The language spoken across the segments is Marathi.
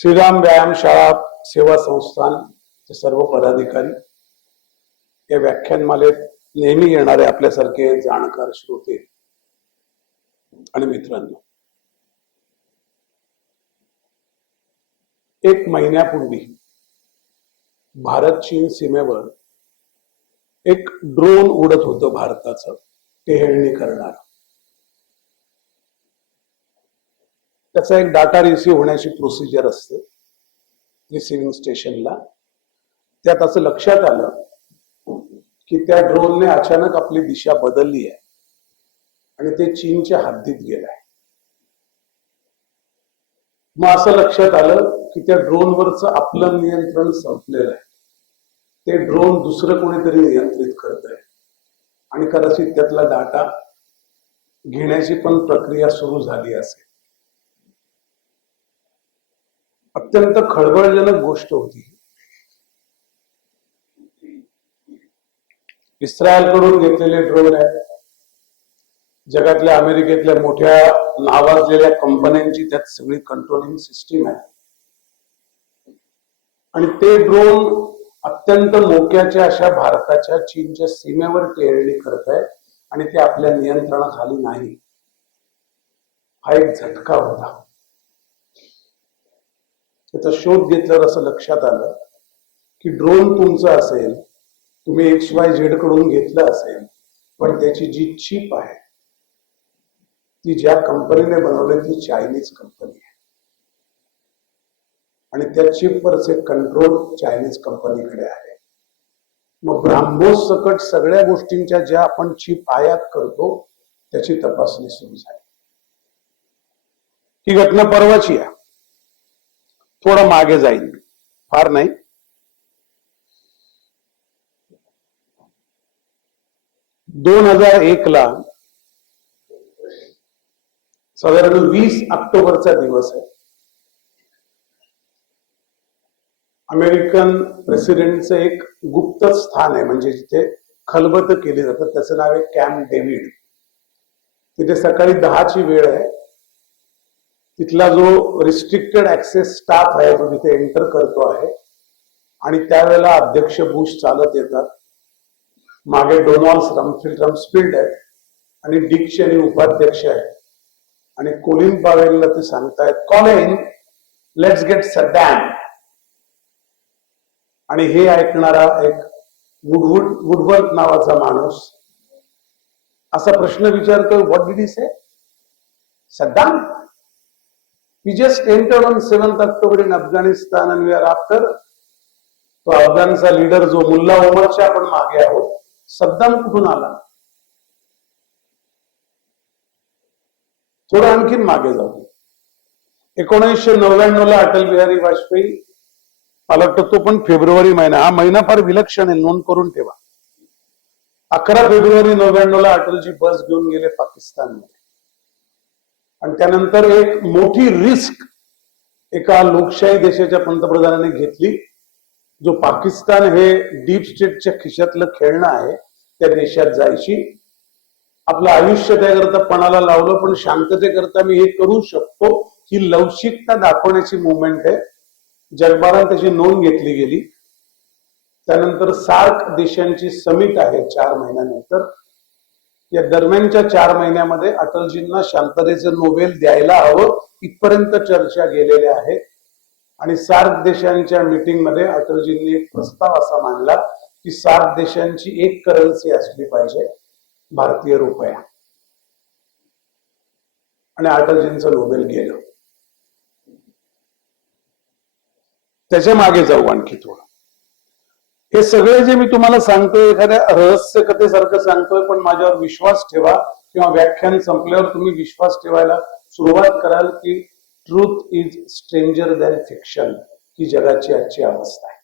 श्रीराम व्यायाम शाळा सेवा संस्थानचे सर्व पदाधिकारी, या व्याख्यानमालेत नेहमी येणारे आपल्यासारखे जाणकार श्रोते आणि मित्रांनो, एक महिन्यापूर्वी भारत चीन सीमेवर एक ड्रोन उडत होतं भारताचं, टेहळणी करणार. त्याचा एक डाटा रिसिव्ह होण्याची प्रोसिजर असते रिसिव्हिंग स्टेशनला. त्यात असं लक्षात आलं की त्या ड्रोनने अचानक आपली दिशा बदलली आहे आणि ते चीनच्या हद्दीत गेलाय. मग असं लक्षात आलं की त्या ड्रोनवरचं आपलं नियंत्रण संपलेलं आहे. ते ड्रोन दुसरं कोणीतरी नियंत्रित करत आहे आणि कदाचित त्यातला डाटा घेण्याची पण प्रक्रिया सुरू झाली असेल. अत्यंत खळबळजनक गोष्ट होती. इस्रायलकडून घेतलेले ड्रोन आहेत. जगातल्या अमेरिकेतल्या मोठ्या नावाजलेल्या कंपन्यांची त्यात सगळी कंट्रोलिंग सिस्टीम आहे आणि ते ड्रोन अत्यंत मोक्याच्या अशा भारताच्या चीनच्या सीमेवर टेहळणी करत आहेत आणि ते आपल्या नियंत्रणाखाली नाही. हा एक झटका होता. त्याचा शोध घेतल्यावर असं लक्षात आलं की ड्रोन तुमचा असेल, तुम्ही XYZ कडून घेतलं असेल, पण त्याची जी चिप आहे ती ज्या कंपनीने बनवली ती चायनीज कंपनी आहे आणि त्या चिपवरचे कंट्रोल चायनीज कंपनीकडे आहे. मग ब्राह्मोस सकट सगळ्या गोष्टींच्या ज्या आपण चिप आयात करतो त्याची तपासणी सुरू झाली. ही घटना परवाची आहे. थोडं मागे जाईल, फार नाही. दोन 2001 ला साधारण 20 ऑक्टोबरचा दिवस आहे. अमेरिकन प्रेसिडेंटचं एक गुप्त स्थान आहे, म्हणजे जिथे खलबत केली जातात. त्याचं नाव आहे कॅम्प डेव्हिड. तिथे सकाळी 10ची वेळ आहे. तिथला जो रिस्ट्रिक्टेड ऍक्सेस स्टाफ आहे तो तिथे एंटर करतो आहे आणि त्यावेळेला अध्यक्ष बुश चालत येतात. मागे डोनाल्ड रम्सफील्ड आहेत आणि डिक चेनी उपाध्यक्ष आहेत आणि कोलिन पावेलला ते सांगतायत, कॉलिन, लेट्स गेट सद्दाम. आणि हे ऐकणारा एक वुडवर्थ नावाचा माणूस असा प्रश्न विचारतो, what did he say? Saddam? We just entered on 7th October in Afghanistan and we are after. तो अफगाणचा लीडर जो मुल्ला ओमरच्या आपण मागे आहोत, सद्दाम कुठून आला? थोडं आणखीन मागे जाऊ. 1999 ला अटल बिहारी वाजपेयी, मला वाटतं तो पण फेब्रुवारी महिना, हा महिना फार विलक्षण आहे, नोंद करून ठेवा. 11 फेब्रुवारी 99 ला अटलजी बस घेऊन गेले पाकिस्तानमध्ये आणि त्यानंतर एक मोठी रिस्क एका लोकशाही देशाच्या पंतप्रधानाने घेतली. जो पाकिस्तान हे डीप स्टेटच्या खिशातलं खेळणं आहे त्या देशात जायची. आपलं आयुष्य त्याकरता पणाला लावलं, पण शांततेकरता मी हे करू शकतो ही लवचिकता दाखवण्याची मुवमेंट आहे. जगभरात त्याची नोंद घेतली गेली. त्यानंतर सार्क देशांची समिट आहे 4 महिन्यानंतर. या दरम्यानच्या 4 महिन्यामध्ये अटलजींना शांततेचं नोबेल द्यायला हवं इथपर्यंत चर्चा गेलेल्या आहेत आणि सार्क देशांच्या मीटिंग मध्ये अटलजींनी एक प्रस्ताव असा मांडला की सार्क देशांची एक करन्सी असली पाहिजे, भारतीय रुपया. आणि अटलजींचं नोबेल गेलं. त्याच्या मागे जाऊ आणखी थोडं. हे सगळे जे मी तुम्हाला सांगतोय एखाद्या रहस्य कथेसारखं सांगतोय, पण माझ्यावर विश्वास ठेवा किंवा व्याख्यान संपल्यावर तुम्ही विश्वास ठेवायला सुरुवात कराल की truth is stranger than fiction. ही जगाची आजची अवस्था आहे.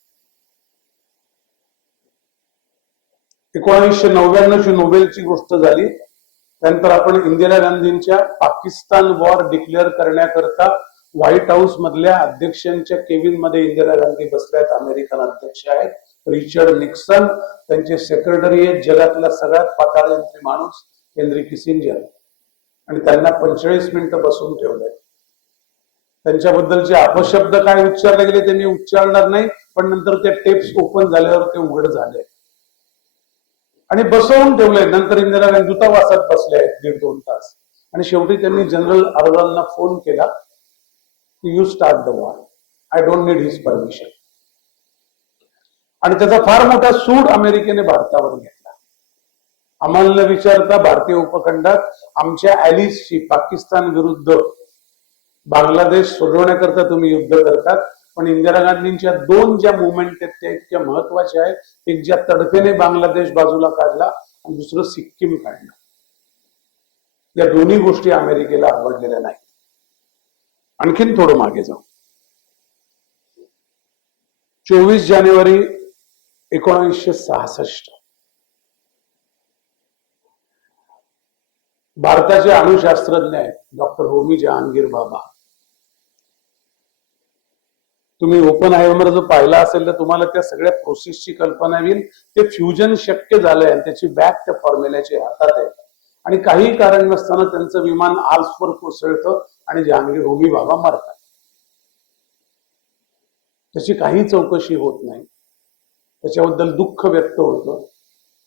1999 ची नोबेलची गोष्ट झाली. त्यानंतर आपण इंदिरा गांधींच्या पाकिस्तान वॉर डिक्लेअर करण्याकरता व्हाईट हाऊस मधल्या अध्यक्षांच्या केबिन मध्ये इंदिरा गांधी बसल्यात. अमेरिकन अध्यक्ष आहेत रिचर्ड निक्सन. त्यांचे सेक्रेटरी आहेत जगातला सगळ्यात पाताळयंत्री माणूस हेनरी किसिंजर आणि त्यांना 45 मिनिटं बसून ठेवलंय. त्यांच्याबद्दलचे अपशब्द काय उच्चारले गेले ते मी उच्चारणार नाही, पण नंतर ते टेप्स ओपन झाल्यावर ते उघड झाले आणि बसवून ठेवले. नंतर इंदिरा गांधी दूतावासात बसले आहेत 1.5-2 तास आणि शेवटी त्यांनी जनरल अरोरांना फोन केला की you start the war, I don't need his permission. आणि त्याचा फार मोठा सूड अमेरिकेने भारतावर घेतला. आम्हाला न विचारता भारतीय उपखंडात आमच्या ॲलिजची पाकिस्तान विरुद्ध बांगलादेश सोडवण्याकरता तुम्ही युद्ध करतात, पण इंदिरा गांधींच्या 2 ज्या मुवमेंट आहेत त्या इतक्या महत्वाच्या आहेत. एक ज्या तडफेने बांगलादेश बाजूला काढला आणि दुसरं सिक्कीम काढलं. या दोन्ही गोष्टी अमेरिकेला आवडलेल्या नाहीत. आणखीन थोडं मागे जाऊ. 24 जानेवारी 1966 भारताचे अणुशास्त्रज्ञ आहेत डॉक्टर होमी जहांगीर भाभा. तुम्ही ओपनहायमर जो पाहिला असेल तर तुम्हाला त्या सगळ्या प्रोसेसची कल्पना येईल. ते फ्युजन शक्य झालंय आणि त्याची बॅग त्या फॉर्म्युल्याच्या हातात आहे आणि काही कारण नसताना त्यांचं विमान आल्सवर कोसळतं आणि जहांगीर होमी भाभा मरतात. त्याची काही चौकशी होत नाही. त्याच्याबद्दल दुःख व्यक्त होतं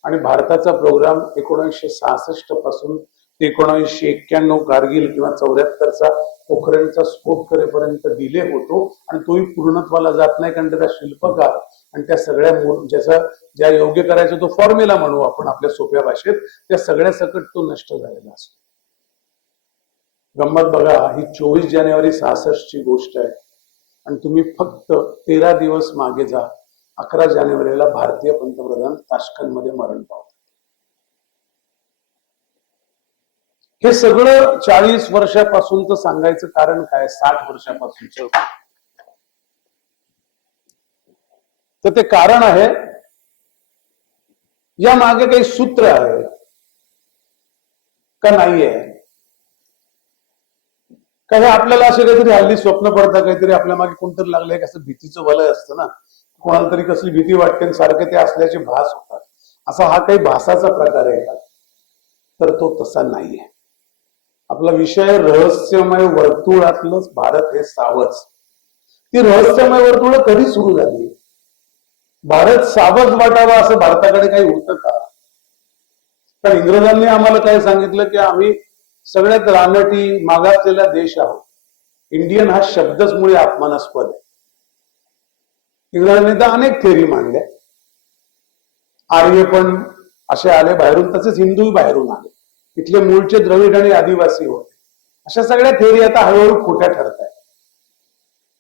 आणि भारताचा प्रोग्राम 1966 पासून 1991 कारगिल किंवा 74चा पोखरणचा स्फोट करेपर्यंत डिले होतो आणि तोही पूर्णत्वाला जात नाही, कारण त्याचा शिल्पकार आणि त्या सगळ्या ज्या योग्य करायचं तो फॉर्म्युला म्हणू आपण आपल्या सोप्या भाषेत, त्या सगळ्या सकट तो नष्ट झालेला असतो. गंमत बघा, ही 24 जानेवारी 66 ची गोष्ट आहे आणि तुम्ही फक्त 13 दिवस मागे जा. 11 जानेवारीला भारतीय पंतप्रधान ताश्कंदमध्ये मरण पावतात. हे सगळं 40 वर्षापासूनच सांगायचं कारण काय? 60 वर्षापासूनच तर ते कारण आहे, या मागे काही सूत्र आहे का नाहीये का? हे आपल्याला असे काहीतरी हल्ली स्वप्न पडतं, काहीतरी आपल्या मागे कोणतरी लागलंय, कसं भीतीचं वलय असतं ना, कोणाला तरी कसली भीती वाटते आणि सारखे ते असल्याचे भास होतात. असा हा काही भासाचा प्रकार आहे का? तर तो तसा नाहीये. आपला विषय रहस्यमय वर्तुळातलंच भारत हे सावज. ती रहस्यमय वर्तुळ कधी सुरू झाली? भारत सावज वाटावा असं भारताकडे काही होतं का? कारण इंग्रजांनी आम्हाला काय सांगितलं की आम्ही सगळ्यात रानटी मागासलेला देश आहोत. इंडियन हा शब्दच मुळे अपमानास्पद आहे. इंग्रजांनी तर अनेक थेरी मांडल्या. आर्य पण असे आले बाहेरून, तसेच हिंदूही बाहेरून आले. इथले मूळचे द्रविड आणि आदिवासी होते. अशा सगळ्या थेरी आता हळूहळू खोट्या ठरत आहेत.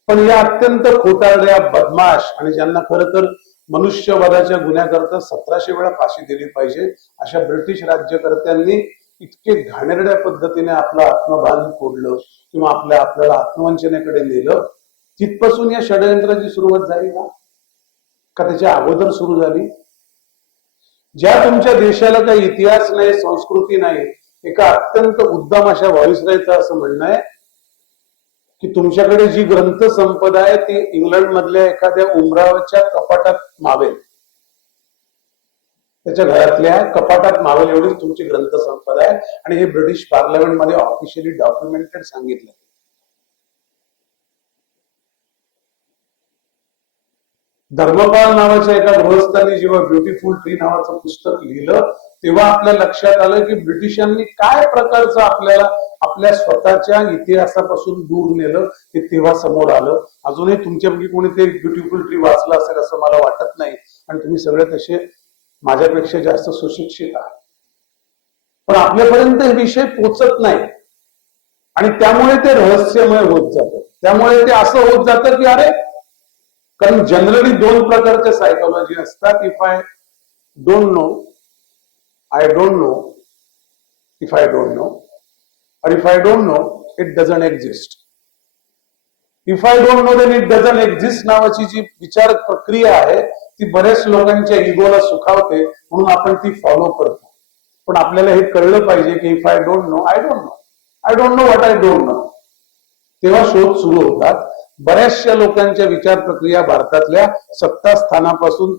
पण या अत्यंत खोटारड्या, बदमाश आणि ज्यांना खरं तर मनुष्यवधाच्या गुन्ह्याकरता 1700 वेळा फाशी दिली पाहिजे अशा ब्रिटिश राज्यकर्त्यांनी इतके घाणेरड्या पद्धतीने आपलं आत्मभान फोडलं किंवा आपल्याला आत्मवंचनेकडे नेलं, तिथपासून या षडयंत्राची सुरुवात झाली ना? का त्याच्या अगोदर सुरू झाली? ज्या तुमच्या देशाला काही इतिहास नाही, संस्कृती नाही, एका अत्यंत उद्दाम अशा व्हॉइसरायचं असं म्हणणं आहे की तुमच्याकडे जी ग्रंथ संपदा आहे ती इंग्लंड मधल्या एखाद्या उमरावच्या कपाटात मावेल, त्याच्या घरातल्या कपाटात मावेल एवढीच तुमची ग्रंथ संपदा आहे. आणि हे ब्रिटिश पार्लमेंटमध्ये ऑफिशियली डॉक्युमेंटेड सांगितलं. धर्मपाल नावाच्या एका गृहस्थांनी जेव्हा ब्युटिफुल ट्री नावाचं पुस्तक लिहिलं तेव्हा आपल्या लक्षात आलं की ब्रिटिशांनी काय प्रकारचं आपल्याला आपल्या स्वतःच्या इतिहासापासून दूर नेलं हे तेव्हा समोर आलं. अजूनही तुमच्यापैकी कोणी ते ब्युटिफुल ट्री वाचलं असेल असं मला वाटत नाही आणि तुम्ही सगळे तसे माझ्यापेक्षा जास्त सुशिक्षित आहात. पण आपल्यापर्यंत हे विषय पोचत नाही आणि त्यामुळे ते रहस्यमय होत जातं. त्यामुळे ते असं होत जातं की अरे, कारण जनरली 2 प्रकारच्या सायकोलॉजी असतात. If I don't know, I don't know, if I don't know, और if I don't know it doesn't exist. If I don't know then it doesn't exist नावाची जी विचार प्रक्रिया आहे ती बऱ्याच लोकांच्या इगोला सुखावते, म्हणून आपण ती फॉलो करतो. पण आपल्याला हे कळलं पाहिजे की if I don't know, I don't know, I don't know what I don't no. तेव्हा शोध सुरू होतात. बऱ्याचशा लोकांच्या विचार प्रक्रिया भारतातल्या सत्ता स्थानापासून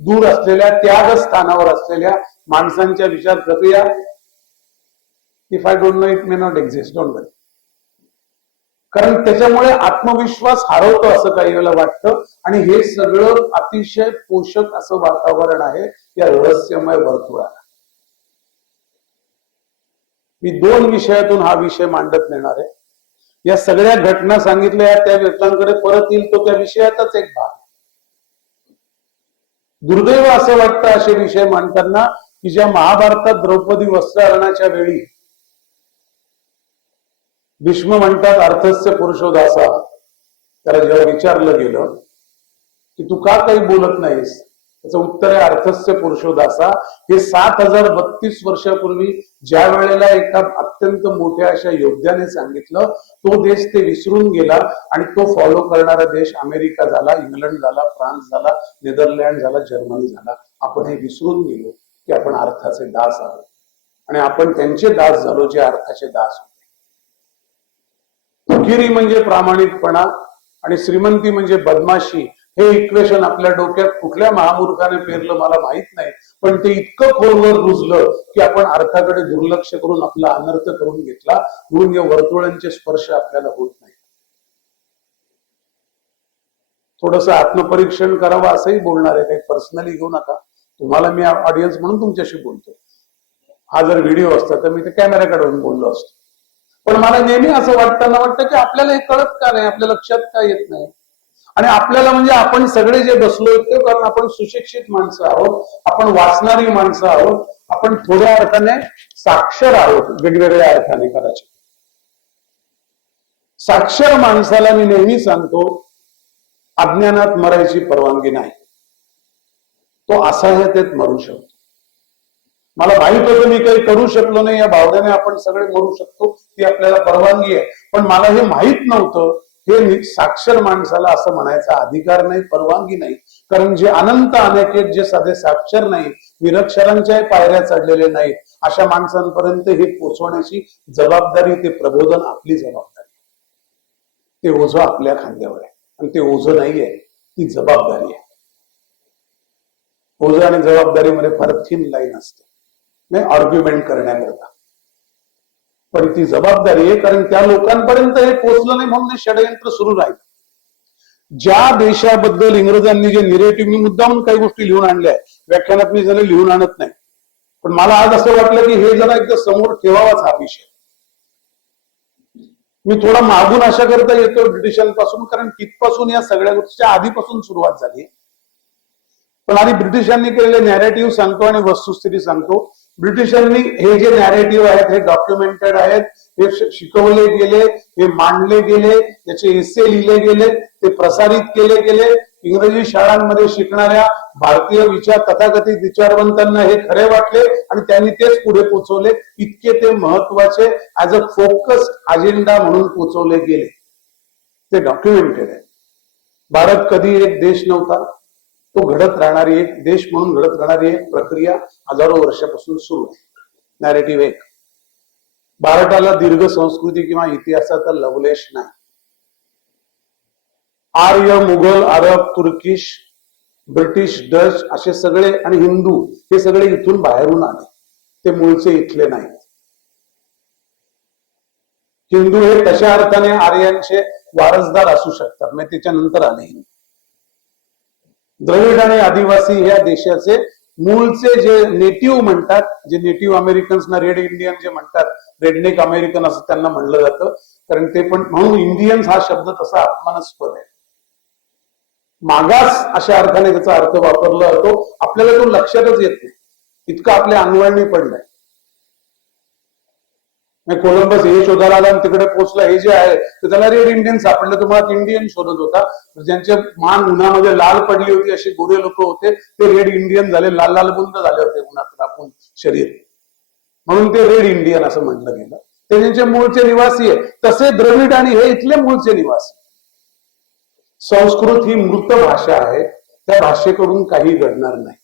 दूर असलेल्या, त्याग स्थानावर असलेल्या माणसांच्या विचार प्रक्रिया, if I don't know it may not exist, don't worry. कारण त्याच्यामुळे आत्मविश्वास हरवतो असं काही वेळेला वाटतं. आणि हे सगळं अतिशय पोषक असं वातावरण आहे या रहस्यमय वर्तुळाला. मी 2 विषयातून हा विषय मांडत नेणार आहे. या सगळ्या घटना सांगितल्या त्या व्यक्तींकडे परत येईल तो त्या विषयाचाच एक भाग. दुर्दैव असं वाटतं असे विषय मांडताना की ज्या महाभारतात द्रौपदी वस्त्रहरणाच्या वेळी भीष्म म्हणतात अर्थस्य पुरुषोदासा, त्याला जेव्हा विचारलं गेलं की तू का काही बोलत नाहीस, त्याचं उत्तर आहे अर्थस्य पुरुषोदासा. हे 7032 वर्षापूर्वी ज्या वेळेला एका अत्यंत मोठ्या अशा योद्ध्याने सांगितलं, तो देश ते विसरून गेला आणि तो फॉलो करणारा देश अमेरिका झाला, इंग्लंड झाला, फ्रान्स झाला, नेदरलँड झाला, जर्मनी झाला. आपण हे विसरून गेलो की आपण अर्थाचे दास आहोत आणि आपण त्यांचे दास झालो जे अर्थाचे दास होते. फकिरी म्हणजे प्रामाणिकपणा आणि श्रीमंती म्हणजे बदमाशी, हे इक्वेशन आपल्या डोक्यात कुठल्या महामूर्खाने पेरलं मला माहित नाही, पण ते इतकं खोलवर रुजलं की आपण अर्थाकडे दुर्लक्ष करून आपला अनर्थ करून घेतला. म्हणून या वर्तुळांचे स्पर्श आपल्याला होत नाही. थोडस आत्मपरीक्षण करावं असंही बोलणार आहे, काही पर्सनली घेऊ नका. तुम्हाला मी ऑडियन्स म्हणून तुमच्याशी बोलतो. हा जर व्हिडिओ असता तर मी ते कॅमेऱ्याकडे येऊन बोललो असतो. पण मला नेहमी असं वाटतं की आपल्याला हे कळत का नाही, आपल्या लक्षात का येत नाही. आणि आपल्याला म्हणजे आपण सगळे जे बसलोय ते कारण आपण सुशिक्षित माणसं आहोत, आपण वाचणारी माणसं आहोत, आपण थोड्या अर्थाने साक्षर आहोत, वेगवेगळ्या अर्थाने कदाचित. साक्षर माणसाला मी नेहमी सांगतो अज्ञानात मरायची परवानगी नाही. तो असहायतेत मरू शकतो. मला माहित होतं मी काही करू शकलो नाही, या भावनेने आपण सगळे मरू शकतो, ती आपल्याला परवानगी आहे. पण मला हे माहित नव्हतं, हे साक्षर माणसाला असं म्हणायचा अधिकार नाही, परवानगी नाही. कारण जे अनंत अनेक जे साधे साक्षर नाही, निरक्षरांच्या पायऱ्या चढलेले नाहीत, अशा माणसांपर्यंत हे पोचवण्याची जबाबदारी, ते प्रबोधन आपली जबाबदारी. ते ओझं आपल्या खांद्यावर आहे आणि ते ओझं नाहीये, ती जबाबदारी आहे. ओझं आणि जबाबदारीमध्ये फार थिन लाईन असते, नाही आर्ग्युमेंट करण्याकरता. पण ती जबाबदारी आहे, कारण त्या लोकांपर्यंत हे पोहोचलं नाही म्हणून षडयंत्र सुरू राहील. ज्या देशाबद्दल इंग्रजांनी जे निरेटिव्ह, मी मुद्दामून काही गोष्टी लिहून आणल्या, व्याख्यानात मी जरा लिहून आणत नाही, पण मला आज असं वाटलं की हे जरा एकदा समोर ठेवावाच हा विषय. मी थोडा मागून अशा करता येतो ब्रिटिशांपासून, कारण तिथपासून या सगळ्या गोष्टीच्या आधीपासून सुरुवात झाली. पण आधी ब्रिटिशांनी केलेले नॅरेटिव्ह सांगतो आणि वस्तुस्थिती सांगतो. ब्रिटिशांनी हे जे नॅरेटिव्ह आहेत हे डॉक्युमेंटेड आहेत, हे शिकवले गेले, हे मांडले गेले, त्याचे एसे लिहिले गेले, ते प्रसारित केले गेले. इंग्रजी शाळांमध्ये शिकणाऱ्या भारतीय तथाकथित विचारवंतांना हे खरे वाटले आणि त्यांनी तेच पुढे पोचवले. इतके ते महत्वाचे ऍज अ फोकस्ड अजेंडा म्हणून पोचवले गेले. ते डॉक्युमेंटेड आहे. भारत कधी एक देश नव्हता, तो घडत राहणारी एक देश म्हणून घडत राहणारी एक प्रक्रिया हजारो वर्षापासून सुरू आहे. नॅरेटिव्ह एक. भारताला दीर्घ संस्कृती किंवा इतिहासाचा लवलेश नाही. आर्य, मुघल, अरब, तुर्किश, ब्रिटिश, डच असे सगळे आणि हिंदू हे सगळे इथून बाहेरून आले, ते मूळचे इथले नाहीत. हिंदू हे तशा अर्थाने आर्यांचे वारसदार असू शकतात, म्हणजे त्याच्यानंतर आले. द्रविड आणि आदिवासी ह्या देशाचे मूळचे जे नेटिव्ह म्हणतात, जे नेटिव्ह अमेरिकन्सना रेड इंडियन जे म्हणतात, रेडनेक अमेरिकन असं त्यांना म्हणलं जातं, कारण ते पण म्हणून इंडियन्स हा शब्द तसा अपमानास्पद आहे. मागास अशा अर्थाने त्याचा अर्थ वापरला जातो. आपल्याला तो लक्षातच येत नाही, इतकं आपल्या अंगवळणी पडलंय. कोलंबस हे शोधायला आला आणि तिकडे पोहोचला, हे जे आहे तर त्याला रेड इंडियन सापडलं. तुम्हाला इंडियन शोधत होता, ज्यांचे मान उन्हामध्ये लाल पडली होती असे गोरे लोक होते, ते रेड इंडियन झाले, लाल लाल बुंद झाले होते उन्हात राखून शरीर, म्हणून ते रेड इंडियन असं म्हटलं गेलं. ते त्यांचे मूळचे निवासी आहे. तसे द्रविड आणि हे इथले मूळचे निवासी. संस्कृत ही मृत भाषा आहे, त्या भाषेकडून काही घडणार नाही.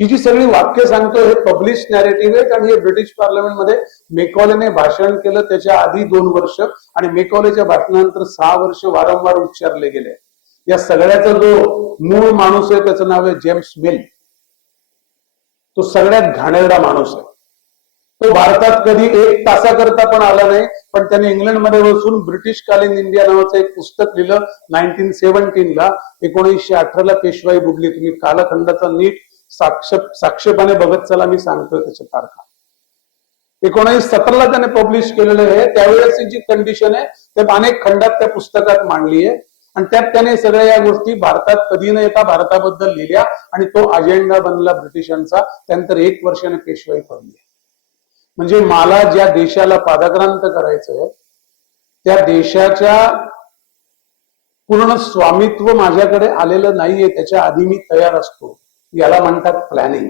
ही जी सगळी वाक्य सांगतो हे पब्लिश नॅरेटिव्ह आहेत आणि हे ब्रिटिश पार्लमेंटमध्ये मेकॉलेने भाषण केलं त्याच्या आधी 2 वर्ष आणि मेकॉलेच्या भाषणानंतर 6 वर्ष वारंवार उच्चारले गेले. या सगळ्याचा जो मूळ माणूस आहे त्याचं नाव आहे जेम्स मिल. तो सगळ्यात घाणेरडा माणूस आहे. तो भारतात कधी एक तासाकरता पण आला नाही, पण त्याने इंग्लंडमध्ये बसून ब्रिटिशकालीन इंडिया नावाचं एक पुस्तक लिहिलं 1917ला. 1918ला पेशवाई बुडली. तुम्ही कालखंडाचा नीट साक्षेपाने बघत चला, मी सांगतोय त्याच्या तारखा. 1917ला त्याने पब्लिश केलेलं आहे. त्यावेळेस जी कंडिशन आहे ते अनेक खंडात त्या पुस्तकात मांडली आहे आणि त्यात त्याने सगळ्या या गोष्टी भारतात कधी न येता भारताबद्दल लिहिल्या आणि तो अजेंडा बनला ब्रिटिशांचा. त्यानंतर 1 वर्षाने पेशवाई पडली. म्हणजे मला ज्या देशाला पादाक्रांत करायचंय त्या देशाच्या पूर्ण स्वामित्व माझ्याकडे आलेलं नाहीये, त्याच्या आधी मी तयार असतो. याला म्हणतात प्लॅनिंग.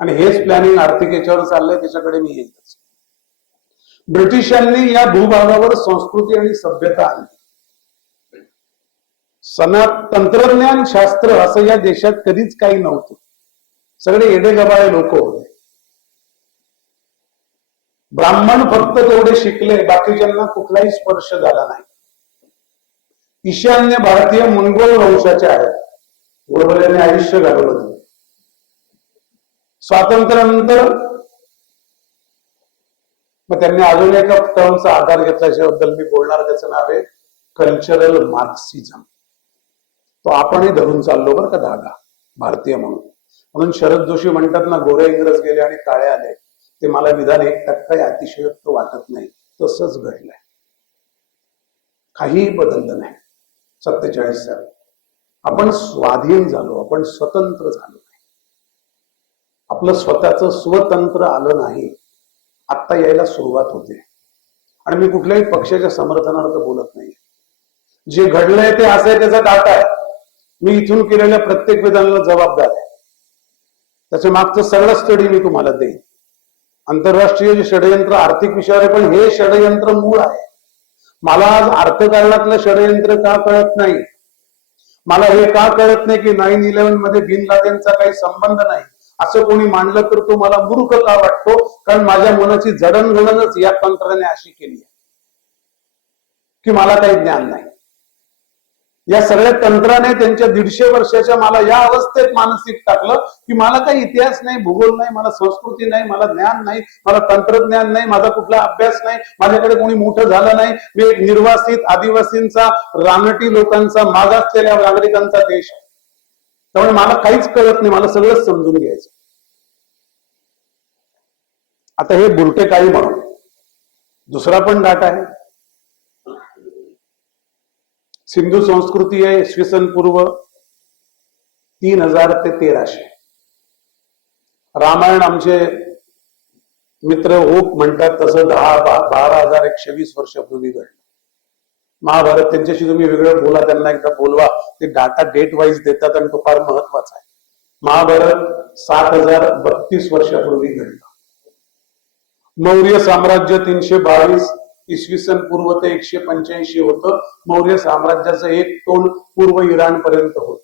आणि हेच प्लॅनिंग आर्थिक याच्यावर चाललंय, त्याच्याकडे मी येतच. ब्रिटिशांनी या भूभागावर संस्कृती आणि सभ्यता आणली. तंत्रज्ञान शास्त्र असं या देशात कधीच काही नव्हतं. सगळे येडेगबाळे लोक होते. ब्राह्मण फक्त तेवढे शिकले, बाकीच्यांना कुठलाही स्पर्श झाला नाही. ईशान्य भारतीय मंगोल वंशाचे आहेत. गोरबल्यांनी आयुष्य घालवलं. स्वातंत्र्यानंतर मग त्यांनी अजून एका टर्मचा आधार घेतला, याच्याबद्दल मी बोलणार. त्याचं नाव आहे कल्चरल मार्क्सिझम. तो आपणही धरून चाललो बरं का धागा, भारतीय म्हणून शरद जोशी म्हणतात ना, गोरे इंग्रज गेले आणि काळे आले. ते मला विधान 1% अतिशयोक्त वाटत नाही. तसंच घडलंय, काहीही बदललं नाही. 47 साली आपण स्वाधीन झालो, आपण स्वतंत्र झालो नाही. आपलं स्वतःचं स्वतंत्र आलं नाही. आत्ता यायला सुरुवात होते. आणि मी कुठल्याही पक्षाच्या समर्थनार्थ बोलत नाही. जे घडलंय ते असं आहे, त्याचा डाटा आहे. मी इथून केलेल्या प्रत्येक विधानाला जबाबदार आहे. त्याच्या मागचं सगळं स्टडी मी तुम्हाला देईन. आंतरराष्ट्रीय जे षडयंत्र आर्थिक विषयावर आहे, पण हे षडयंत्र मूळ आहे. मला आज अर्थकारणातलं षडयंत्र का कळत नाही, मला हे का कळत नाही की 9/11 मध्ये बिन लादेनचा काही संबंध नाही, असं कोणी मांडलं तर तो मला मूर्ख का वाटतो? कारण माझ्या मनाची जडणघडणच या तंत्राने अशी केली आहे की मला काही ज्ञान नाही. या सगळ्या तंत्राने त्यांच्या 150 वर्षाच्या मला या अवस्थेत मानसिक टाकलं की मला काही इतिहास नाही, भूगोल नाही, मला संस्कृती नाही, मला ज्ञान नाही, मला तंत्रज्ञान नाही, माझा कुठला अभ्यास नाही, माझ्याकडे कोणी मोठं झालं नाही. मी एक निर्वासित आदिवासींचा, रानटी लोकांचा, मागासलेल्या नागरिकांचा देश आहे. त्यामुळे मला काहीच कळत नाही, मला सगळंच समजून घ्यायचं. आता हे बुरटे काही म्हणून दुसरा पण डाटा आहे. सिंधू संस्कृती आहे इसवी सन पूर्व 3000 ते 1300. रामायण आमचे मित्र ओक म्हणतात तसं 12,120 वर्षापूर्वी घडलं. महाभारत त्यांच्याशी तुम्ही वेगळं बोला, त्यांना एकदा बोलवा, ते डाटा डेट वाईज देतात आणि तो फार महत्वाचा आहे. महाभारत 7032 वर्षापूर्वी घडलं. मौर्य साम्राज्य 322 इसवी सन पूर्व ते 185 होतं. मौर्य साम्राज्याचं एक तोंड पूर्व इराण पर्यंत होत.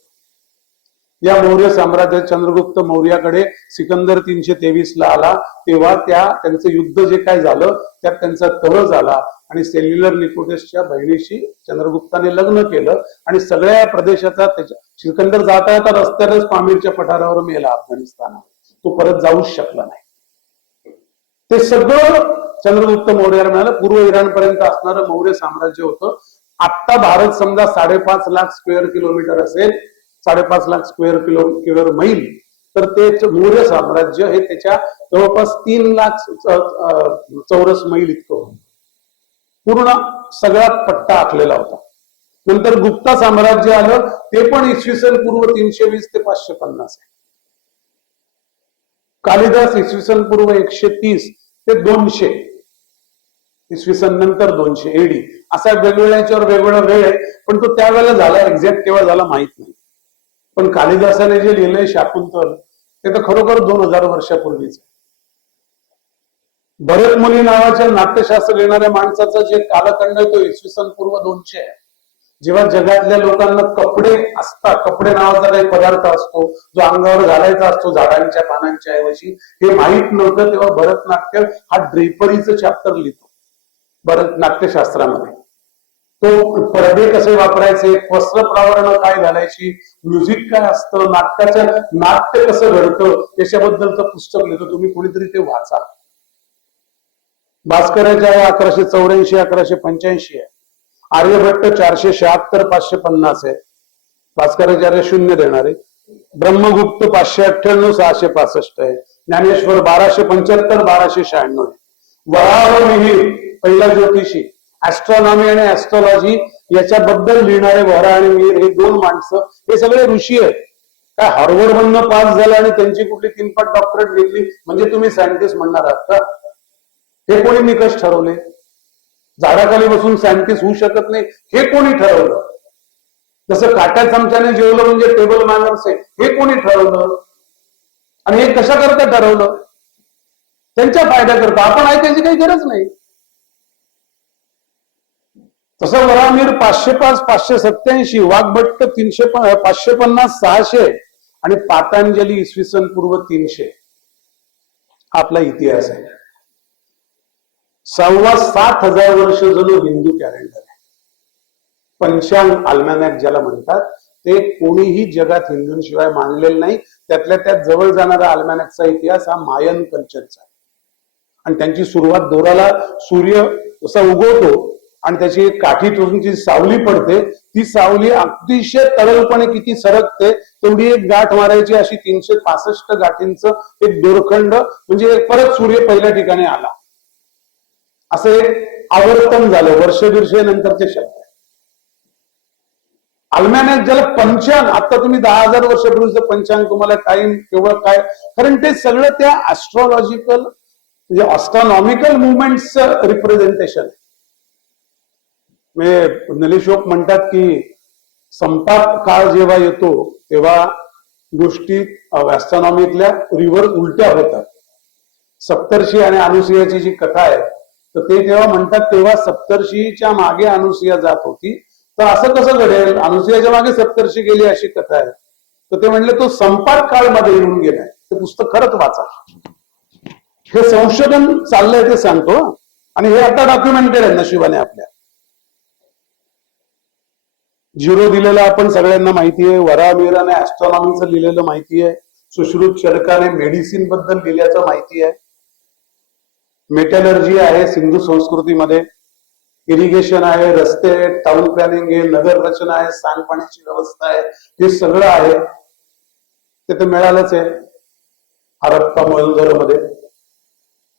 या मौर्य साम्राज्यात चंद्रगुप्त मौर्याकडे सिकंदर 323 ला आला, तेव्हा त्यांचं युद्ध जे काय झालं त्यात त्यांचा तह झाला आणि सेल्युलर निकोटसच्या बहिणीशी चंद्रगुप्ताने लग्न केलं आणि सगळ्या प्रदेशाचा त्याच्या सिकंदर जाता येता रस्त्यातच पामीरच्या पठारावर मेला अफगाणिस्तानात. तो परत जाऊच शकला नाही. ते सगळं चंद्रगुप्त मौर्याला मिळालं. पूर्व इराण पर्यंत असणारं मौर्य साम्राज्य होतं. आता भारत समजा 5.5 लाख स्क्वेअर किलोमीटर असेल, 5.5 लाख स्क्वेअर मैल, तर ते मौर्य साम्राज्य हे त्याच्या जवळपास 3 लाख चौरस मैल इतकं होतं. पूर्ण सगळा पट्टा आखलेला होता. नंतर गुप्ता साम्राज्य आलं, ते पण इसवी सन पूर्व 320 ते 550 आहे. कालिदास इसवी सन पूर्व 130 ते 200, इसवी सन नंतर 200 एडी, असा वेगवेगळ्याच्यावर वेगवेगळा वेळ आहे. पण तो त्यावेळेला झाला, एक्झॅक्ट केव्हा झाला माहित नाही. पण कालिदासाने जे लिहिलंय शाकुंतल ते तर खरोखर 2000 वर्षापूर्वीच आहे. भरतमुनी नावाच्या नाट्यशास्त्र लिहिणाऱ्या माणसाचा जे कालखंड आहे तो इसवी सन पूर्व 200 आहे. जेव्हा जगातल्या लोकांना कपडे असतात, कपडे नावाचा काही पदार्थ असतो जो अंगावर घालायचा असतो झाडांच्या पानांच्या ऐवजी, हे माहीत नव्हतं, तेव्हा भरतनाट्य हा ड्रेपरीचं चॅप्टर लिहितो भरत नाट्यशास्त्रामध्ये. तो पडदे कसे वापरायचे, वस्त्र प्रावरण काय घालायची, म्युझिक काय असतं, नाट्य कसं घडतं याच्याबद्दलचं पुस्तक लिहितो. तुम्ही कोणीतरी ते वाचा. भास्कराच्या आहे 1184 1185 आहे. आर्यभट्ट 476 550 आहे. भास्कराचार्य 0 देणार आहे. ब्रह्मगुप्त 598 665 आहे. ज्ञानेश्वर 1275 1296 आहे. वराह मिहिर पहिला ज्योतिषी, ऍस्ट्रॉनॉमी आणि ऍस्ट्रॉलॉजी याच्याबद्दल लिहिणारे वराह आणि मिहिर हे 2 माणसं हे सगळे ऋषी आहेत. काय हार्वर्ड मधनं पास झालं आणि त्यांची कुठली 3 पट डॉक्टरेट घेतली म्हणजे तुम्ही सायंटिस्ट म्हणणार आहात का? हे कोणी निकष ठरवले? झाडाखाली बसून सायंटिस्ट होऊ शकत नाही हे कोणी ठरवलं? जसं काट्या चमच्याने जेवलं म्हणजे टेबल मॅनर्स आहे हे कोणी ठरवलं? आणि हे कशा करता ठरवलं? त्यांच्या फायद्याकरता. आपण ऐकायची काही गरज नाही. तसं वराहमिहिर 505 587, वाघभट्ट 550 600 आणि पातंजली इसवी सन पूर्व 300 आपला इतिहास आहे. 7,500 वर्ष जणू हिंदू कॅलेंडर आहे. पंचांग अल्मॅनॅक ज्याला म्हणतात ते कोणीही जगात हिंदूंशिवाय मानलेलं नाही. त्यातल्या त्यात जवळ जाणारा अल्मॅनॅकचा इतिहास हा मायन कल्चरचा आहे. आणि त्यांची सुरुवात दोराला सूर्य जसा उगवतो आणि त्याची एक काठी जी सावली पडते ती सावली अतिशय तरलपणे किती सरकते तेवढी एक गाठ मारायची अशी 365 गाठींचं एक दोरखंड म्हणजे परत सूर्य पहिल्या ठिकाणी आला असं एक आवर्तन झालं. वर्ष दीडशे नंतरचे शब्द आहे. अल्मॅनॅक ज्याला पंचांग, आता तुम्ही 10,000 वर्षापूर्वीचं पंचांग तुम्हाला टाइम केवळ काय, कारण ते सगळं त्या ऍस्ट्रॉलॉजिकल म्हणजे ऑस्ट्रॉनॉमिकल मुवमेंटचं रिप्रेझेंटेशन आहे. नलिशोक म्हणतात की संपात काळ जेव्हा येतो तेव्हा गोष्टी ऍस्ट्रॉनॉमीतल्या रिव्हर उलट्या होतात. सप्तर्षी आणि अनुसूयाची जी कथा आहे तर ते तेव्हा म्हणतात तेव्हा सप्तर्षीच्या मागे अनुसूया जात होती. तर असं कसं घडेल? अनुसूयाच्या मागे सप्तर्षी गेली अशी कथा आहे. तर ते म्हणले तो संपात काळ मध्ये येऊन गेलाय. ते पुस्तक खरंच वाचा. हे संशोधन चाललंय ते सांगतो आणि हे आता डॉक्युमेंटेड आहे नशिबाने आपल्या. झिरो दिलेलं आपण सगळ्यांना माहिती आहे. वराहमिहिराने ऍस्ट्रॉनॉमीचं लिहिलेलं माहिती आहे. सुश्रुत चरकाने मेडिसिन बद्दल लिहिल्याचं माहिती आहे. मेटलर्जी आहे सिंधू संस्कृतीमध्ये, इरिगेशन आहे, रस्ते आहेत, टाउन प्लॅनिंग आहे, नगर रचना आहे, सांडपाण्याची व्यवस्था आहे, हे सगळं आहे. ते तर मिळालंच आहे. हरप्पा मोहनजोदडोमध्ये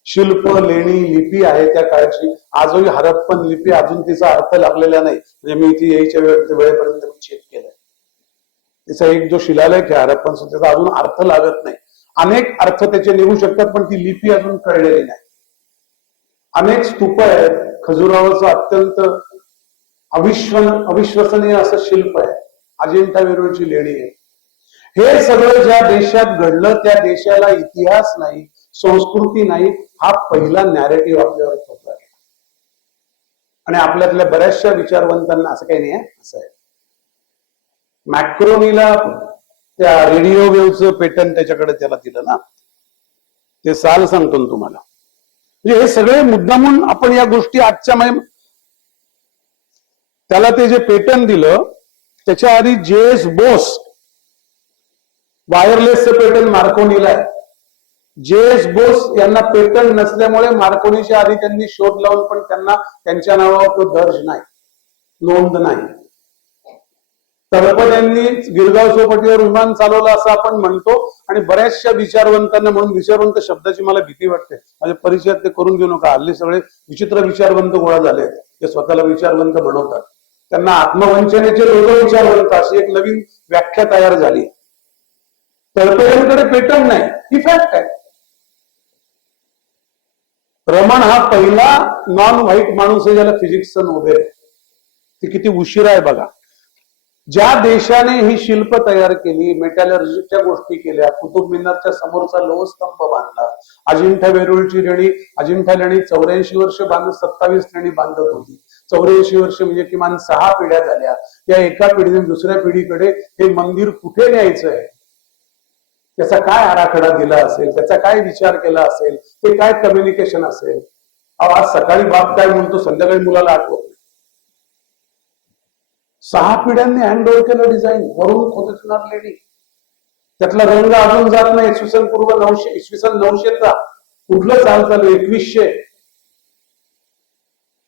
शिल्प, लेणी, लिपी आहे त्या काळची. आजही हरप्पन लिपी अजून तिचा अर्थ लागलेला नाही. म्हणजे मी इथे यायच्या वेळेपर्यंत मी चेक केलंय. तिचा एक जो शिलालेख आहे हरप्पन त्याचा अजून अर्थ लागत नाही. अनेक अर्थ त्याचे निघू शकतात पण ती लिपी अजून कळलेली नाही. अनेक स्तूप आहेत. खजुराहोचं अत्यंत अविश्वसनीय असं शिल्प आहे. अजिंठा वेरूळची लेणी आहे. हे सगळं ज्या देशात घडलं त्या देशाला इतिहास नाही, संस्कृती नाही, हा पहिला नॅरेटिव्ह आपल्यावर थोपला गेला. आणि आपल्यातल्या बऱ्याचशा विचारवंतांना असं काही नाही आहे. असं आहे मॅक्रोनीला त्या रेडिओ वेव्हचं पेटंट त्याच्याकडे त्याला दिलं ना, ते साल सांगतो ना तुम्हाला. म्हणजे हे सगळे मुद्दामून आपण या गोष्टी आजच्या त्याला ते जे पेटंट दिलं त्याच्या आधी जे.एस. बोस वायरलेसचं पेटंट मार्कोनीला आहे. जे.एस. बोस यांना पेटंट नसल्यामुळे मार्कोनीच्या आधी त्यांनी शोध लावून पण त्यांना त्यांच्या नावावर तो दर्ज नाही, नोंद नाही. तळपद यांनी गिरगाव चौपाटीवर विमान चालवलं असं आपण म्हणतो आणि बऱ्याचशा विचारवंतांना, म्हणून विचारवंत शब्दाची मला भीती वाटते, माझ्या परिचयात ते करून घेऊ नका. हल्ली सगळे विचित्र विचारवंत गोळा झाले. ते स्वतःला विचारवंत बनवतात. त्यांना आत्मवंचनेचे लोक विचारवंत अशी एक नवीन व्याख्या तयार झाली. तळपद्यांकडे पेटंट नाही ही फॅक्ट आहे. रमण हा पहिला नॉन व्हाईट माणूस आहे ज्याला फिजिक्सचं नोबेल आहे. ती किती उशिरा आहे बघा. ज्या देशाने ही शिल्प तयार केली, मेटॅलर्जीच्या गोष्टी केल्या, कुतुब मिनारच्या समोरचा लोहस्तंभ बांधला, अजिंठा वेरूळची लेणी, अजिंठा लेणी 84 वर्ष बांधत 27 लेणी बांधत होती. 84 वर्ष म्हणजे किमान 6 पिढ्या झाल्या. या एका पिढीने दुसऱ्या पिढीकडे हे मंदिर कुठे न्यायचंय, त्याचा काय आराखडा दिला असेल, त्याचा काय विचार केला असेल, ते काय कम्युनिकेशन असेल. आज सकाळी बाप काय म्हणतो संध्याकाळी मुलाला आठवत. 6 पिढ्यांनी हँड ओव्हर केलं डिझाईन, वरून खोदणार लेणी. त्यातला रंग अजून जात नाही. इसवी सन पूर्व 900, इसवी सन 900चा कुठलं चाल चालू 2100.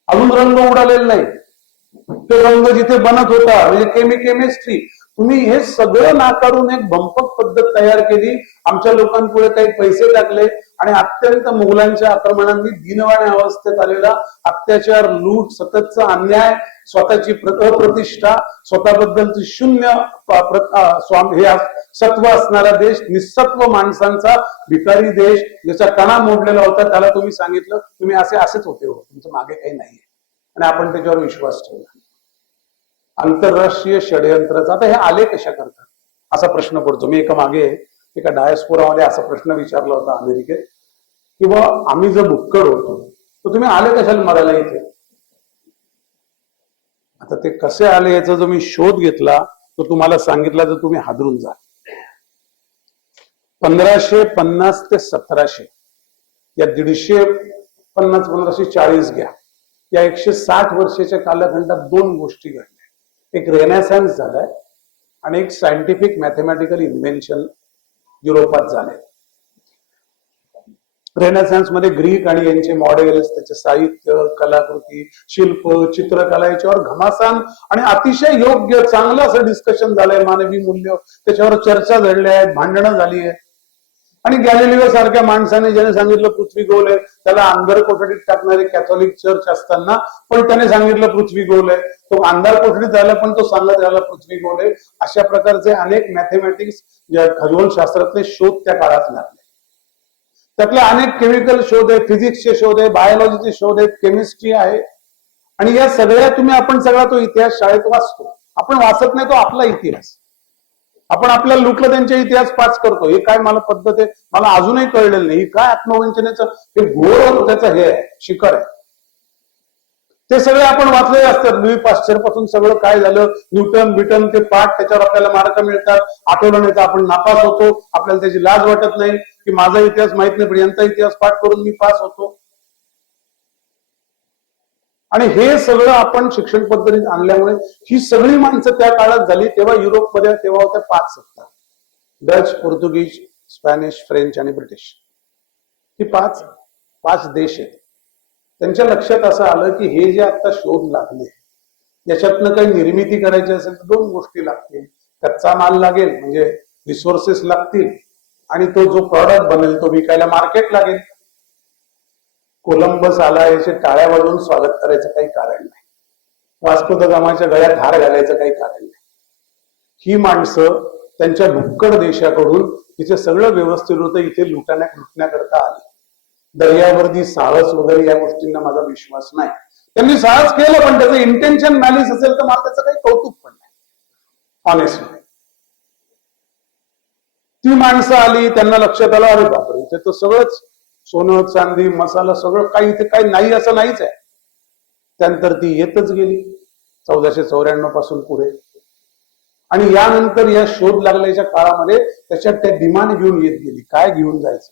अजून रंग उडालेला नाही, ते रंग जिथे बनत होता म्हणजे केमिस्ट्री, तुम्ही हे सगळं नाकारून एक भंपक पद्धत तयार केली, आमच्या लोकांपुढे काही पैसे टाकले आणि अत्यंत मुघलांच्या आक्रमणांनी दीनवाण्या अवस्थेत आलेला अत्याचार, लूट, सततचा अन्याय, स्वतःची अप्रतिष्ठा, स्वतःबद्दलची शून्य हे सत्व असणारा देश, निसत्व माणसांचा भिकारी देश, ज्याचा कणा मोडलेला होता, त्याला तुम्ही सांगितलं तुम्ही असेच होते हो, तुमचं मागे काही नाहीये, आणि आपण त्याच्यावर विश्वास ठेवला. आंतरराष्ट्रीय षडयंत्राचा आता हे आले कशा करतात असा प्रश्न पडतो. मी एका डायस्पोरामध्ये असा प्रश्न विचारला होता अमेरिकेत, किंवा आम्ही जर भुक्कड होतो तर तुम्ही आले कशाला मरायला इथे. आता ते कसे आले याचा जो मी शोध घेतला तो तुम्हाला सांगितला तर तुम्ही हादरून जा. 1550 ते 1700 या 150-1540 घ्या, या 160 वर्षाच्या कालखंडात दोन गोष्टी घडल्या. एक रेनेसान्स झालाय आणि एक सायंटिफिक मॅथमॅटिकल इन्व्हेन्शन युरोपात झाले. रेनेसान्स मध्ये ग्रीक आणि यांचे मॉडेल्स, त्याचे साहित्य, कलाकृती, शिल्प, चित्रकला याच्यावर घमासान आणि अतिशय योग्य चांगलं असं डिस्कशन झालंय. मानवी मूल्य त्याच्यावर चर्चा घडल्या आहेत, भांडणं झाली आहेत. आणि गॅलिलिओ सारख्या माणसाने ज्याने सांगितलं पृथ्वी गोल आहे, त्याला अंधार कोठडीत टाकणारे कॅथोलिक चर्च असताना पण त्याने सांगितलं पृथ्वी गोल आहे, तो अंधार कोठडीत झाला पण तो सांगत राहिला पृथ्वी गोल आहे. अशा प्रकारचे अनेक मॅथमॅटिक्स, खगोलशास्त्रातले शोध त्या काळात लागले. त्यातले अनेक केमिकल शोध आहे, फिजिक्सचे शोध आहे, बायोलॉजीचे शोध आहेत, केमिस्ट्री आहे. आणि या सगळ्या आपण सगळा तो इतिहास शाळेत वाचतो. आपण वाचत नाही तो आपला इतिहास. आपण आपल्याला लुटलं त्यांचे इतिहास पाच करतो. हे काय मला पद्धत आहे, मला अजूनही कळलेलं नाही. काय आत्मवंचनेचं हे घोर त्याचं हे आहे, शिखर आहे. ते सगळे आपण वाचलेले असतात. लुई पाश्चर पासून सगळं काय झालं, न्यूटन बिटन ते पाठ, त्याच्यावर आपल्याला मार्क मिळतात. आठवलं नाही तर आपण नापास होतो. आपल्याला त्याची लाज वाटत नाही की माझा इतिहास माहित नाही पण यांचा इतिहास पाठ करून मी पास होतो. आणि हे सगळं आपण शिक्षण पद्धतीत आणल्यामुळे ही सगळी माणसं त्या काळात झाली. तेव्हा युरोपमध्ये तेव्हा होत्या 5 सत्ता, डच, पोर्तुगीज, स्पॅनिश, फ्रेंच आणि ब्रिटिश. ही पाच देश आहेत. त्यांच्या लक्षात असं आलं की हे जे आता शोध लागले याच्यातनं काही निर्मिती करायची असेल तर 2 गोष्टी लागतील. कच्चा माल लागेल म्हणजे रिसोर्सेस लागतील, आणि तो जो प्रॉडक्ट बनेल तो विकायला मार्केट लागेल. कोलंबस आला याचे टाळ्या वाजवून स्वागत करायचं काही कारण नाही. वास्को द गामाच्या गळ्यात हार घालायचं काही कारण नाही. ही माणसं त्यांच्या भुक्कड देशाकडून तिथे सगळं व्यवस्थित होतं, इथे लुटण्याकरता आली. दर्यावर्दी साहस वगैरे या गोष्टींना माझा विश्वास नाही. त्यांनी साहस केलं पण त्याचं इंटेन्शन मॅलिस असेल तर मला त्याचं काही कौतुक पण नाही, ऑनेस्टली. ती माणसं आली, त्यांना लक्षात आलं अरे बापरे इथे तर सगळंच सोनं चांदी मसाला सगळं काही, इथे काही नाही असं नाहीच आहे. त्यानंतर ती येतच गेली 1494 पासून पुढे. आणि यानंतर या शोध लागल्याच्या काळामध्ये त्याच्यात त्या डिमांड घेऊन येत गेली. काय घेऊन जायचं,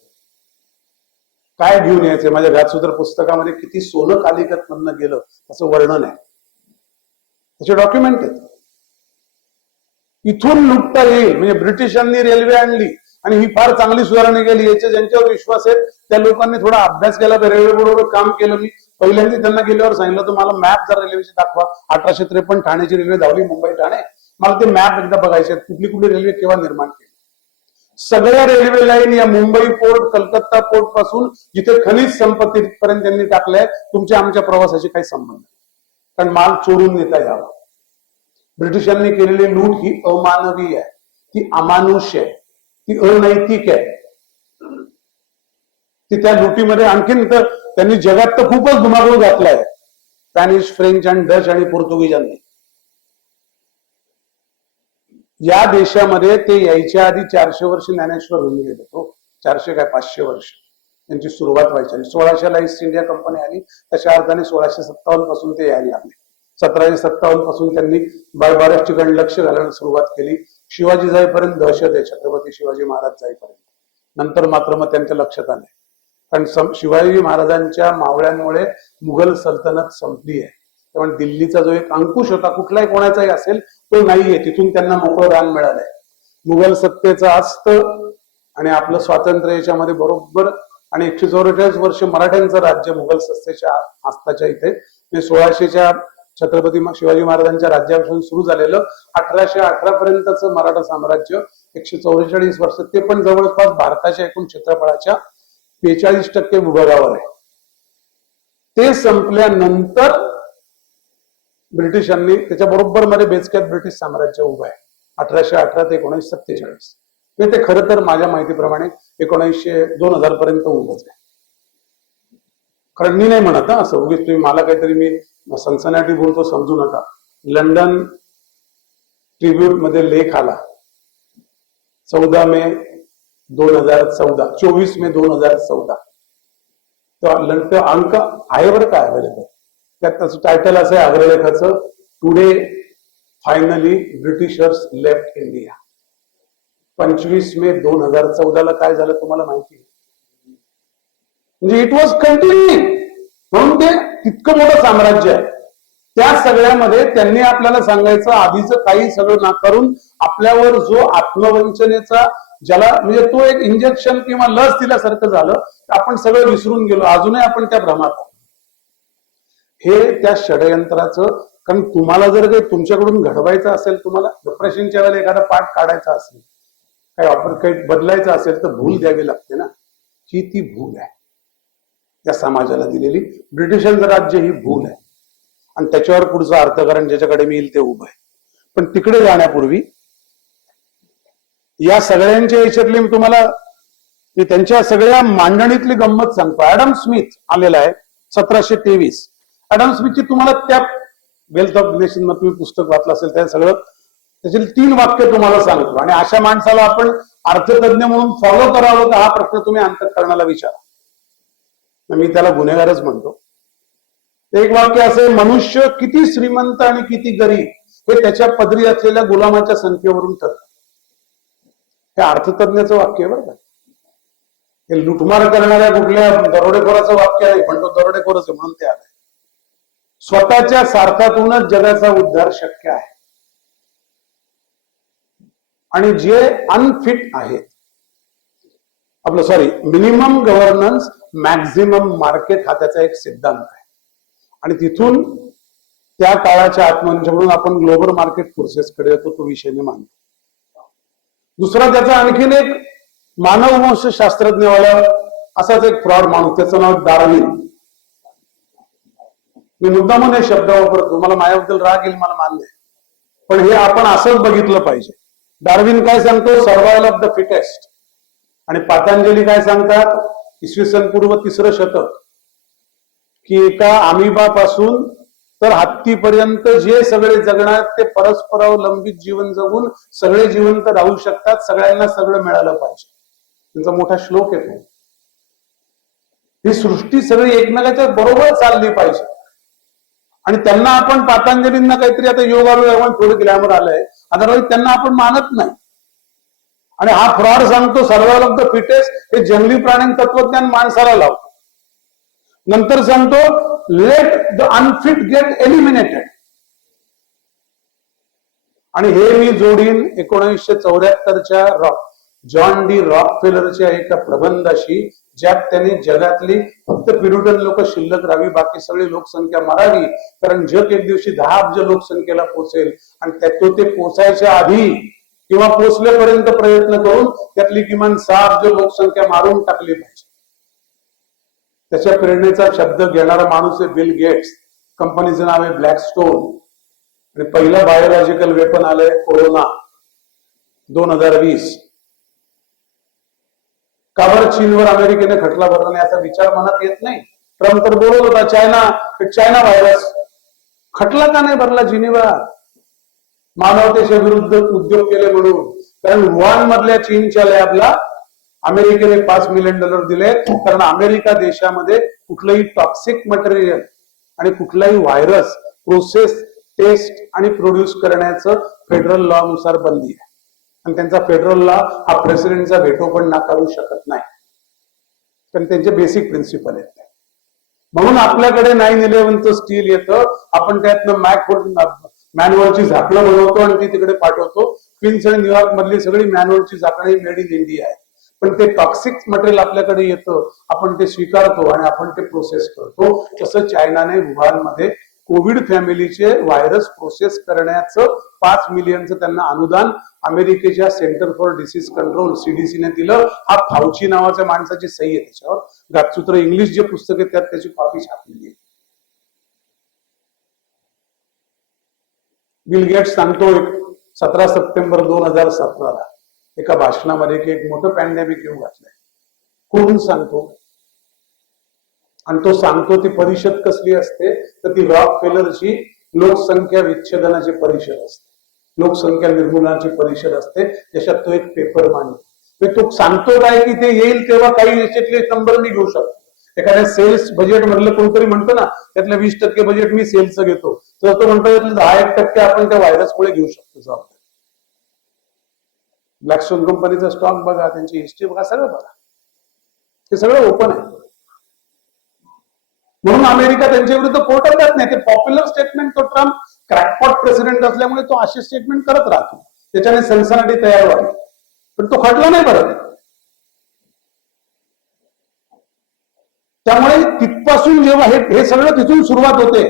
काय घेऊन यायचं. माझ्या व्याससूत्र पुस्तकामध्ये किती सोनं कालिकत मधनं गेलं त्याचं वर्णन आहे, त्याचे डॉक्युमेंट आहेत. इथून लुटता येईल म्हणजे ब्रिटिशांनी रेल्वे आणली आणि ही फार चांगली सुधारणा केली. ज्यांच्यावर विश्वास आहे त्या लोकांनी थोडा अभ्यास केला तर रेल्वे बरोबर काम केलं. मी पहिल्यांदा त्यांना गेल्यावर सांगितलं तर मला मॅप जर रेल्वेची दाखवा. 1853 ठाण्याची रेल्वे धावली मुंबई ठाणे, मला ते मॅप एकदा बघायचे कुठली रेल्वे केव्हा निर्माण केली. सगळ्या रेल्वे लाईन या मुंबई पोर्ट, कलकत्ता पोर्ट पासून जिथे खनिज संपत्ती पर्यंत त्यांनी टाकलंय. तुमच्या आमच्या प्रवासाशी काही संबंध नाही, कारण माल चोरून नेता यावा. ब्रिटिशांनी केलेली लूट ही अमानवी आहे, ती अमानुष आहे, ती अनैतिक आहे. ती त्या लुटीमध्ये आणखीन तर त्यांनी जगात तर खूपच धुमाकूळ घातलाय. स्पॅनिश, फ्रेंच आणि डच आणि पोर्तुगीजांनी या देशामध्ये ते यायच्या आधी 400 वर्ष ज्ञानेश्वर होऊन गेले. तो 400 काय 500 वर्ष त्यांची सुरुवात व्हायची. आणि 1600 ईस्ट इंडिया कंपनी आली, तशा अर्थाने 1657 पासून ते यायला लागले. 1757 पासून त्यांनी बऱ्याच ठिकाणी लक्ष घालायला सुरुवात केली. शिवाजी जाईपर्यंत दहशत आहे, छत्रपती शिवाजी महाराज जाईपर्यंत. नंतर मात्र मग त्यांच्या लक्षात आले, कारण शिवाजी महाराजांच्या मावळ्यांमुळे मुघल सल्तनत संपली आहे. त्यामुळे दिल्लीचा जो एक अंकुश होता कुठलाही कोणाचाही असेल तो नाहीये. तिथून त्यांना मोकळं रान मिळालंय. मुघल सत्तेचा अस्त आणि आपलं स्वातंत्र्य याच्यामध्ये बरोबर आणि 144 वर्ष मराठ्यांचं राज्य मुघल सत्तेच्या हस्ताच्या इथे 1600च्या छत्रपती शिवाजी महाराजांच्या राज्यापासून सुरू झालेलं 1818 पर्यंतचं मराठा साम्राज्य 144 वर्ष, ते पण जवळपास भारताच्या एकूण क्षेत्रफळाच्या 42% भूभागावर आहे. ते संपल्यानंतर ब्रिटिशांनी त्याच्या बरोबर मध्ये बेचक्यात ब्रिटिश साम्राज्य उभं आहे 1818 ते 1947. ते खरं तर माझ्या माहितीप्रमाणे 2000 पर्यंत उभंच आहे. कारण मी नाही म्हणत असं उगीच तुम्ही मला काहीतरी मी सनसनाटी बोलतो समजू नका. लंडन ट्रिब्यून मध्ये लेख आला 14 मे 2014, 24 मे 2014. तो अंक आहे बरं का अवेलेबल. त्यात त्याचं टायटल असं आहे अग्रलेखाचं, today finally Britishers left India. 25 May 2014 काय झालं तुम्हाला माहिती आहे? म्हणजे इट वॉज कंटिन्युइंग. म्हणून ते तितकं मोठं साम्राज्य आहे. त्या सगळ्यामध्ये त्यांनी आपल्याला सांगायचं आधीचं काही सगळं नाकारून आपल्यावर जो आत्मवंचनेचा ज्याला म्हणजे तो एक इंजेक्शन किंवा लस दिल्यासारखं झालं, आपण सगळं विसरून गेलो. अजूनही आपण त्या भ्रमात आहोत. हे त्या षडयंत्राचं, कारण तुम्हाला जर काही तुमच्याकडून घडवायचं असेल, तुम्हाला डिप्रेशनच्या वेळेला एखादा पाठ काढायचा असेल, काही बदलायचं असेल तर भूल द्यावी लागते ना. ही ती भूल आहे त्या समाजाला दिलेली. ब्रिटिशांचं राज्य ही भूल आहे आणि त्याच्यावर पुढचं अर्थकारण ज्याच्याकडे मी येईल ते उभं आहे. पण तिकडे जाण्यापूर्वी या सगळ्यांच्या याच्यातली मी तुम्हाला त्यांच्या सगळ्या मांडणीतली गंमत सांगतो. ऍडम स्मिथ आलेला आहे 1723. ऍडम स्मिथची तुम्हाला त्या वेल्थ ऑफ नेशन मध्ये तुम्ही पुस्तक वाचलं असेल, त्या सगळं त्याची 3 वाक्य तुम्हाला सांगतो. आणि अशा माणसाला आपण अर्थतज्ञ म्हणून फॉलो करावं का हा प्रश्न तुम्ही अंतःकरणाला विचारा. मी त्याला गुन्हेगारच म्हणतो. एक वाक्य असं, मनुष्य किती श्रीमंत आणि किती गरीब हे त्याच्या पदरी असलेल्या गुलामाच्या संख्येवरून ठरतं. हे अर्थतज्ञाचं वाक्य आहे बरं का. हे लुटमार करणाऱ्या कुठल्या दरोडेखोराचं वाक्य नाही, पण तो दरोडेखोरच आहे म्हणून ते आलंय. स्वतःच्या स्वार्थातूनच जगाचा उद्धार शक्य आहे. आणि जे अनफिट आहेत, मिनिमम गव्हर्नन्स मॅक्झिमम मार्केट हा त्याचा एक सिद्धांत आहे. आणि तिथून त्या काळाच्या आत्महत्येकडून आपण ग्लोबल मार्केट फोर्सेसकडे येतो, तो विषय मी मानतो. दुसरा त्याचा आणखीन एक मानववंश शास्त्रज्ञवाला असाच एक फ्रॉड माणूस, त्याचं नाव डार्विन. मी मुद्दामून हे शब्द वापरतो, मला माझ्याबद्दल राग येईल, मला मान्य आहे, पण हे आपण असंच बघितलं पाहिजे. डार्विन काय सांगतो? Survival of the fittest. आणि पतंजली काय सांगतात? इसवी सन पूर्व 3रं शतक, की एका अमिबापासून तर हत्तीपर्यंत जे सगळे जगणार ते परस्परावलंबित जीवन जगून सगळे जिवंत राहू शकतात, सगळ्यांना सगळं मिळालं पाहिजे. त्यांचा मोठा श्लोक येतो. ही सृष्टी सगळी एकमेकाच्या बरोबर चालली पाहिजे. आणि त्यांना आपण पतंजलींना काहीतरी आता योग आरोग्य थोडं ग्लॅमर आलंय, अदरवाईज त्यांना आपण मानत नाही. आणि हा फ्रॉड सांगतो सर्वायवल ऑफ द फिटेस्ट, हे जंगली प्राणी तत्वज्ञान माणसाला लावतो. नंतर सांगतो let the unfit get eliminated. आणि हे मी जोडीन 1974च्या जॉन डी रॉकफेलरच्या एका प्रबंधाशी, ज्यात त्यांनी जगातली फक्त प्युरिटन लोक शिल्लक राहावी, बाकी सगळी लोकसंख्या मरावी. कारण जग एक दिवशी 10 अब्ज लोकसंख्येला पोहोचेल आणि तो ते पोचायच्या आधी किंवा पोचल्यापर्यंत प्रयत्न करून त्यातली किमान 6 अब्ज लोकसंख्या मारून टाकली पाहिजे. त्याच्या प्रेरणेचा शब्द घेणारा माणूस आहे बिल गेट्स. कंपनीचं नाव आहे ब्लॅकस्टोन. आणि पहिलं बायोलॉजिकल वेपन आलंय कोरोना 2020. का बरं चीनवर अमेरिकेने खटला भरला नाही असा विचार मनात येत नाही. ट्रम्प तर बोलत होता चायना व्हायरस. खटला का नाही भरला जिनिव्हा? मानवतेच्या विरुद्ध उद्योग केले म्हणून. कारण वुहान मधल्या चीनच्या लॅबला अमेरिकेने $5 मिलियन दिले. कारण अमेरिका देशामध्ये कुठलंही टॉक्सिक मटेरियल आणि कुठलाही व्हायरस प्रोसेस, टेस्ट आणि प्रोड्यूस करण्याचं फेडरल लॉ नुसार बंदी आहे. आणि त्यांचा फेडरल लॉ हा प्रेसिडेंटचा व्हेटो पण नाकारू शकत नाही. कारण त्यांचे बेसिक प्रिन्सिपल आहेत. म्हणून आपल्याकडे 9/11चं स्टील येतं, आपण त्यातनं मॅन्युअलची झाकणं बनवतो आणि ती तिकडे पाठवतो. क्वीन्स आणि न्यूयॉर्क मधली सगळी मॅन्युअलची झाकणं मेड इन इंडिया आहे. पण ते टॉक्सिक मटेरियल आपल्याकडे येतं, आपण ते स्वीकारतो आणि आपण ते प्रोसेस करतो. तसं चायनाने वुहानमध्ये कोविड फॅमिलीचे व्हायरस प्रोसेस करण्याचं 5 मिलियनचं त्यांना अनुदान अमेरिकेच्या सेंटर फॉर डिसीज कंट्रोल CDCने दिलं. हा फाउची नावाच्या माणसाची सही आहे त्याच्यावर. गातसूत्र इंग्लिश जे पुस्तक आहे त्यात त्याची कॉपी छापलेली आहे. बिल गेट्स सांगतो 17 सप्टेंबर 2017 एका भाषणामध्ये की एक मोठं पॅन्डेमिक येऊ घातलंय. कोण सांगतो? आणि तो सांगतो ती परिषद कसली असते तर ती रॉकफेलरची लोकसंख्या विच्छेदनाची परिषद असते, लोकसंख्या निर्मूलनाची परिषद असते. त्याच्यात तो एक पेपर मांडतो. तो सांगतो काय की ते येईल तेव्हा काही याच्यातले नंबर मी घेऊ शकतो. एखाद्या सेल्स बजेट मधलं कोणतरी म्हणतो ना त्यातलं 20% बजेट मी सेल्सचं घेतो, तर तो म्हणतो 10% आपण त्या व्हायरसमुळे घेऊ शकतो जबाबदारी. ब्लॅकस्टोन कंपनीचा स्टॉक बघा, त्यांची हिस्ट्री बघा, सगळं बघा, हे सगळं ओपन आहे. म्हणून अमेरिका त्यांच्या विरुद्ध कोर्टात जात नाही. ते पॉप्युलर स्टेटमेंट, तो ट्रम्प क्रॅकपॉट प्रेसिडेंट असल्यामुळे तो असे स्टेटमेंट करत राहतो, त्याच्याने सनसनाटी तयार व्हावी, पण तो खटला नाही परत. त्यामुळे तिथपासून जेव्हा हे सगळं तिथून सुरुवात होते,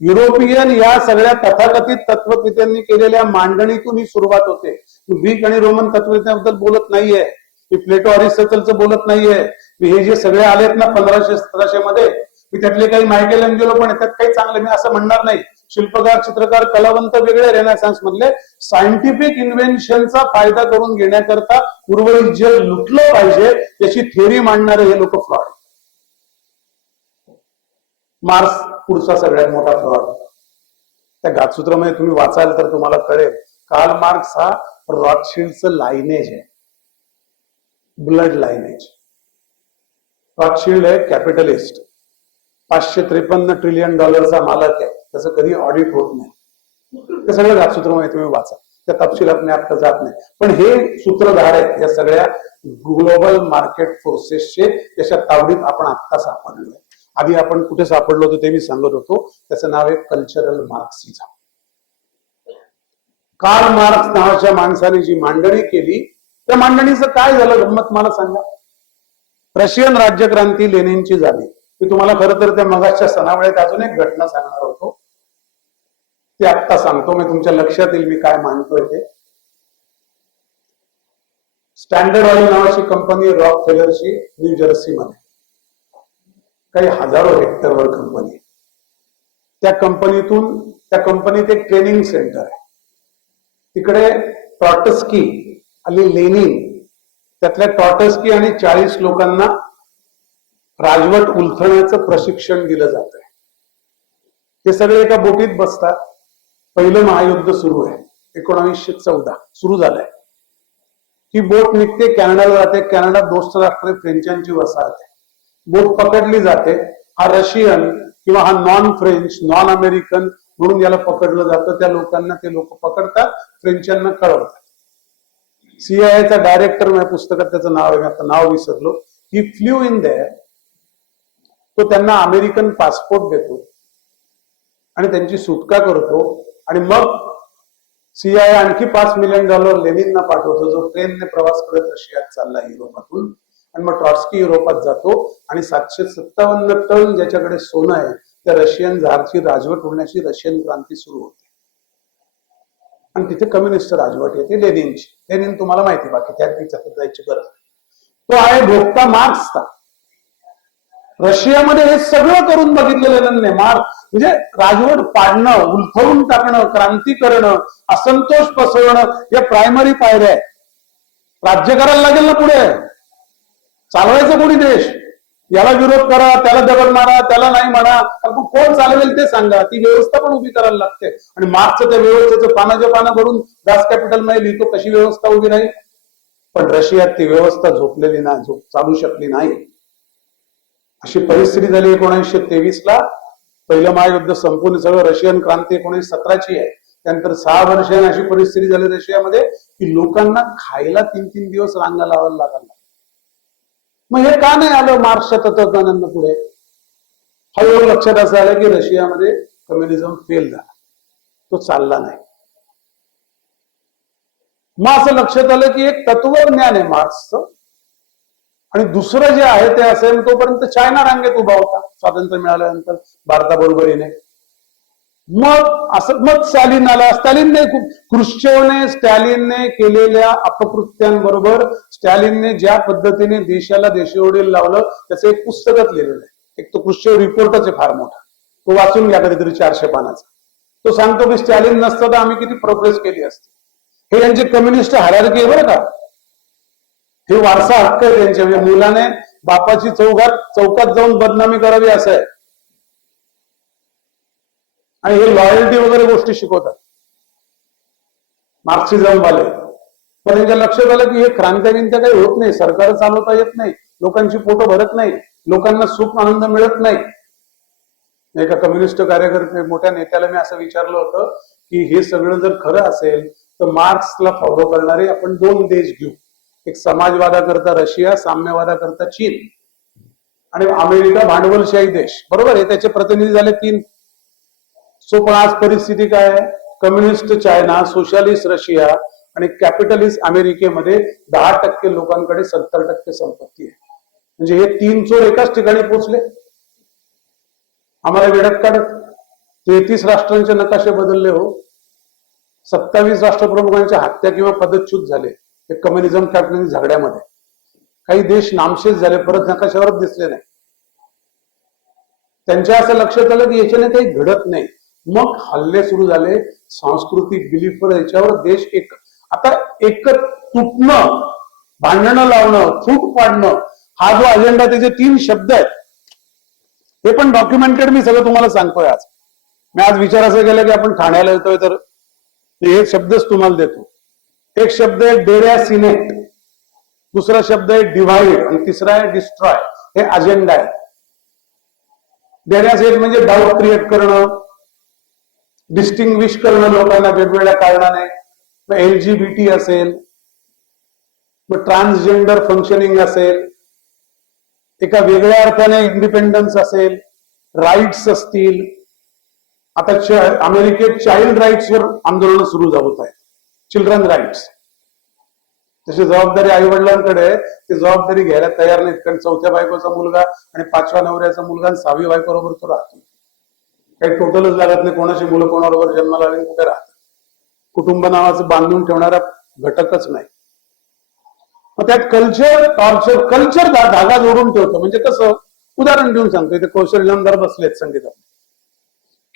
युरोपियन या सगळ्या तथाकथित तत्वज्ञांनी केलेल्या मांडणीतून ही सुरुवात होते. ग्रीक आणि रोमन तत्वज्ञाबद्दल बोलत नाहीये, मी प्लेटो अरिस्टॉटलचं बोलत नाहीये, मी हे जे सगळे आलेत ना 1500-1700 मध्ये, मी त्यातले काही मायकेल एंजेलो पण त्यात काही चांगले मी असं म्हणणार नाही. शिल्पकार, चित्रकार, कलावंत वेगळे रेनेसान्स मधले. सायंटिफिक इन्व्हेन्शनचा फायदा करून घेण्याकरता उर्वरित जग लुटलं पाहिजे याची थेअरी मांडणारे हे लोक फ्रॉड. मार्क्स पुढचा सगळ्यात मोठा फ्रॉड. त्या घातसूत्रामध्ये तुम्ही वाचाल तर तुम्हाला कळेल, कार्ल मार्क्स हा रॉथशिल्डचं लायनेज आहे, ब्लड लायनेज. रॉथशिल्ड आहे कॅपिटलिस्ट, $553 ट्रिलियन मालक आहे, त्याचं कधी ऑडिट होत नाही. ते सगळं घातसूत्रामध्ये तुम्ही वाचा, त्या तपशिलात मी आता जात नाही. पण हे सूत्रधार आहेत या सगळ्या ग्लोबल मार्केट फोर्सेसचे, त्याच्या तावडीत आपण आत्ता सापडलोय. आधी आपण कुठे सापडलो होतो ते मी सांगत होतो, त्याचं नाव आहे कल्चरल मार्क्सिझम. कार्ल मार्क्स नावाच्या माणसाने जी मांडणी केली, त्या मांडणीचं काय झालं गंमत मला सांगा. रशियन राज्यक्रांती लेनिनची झाली. मी तुम्हाला खरं तर त्या मगाच्या सणावेळेत अजून एक घटना सांगणार होतो, ते आत्ता सांगतो, मी तुमच्या लक्षात येईल मी काय मानतोय ते. स्टँडर्ड ऑइल नावाची कंपनी रॉकफेलरची न्यू जर्सी मध्ये, काही हजारो हेक्टरवर कंपनी. त्या कंपनीत एक ट्रेनिंग सेंटर आहे. तिकडे ट्रॉटस्की आणि लेनिन, त्यातल्या ट्रॉटस्की आणि 40 लोकांना राजवट उलथण्याचं प्रशिक्षण दिलं जात आहे. ते सगळे एका बोटीत बसतात. पहिलं महायुद्ध सुरू आहे, 1914 सुरू झालंय. ही बोट निघते, कॅनडाला जाते. कॅनडात दोस्त राष्ट्र फ्रेंचांची वसाहत आहे. बोट पकडली जाते. हा रशियन किंवा हा नॉन फ्रेंच, नॉन अमेरिकन म्हणून याला पकडलं जातं. त्या लोकांना ते लोक पकडतात, फ्रेंचांना कळवतात. CIA डायरेक्टर, माझ्या पुस्तकात त्याचं नाव आहे, आता नाव विसरलो, ही फ्ल्यू इन देअर. तो त्यांना अमेरिकन पासपोर्ट देतो आणि त्यांची सुटका करतो. आणि मग CIA आणखी $5 मिलियन लेनिनना पाठवतो, जो ट्रेनने प्रवास करत रशियात चालला युरोपातून. आणि मग ट्रॉट्स्की युरोपात जातो आणि 757 टन ज्याच्याकडे सोनं आहे त्या रशियन झारची राजवट होण्याची रशियन क्रांती सुरू होते. आणि तिथे कम्युनिस्ट राजवट येते लेनिनची. लेनिन तुम्हाला माहिती, बाकी त्यात जायची गरज. तो आहे भोगता मार्क्सचा. रशियामध्ये हे सगळं करून बघितलेलं नाही. म्हणजे राजवट पाडणं, उलथवून टाकणं, क्रांती करणं, असंतोष पसरवणं, या प्रायमरी पायऱ्या आहेत. राज्य करायला लागेल ना पुढे, चालवायचं कोणी देश. याला विरोध करा, त्याला दगड मारा, त्याला नाही म्हणा, कोण चालवेल ते सांगा. ती व्यवस्था पण उभी करायला लागते. आणि मार्क्सचं त्या व्यवस्थेचं पानं भरून दास कॅपिटल मध्ये लिहितो कशी व्यवस्था उभी राहील. पण रशियात ती व्यवस्था झोपलेली नाही, चालू शकली नाही. अशी परिस्थिती झाली 1923ला. पहिलं महायुद्ध संपून सगळं. रशियन क्रांती 1917ची आहे. त्यानंतर 6 वर्षांनी अशी परिस्थिती झाली रशियामध्ये की लोकांना खायला 3-3 दिवस रांगा लावायला लागला. मग हे का नाही आलं मार्क्सच्या तत्वज्ञानांना पुढे? हळूहळू लक्षात असं आलं की रशियामध्ये कम्युनिझम फेल झाला, तो चालला नाही. मग असं लक्षात आलं की एक तत्वज्ञान आहे मार्क्सचं, आणि दुसरं जे आहे ते असेल, तोपर्यंत चायना रांगेत उभा होता स्वातंत्र्य मिळाल्यानंतर भारताबरोबरीने. मग स्टॅलिन आला. स्टॅलिनने क्रुश्चेवने स्टॅलिनने केलेल्या अपकृत्यांबरोबर स्टॅलिनने ज्या पद्धतीने देशाला देशोडील लावलं त्याचं एक पुस्तकच लिहिलेलं आहे. एक तो क्रुश्चेव रिपोर्टच आहे फार मोठा, तो वाचून घ्या कधीतरी 400 पानाचा. तो सांगतो की स्टॅलिन नसतं तर आम्ही किती प्रोग्रेस केली असते. हे यांचे कम्युनिस्ट हायरार्की आहे बरं का. हे वारसा हक्क आहे त्यांच्या. म्हणजे मुलाने बापाची चौकात जाऊन बदनामी करावी असं आहे. आणि हे लॉयल्टी वगैरे गोष्टी शिकवतात मार्क्सिझम वाले. पण त्यांच्या लक्षात आलं की हे क्रांत्या काही होत नाही, सरकार चालवता येत नाही, लोकांची पोटं भरत नाही, लोकांना सुख आनंद मिळत नाही. एका कम्युनिस्ट कार्यकर्ते मोठ्या नेत्याला मी असं विचारलं होतं की हे सगळं जर खरं असेल तर मार्क्सला फॉलो करणारे आपण 2 देश घेऊ. एक समाजवादाकरता रशिया, साम्यवादाकरता चीन, आणि अमेरिका भांडवलशाही देश. बरोबर आहे, त्याचे प्रतिनिधी झाले 3. सो पण आज परिस्थिती काय आहे? कम्युनिस्ट चायना, सोशलिस्ट रशिया आणि कॅपिटलिस्ट अमेरिकेमध्ये 10% लोकांकडे 70% संपत्ती आहे. म्हणजे हे 3 चोर एकाच ठिकाणी पोहोचले. आम्हाला वेड्यात काढत. 33 राष्ट्रांचे नकाशे बदलले हो. 27 राष्ट्रप्रमुखांच्या हत्या किंवा पदच्युत झाले ते कम्युनिझम कॅपिटलिझम झगड्यामध्ये. काही देश नामशेष झाले, परत नकाशावरच दिसले नाही. त्यांच्या असं लक्षात आलं की याच्याने काही घडत नाही. मग हल्ले सुरू झाले सांस्कृतिक बिलीफवर. याच्यावर देश आता तुटणं, भांडणं लावणं, फूट पाडणं, हा जो अजेंडा, त्याचे 3 शब्द आहेत. हे पण डॉक्युमेंटेड मी सगळं तुम्हाला सांगतोय आज. मी आज विचार असं केला की आपण ठाण्याला येतोय तर हे शब्दच तुम्हाला देतो. एक शब्द आहे डेरॅसिनेट, दुसरा शब्द आहे डिव्हाइड आणि तिसरा आहे डिस्ट्रॉय. हे अजेंडा आहे. डेरॅसिनेट म्हणजे डाऊट क्रिएट करणं, डिस्टिंग्विश करणं लोकांना वेगवेगळ्या कारणाने. मग LGBT असेल, मग ट्रान्सजेंडर फंक्शनिंग असेल, एका वेगळ्या अर्थाने इंडिपेंडन्स असेल, राईट्स असतील. आता अमेरिकेत चाइल्ड राईट्सवर आंदोलन सुरू होत आहे, चिल्ड्रन राईट्स. तशी जबाबदारी आई वडिलांकडे, ती जबाबदारी घ्यायला तयार नाहीत. कारण 4थ्या बायकोचा मुलगा आणि 5व्या नवऱ्याचा मुलगा आणि 6वी बायकोबरोबर तो राहतो. काही टोटलच लागत नाही. कोणाची मुलं कोणाबरोबर जन्माला आली कुठे राहतात. कुटुंब नावाचं बांधून ठेवणारा घटकच नाही. मग त्यात कल्चर धागा जोडून ठेवतो. म्हणजे कसं, उदाहरण देऊन सांगतो. इथे कौशल इनामदार बसलेत संगीतात.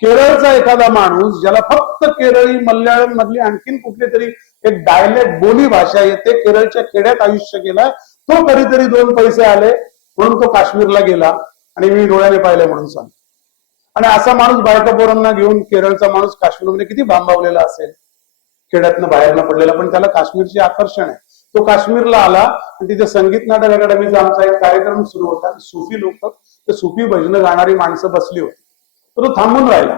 केरळचा एखादा माणूस ज्याला फक्त केरळी, मल्याळम मधली आणखीन कुठली तरी एक डायलेक्ट बोली भाषा येते, केरळच्या खेड्यात आयुष्य केलं, तो कधीतरी 2 पैसे आले म्हणून तो काश्मीरला गेला आणि मी डोळ्याने पाहिले म्हणून सांगतो. आणि असा माणूस बायका पोरांना घेऊन केरळचा माणूस काश्मीरमध्ये किती भांबावलेला असेल, खेड्यातनं बाहेरनं पडलेला, पण त्याला काश्मीरचे आकर्षण आहे. तो काश्मीरला आला आणि तिथे संगीत नाटक अकादमीचा आमचा एक कार्यक्रम सुरू होता. सुफी लोक, ते सुफी भजनं गाणारी माणसं बसली होती. तर तो थांबून राहिला.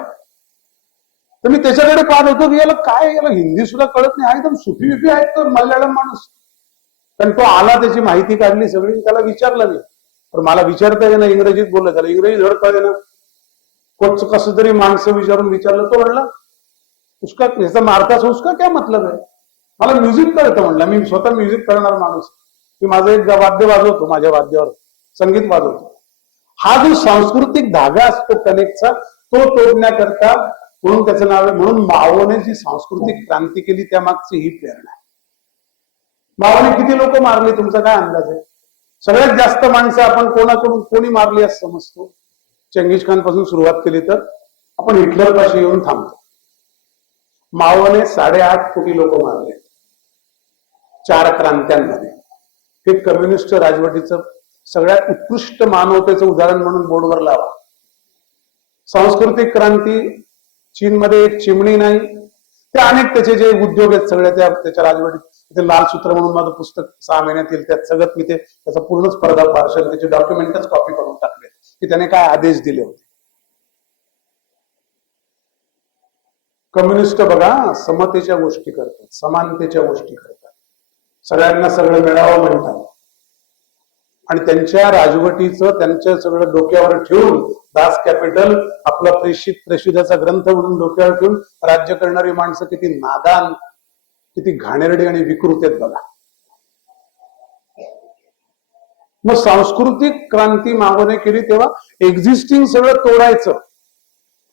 तर मी त्याच्याकडे पाहत होतो की याला काय, याला हिंदी सुद्धा कळत नाही, एकदम सुफी विफी आहेत तर मल्याळम माणूस. पण तो आला, त्याची माहिती काढली सगळी. त्याला विचारलं मी, तर मला विचारता येईना, इंग्रजीत बोललं. त्याला इंग्रजी धड कळे ना. कसं तरी माणसं विचारलं. तो म्हणला उसका याचा मारतास उसका क्या मतलब आहे. मला म्युझिक कळतं म्हणलं. मी स्वतः म्युझिक करणार माणूस. मी माझं एक वाद्य वाजवतो, माझ्या वाद्यावर संगीत वाजवतो. हा जो सांस्कृतिक धागा असतो कनेक्टचा, तो तोडण्याकरता, म्हणून त्याचं नाव आहे. म्हणून माओने जी सांस्कृतिक क्रांती केली त्यामागची ही प्रेरणा आहे. माओने किती लोक मारली तुमचा काय अंदाज आहे? सगळ्यात जास्त माणसं आपण कोणी मारली असं समजतो? चंगीज खान पासून सुरुवात केली तर आपण हिटलर पाशी येऊन थांबतो. माओने 8.5 कोटी लोक मारले 4 क्रांत्यांमध्ये. हे कम्युनिस्ट राजवटीचं सगळ्यात उत्कृष्ट मानवतेचं उदाहरण म्हणून बोर्डवर लावा. सांस्कृतिक क्रांती, चीनमध्ये एक चिमणी नाही, ते अनेक त्याचे जे उद्योग आहेत सगळे त्याच्या राजवटीत. ते लाल सूत्र म्हणून माझं पुस्तक 6 महिन्यात येईल, त्यात सगळं मी त्याचा पूर्ण पर्दाफाश, त्याचे डॉक्युमेंटच कॉपी करून टाकले की त्याने काय आदेश दिले होते. कम्युनिस्ट बघा समतेच्या गोष्टी करतात, समानतेच्या गोष्टी करतात, सगळ्यांना सगळं मिळावं म्हणतात. आणि त्यांच्या राजवटीचं त्यांच्या सगळं डोक्यावर ठेवून दास कॅपिटल आपला प्रेषिताचा ग्रंथ म्हणून डोक्यावर ठेवून राज्य करणारी माणसं किती नादान, किती घाणेरडी आणि विकृत आहेत बघा. मग सांस्कृतिक क्रांती मागवणे केली तेव्हा एक्झिस्टिंग सगळं तोडायचं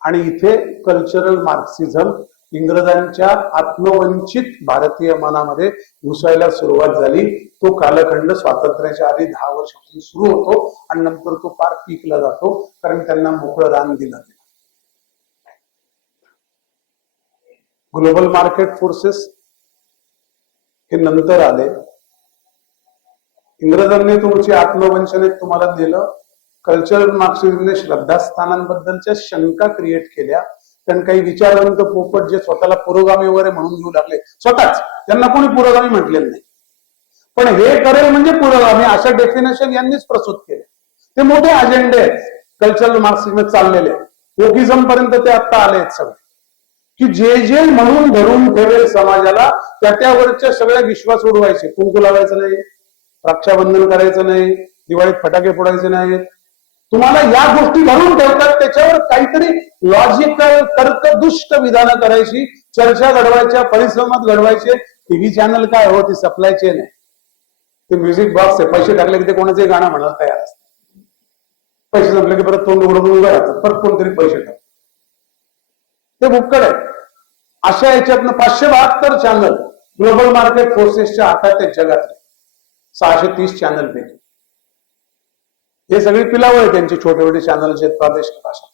आणि इथे कल्चरल मार्क्सिझम इंग्रजांच्या आत्मवंचित भारतीय मनामध्ये घुसायला सुरुवात झाली. तो कालखंड स्वातंत्र्याच्या आधी 10 वर्षापासून सुरू होतो आणि नंतर तो पार पीकला जातो, कारण त्यांना मोकळं रान दिलं. ग्लोबल मार्केट फोर्सेस हे नंतर आले. इंग्रजांनी तुमची आत्मवंचनेत तुम्हाला दिलं. कल्चरल मार्क्सिझमने श्रद्धास्थानांबद्दलच्या शंका क्रिएट केल्या. कारण काही विचारवंत पोपट जे स्वतःला पुरोगामी वगैरे म्हणून घेऊ लागले, स्वतःच त्यांना कोणी पुरोगामी म्हटलेलं नाही, पण हे करेल म्हणजे पुरोगामी अशा डेफिनेशन यांनीच प्रस्तुत केले. ते मोठे अजेंडे आहेत कल्चरल मार्क्सिझम चाललेले. वोकिझम पर्यंत ते आता आले आहेत सगळे, की जे जे म्हणून धरून ठेवेल समाजाला त्यावरच्या सगळ्या विश्वास उडवायचे. कुंकू लावायचं नाही, रक्षाबंधन करायचं नाही, दिवाळीत फटाके फोडायचे नाहीत. तुम्हाला या गोष्टी धरून ठेवतात, त्याच्यावर काहीतरी लॉजिकल तर्कदुष्ट विधानं करायची, चर्चा घडवायच्या, परिश्रमात घडवायचे. टीव्ही चॅनल काय हो, ती सप्लाय चेन आहे. ते म्युझिक बॉक्स आहे, पैसे टाकले की ते कोणाचंही गाणं म्हणायला तयार असतं. पैसे संपले की परत तोंड उघडून उभं राहतात, परत कोणतरी पैसे टाकतात. ते भुक्कड आहे. अशा याच्यातनं 572 चॅनल ग्लोबल मार्केट फोर्सेसच्या हातात आहेत जगातले 630 चॅनल पैकी. हे सगळी पिलावळ आहे त्यांची, छोटे छोटे चॅनल जे प्रादेशिक भाषेत.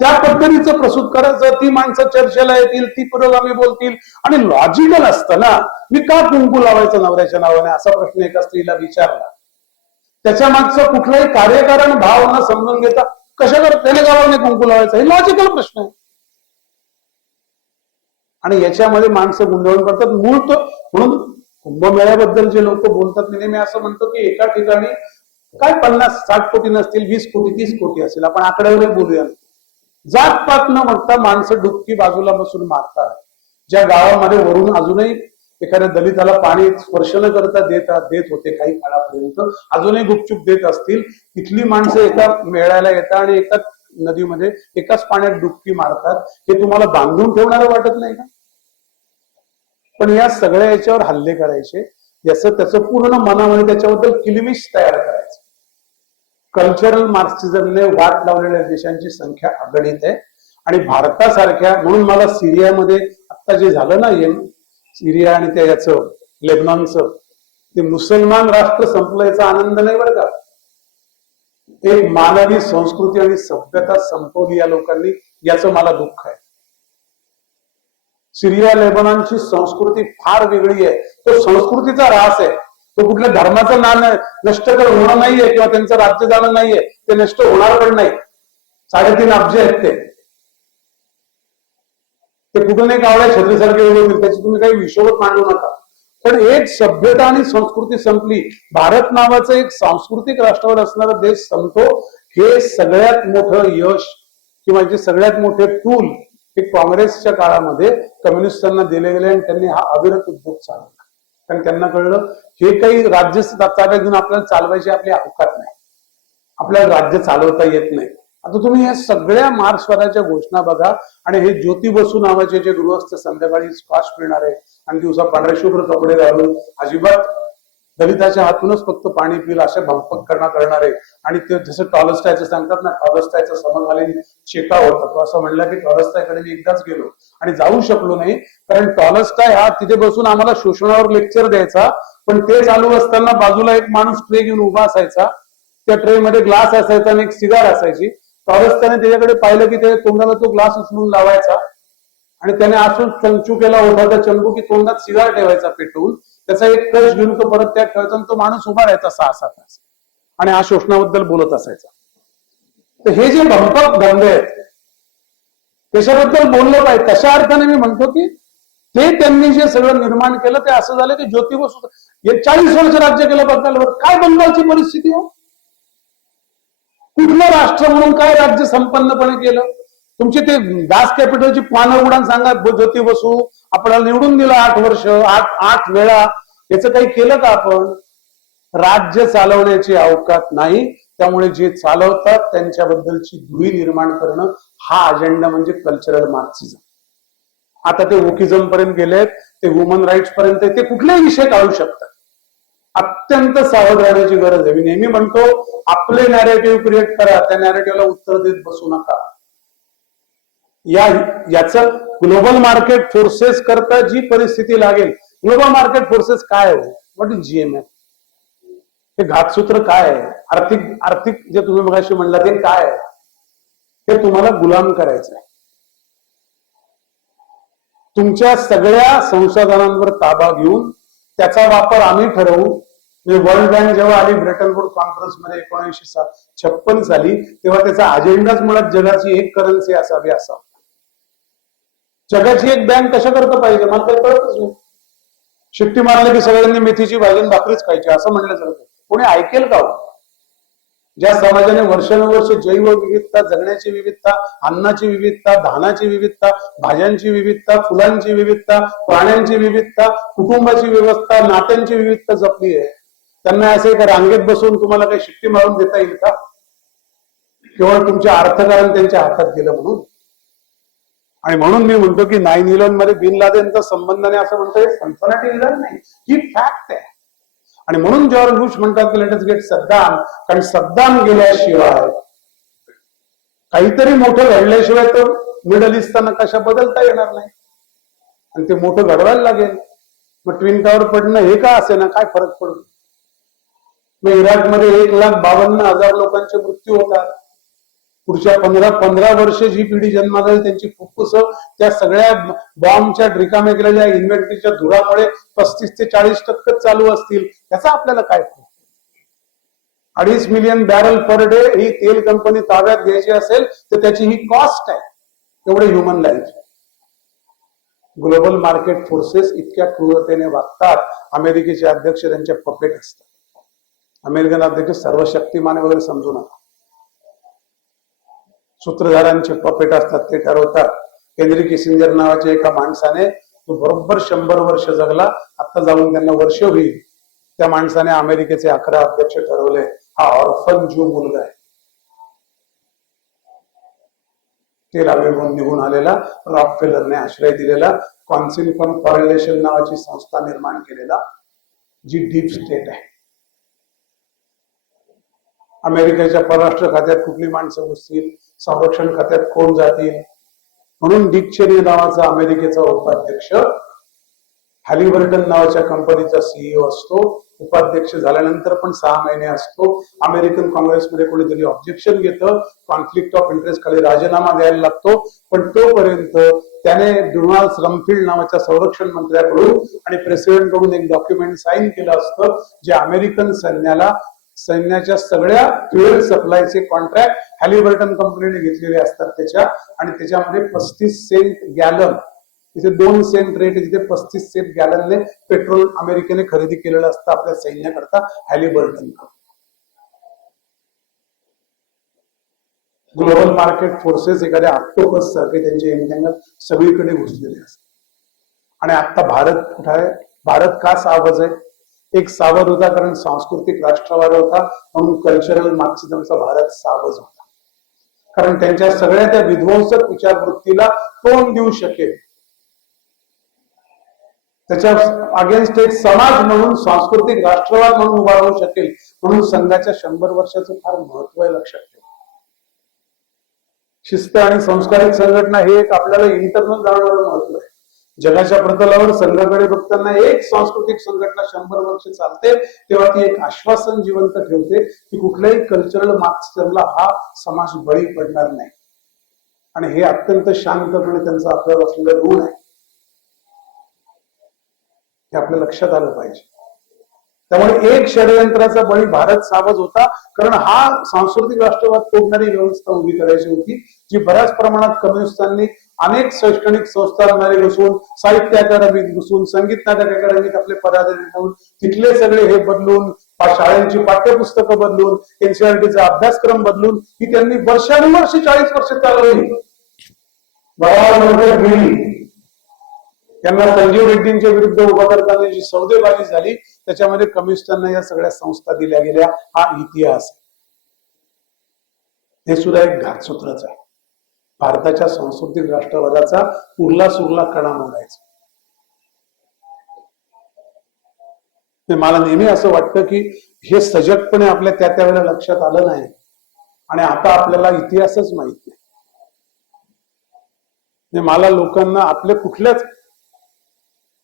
त्या पद्धतीचं प्रस्तुत करायचं. ती माणसं चर्चेला येतील, ती पुरोगामी बोलतील आणि लॉजिकल असतं ना. मी का कुंकू लावायचं नवऱ्याच्या नावाने असा प्रश्न एका स्त्रीला विचारला. त्याच्या मागचं कुठलाही कार्यकारण भाव न समजून घेता कशा करत त्याने गावाने कुंकू लावायचं, हे लॉजिकल प्रश्न आहे. आणि याच्यामध्ये माणसं गुंतवणूक करतात. मूळ तो म्हणून कुंभमेळ्याबद्दल जे लोक बोलतात, मी असं म्हणतो की एका ठिकाणी काय 50-60 कोटी नसतील, 20 कोटी 30 कोटी असेल, आपण आकड्यावर बोलूया. जातपात न म्हणता माणसं डुबकी बाजूला बसून मारतात. ज्या गावामध्ये वरून अजूनही एखाद्या दलिताला पाणी स्पर्श न करता देत होते काही काळापर्यंत, अजूनही गुपचूप देत असतील, तिथली माणसं एका मेळ्याला येतात आणि एका नदीमध्ये एकाच पाण्यात डुबकी मारतात. हे तुम्हाला बांधून ठेवणारं वाटत नाही का? पण या सगळ्या याच्यावर हल्ले करायचे, याचं त्याचं पूर्ण मनामध्ये त्याच्याबद्दल किलमिश तयार करायचं. कल्चरल मार्क्सिझमने वाट लावलेल्या देशांची संख्या अगणित आहे. आणि भारतासारख्या, म्हणून मला सिरियामध्ये आता जे झालं ना, सिरिया आणि त्या याचं लेबनॉनचं, ते मुसलमान राष्ट्र संपलं याचा आनंद नाही बरं का. एक मानवी संस्कृती आणि सभ्यता संपवली या लोकांनी, याचं मला दुःख आहे. सिरिया लेबनॉनची संस्कृती फार वेगळी आहे. तो संस्कृतीचा ऱ्हास आहे. तो कुठल्या धर्माचं नाम नष्ट होणं नाहीये किंवा त्यांचं राज्य जाणं नाहीये, ते नष्ट होणार पण नाही. 3.5 अब्ज आहेत ते कुठं नाही कावळ्या छत्रीसारखे होतील, त्याची तुम्ही काही हिशोबत मांडू नका. पण एक सभ्यता आणि संस्कृती संपली, भारत नावाचं एक सांस्कृतिक राष्ट्रावर असणारा देश संपतो, हे सगळ्यात मोठं यश किंवा जे सगळ्यात मोठे टूल हे काँग्रेसच्या काळामध्ये कम्युनिस्टांना दिले गेले आणि त्यांनी हा अविरत उद्योग चालवला. कारण त्यांना कळलं हे काही राज्य ताब्यात घेऊन आपल्याला चालवायची आपली अवकात नाही, आपल्याला राज्य चालवता येत नाही. आता तुम्ही या सगळ्या मार्क्सवादाच्या घोषणा बघा, आणि हे ज्योती बसू नावाचे जे गृहस्थ संध्याकाळी स्क्वॉश पिणारे आणि दिवसा पांढरे शुभ्र कपडे घालून अजिबात दलिताच्या हातूनच फक्त पाणी पिल अशा भंपकपणा करणारे, आणि ते जसं टॉलस्टायचं सांगतात ना, टॉलस्टायचा समकालीन चेकाव होता. तो असं म्हणला की टॉलस्टायकडे मी एकदाच गेलो आणि जाऊ शकलो नाही, कारण टॉलस्टाय हा तिथे बसून आम्हाला शोषणावर लेक्चर द्यायचा, पण ते चालू असताना बाजूला एक माणूस ट्रे घेऊन उभा असायचा, त्या ट्रे मध्ये ग्लास असायचा आणि एक सिगार असायची. टॉलस्टायने त्याच्याकडे पाहिलं की ते तोंडाला तो ग्लास उचलून लावायचा आणि त्याने असं चंचू केला ओठाचा चंकू की तोंडात सिगार ठेवायचा पेटवून, त्याचा एक कश घेऊन तो परत त्यात ठेवायचा आणि तो माणूस उभा राहायचा 6-7 तास आणि हा शोषणाबद्दल बोलत असायचा. तर हे जे भंपक धंदे आहेत त्याच्याबद्दल बोललं पाहिजे. तशा अर्थाने मी म्हणतो की ते त्यांनी जे सगळं निर्माण केलं ते असं झालं की ज्योती बसू 40 वर्ष राज्य केलं बंगालवर. काय बंगालची परिस्थिती हो, कुठलं राष्ट्र म्हणून काय राज्य संपन्नपणे केलं. तुमचे ते दास कॅपिटलची पानं उडान सांगा, ज्योती बसू आपल्याला निवडून दिलं 8 वर्ष, 8 वेळा, याचं काही केलं का आपण? राज्य चालवण्याची अवकात नाही. त्यामुळे जे चालवतात त्यांच्याबद्दलची धुळी निर्माण करणं हा अजेंडा म्हणजे कल्चरल मार्क्सिझम. आता ते वोकिझम पर्यंत गेलेत, ते ह्युमन राईट्स पर्यंत, ते कुठलेही विषय काढू शकतात. अत्यंत सावध राहण्याची गरज आहे. मी नेहमी म्हणतो, आपले नॅरेटिव्ह क्रिएट करा, त्या नॅरेटिव्हला उत्तर देत बसू नका. याचं ग्लोबल मार्केट फोर्सेस करता जी परिस्थिती लागेल, ग्लोबल मार्केट फोर्सेस काय आहे, व्हॉट इज GMF, हे घातसूत्र काय आहे, आर्थिक जे तुम्ही मगाशी म्हणला ते काय आहे, हे तुम्हाला गुलाम करायचं आहे. तुमच्या सगळ्या संसाधनांवर ताबा घेऊन त्याचा वापर आम्ही ठरवू. वर्ल्ड बँक जेव्हा आली ब्रेटन वूड कॉन्फरन्समध्ये 1956 साली, तेव्हा त्याचा अजेंडाच मुळात जगाची एक करन्सी असावी असा. जगाची एक बँक कशा करता पाहिजे मला काही कळतच नाही. शिट्टी मारली की सगळ्यांनी मेथीची भाजी भाकरीच खायची असं म्हणलं जातं. कोणी ऐकेल का? ज्या समाजाने वर्षानुवर्ष जैव विविधता, जगण्याची विविधता, अन्नाची विविधता, धानाची विविधता, भाज्यांची विविधता, फुलांची विविधता, प्राण्यांची विविधता, कुटुंबाची व्यवस्था, नात्यांची विविधता जपली आहे, त्यांना असे एक रांगेत बसून तुम्हाला काही शिट्टी मारून देता येईल का? केवळ तुमचे अर्थकारण त्यांच्या हातात गेलं म्हणून. आणि म्हणून मी म्हणतो की 9/11 मध्ये बिन लादेनचा संबंध नाही असं म्हणतोय, सनसनाटी इल्जाम नाही, ही फॅक्ट आहे. आणि म्हणून जॉर्ज बुश म्हणतात की लेट अस गेट सद्दाम, कारण सद्दाम गेल्याशिवाय, काहीतरी मोठं घडल्याशिवाय तर मिडल ईस्टचा नकाशा बदलता येणार नाही. आणि ते मोठं घडवायला लागेल. मग ट्विन टावर पडणं हे का असे ना, काय फरक पडतो? मग इराकमध्ये 1,52,000 लोकांचे मृत्यू होतात. पुढच्या 15 वर्ष जी पिढी जन्माला येईल त्यांची फुफ्फुस त्या सगळ्या बॉम्बच्या रिकाम्या केलेल्या इन्व्हेंटरीच्या धुरामुळे 35 ते 40% चालू असतील. त्याचा आपल्याला काय फरक? 2.5 मिलियन बॅरल पर डे ही तेल कंपनी ताब्यात घ्यायची असेल तर त्याची ही कॉस्ट आहे, एवढे human life. Global market forces इतक्या क्रूरतेने वागतात. अमेरिकेचे अध्यक्ष त्यांचे पपेट असतात. अमेरिकन अध्यक्ष सर्वशक्तिमान वगैरे समजू नका, सूत्रधारांचे पपेट असतात, ते ठरवतात. हेनरी किसिंजर नावाच्या एका माणसाने, तो बरोबर 100 वर्ष जगला, आता जाऊन त्यांना वर्ष होईल, त्या माणसाने अमेरिकेचे 11 अध्यक्ष ठरवले. हा ऑर्फन ज्यू मुलगा आहे. तेला वेगून निघून आलेला, रॉकफेलरने आश्रय दिलेला, कॉन्सिल फॉर कॉरिलेशन नावाची संस्था निर्माण केलेला, जी डीप स्टेट आहे. अमेरिकेच्या परराष्ट्र खात्यात कुठली माणसं घुसतील, संरक्षण खात्यात कोण जातील, म्हणून डिक चेनी नावाचा अमेरिकेचा उपाध्यक्ष हॅलिबर्टन नावाच्या कंपनीचा सीईओ असतो. उपाध्यक्ष झाल्यानंतर पण 6 महिने असतो. अमेरिकन काँग्रेसमध्ये कोणीतरी ऑब्जेक्शन घेतं, कॉन्फ्लिक्ट ऑफ इंटरेस्ट खाली राजीनामा द्यायला लागतो. पण तोपर्यंत त्याने डोनाल्ड रमफिल्ड नावाच्या संरक्षण मंत्र्याकडून आणि प्रेसिडेंट कडून एक डॉक्युमेंट साईन केलं असतं, जे अमेरिकन सैन्याच्या सगळ्या फ्युएल सप्लायचे कॉन्ट्रॅक्ट हॅलिबर्टन कंपनीने घेतलेले असतात त्याच्या. आणि त्याच्यामध्ये 35 सेंट गॅलन, तिथे 2 सेंट रेट, तिथे 35 सेंट गॅलनने पेट्रोल अमेरिकेने खरेदी केलेलं असतं आपल्या सैन्याकरता हॅलिबर्टन. ग्लोबल मार्केट फोर्सेस एखाद्या ऑक्टोपस सारखे त्यांचे एंगल सगळीकडे घुसलेले असतात. आणि आता भारत कुठे आहे? भारत का सावध आहे? एक सावध होता कारण सांस्कृतिक राष्ट्रवाद होता, म्हणून कल्चरल मार्क्सिझमचा भारत सावध होता. कारण त्यांच्या सगळ्या त्या विध्वंसक विचारवृत्तीला तोंड देऊ शकेल, त्याच्या अगेन्स्ट एक समाज म्हणून, सांस्कृतिक राष्ट्रवाद म्हणून उभा राहू शकेल. म्हणून संघाच्या 100 वर्षाचं फार महत्व आहे, लक्षात ठेवा. शिस्त आणि संस्कारिक संघटना हे एक आपल्याला इंटरनल जाणणारं महत्व आहे. जगाच्या प्रतलावर संघाकडे बघताना एक सांस्कृतिक संघटना 100 वर्ष चालते, तेव्हा ती एक आश्वासन जिवंत ठेवते की कुठल्याही कल्चरल मार्क्सिझमला हा समाज बळी पडणार नाही. आणि हे अत्यंत शांतपणे त्यांचं आपल्यावर असलेलं ऋण आहे, हे आपल्या लक्षात आलं पाहिजे. त्यामुळे एक षडयंत्राचा बळी भारत सावध होता, कारण हा सांस्कृतिक राष्ट्रवाद तोडणारी व्यवस्था उभी करायची होती, जी बऱ्याच प्रमाणात कम्युनिस्टांनी अनेक शैक्षणिक संस्थांमध्ये घुसून, साहित्य अकादमीत घुसून, संगीत नाटक अकादमीत आपले पदाधिकारी ठेवून, तिथले सगळे हे बदलून, शाळांची पाठ्यपुस्तकं बदलून, एनसीईआरटीचा अभ्यासक्रम बदलून, ही त्यांनी वर्षानुवर्ष 40 वर्ष चालवली. त्यांना संजीव रेड्डींच्या विरुद्ध उभा करताना जी सौदेबाजी झाली, त्याच्यामध्ये कम्युनिस्टांना या सगळ्या संस्था दिल्या गेल्या. हा इतिहास आहे. हे सुद्धा एक घातसूत्रच आहे. भारताच्या सांस्कृतिक राष्ट्रवादाचा उरला सुरला कणा मोडायचा. मला नेहमी असं वाटतं की हे सजगपणे आपल्या त्या त्यावेळेला लक्षात आलं नाही आणि आता आपल्याला इतिहासच माहित नाही. मला लोकांना आपल्या कुठल्याच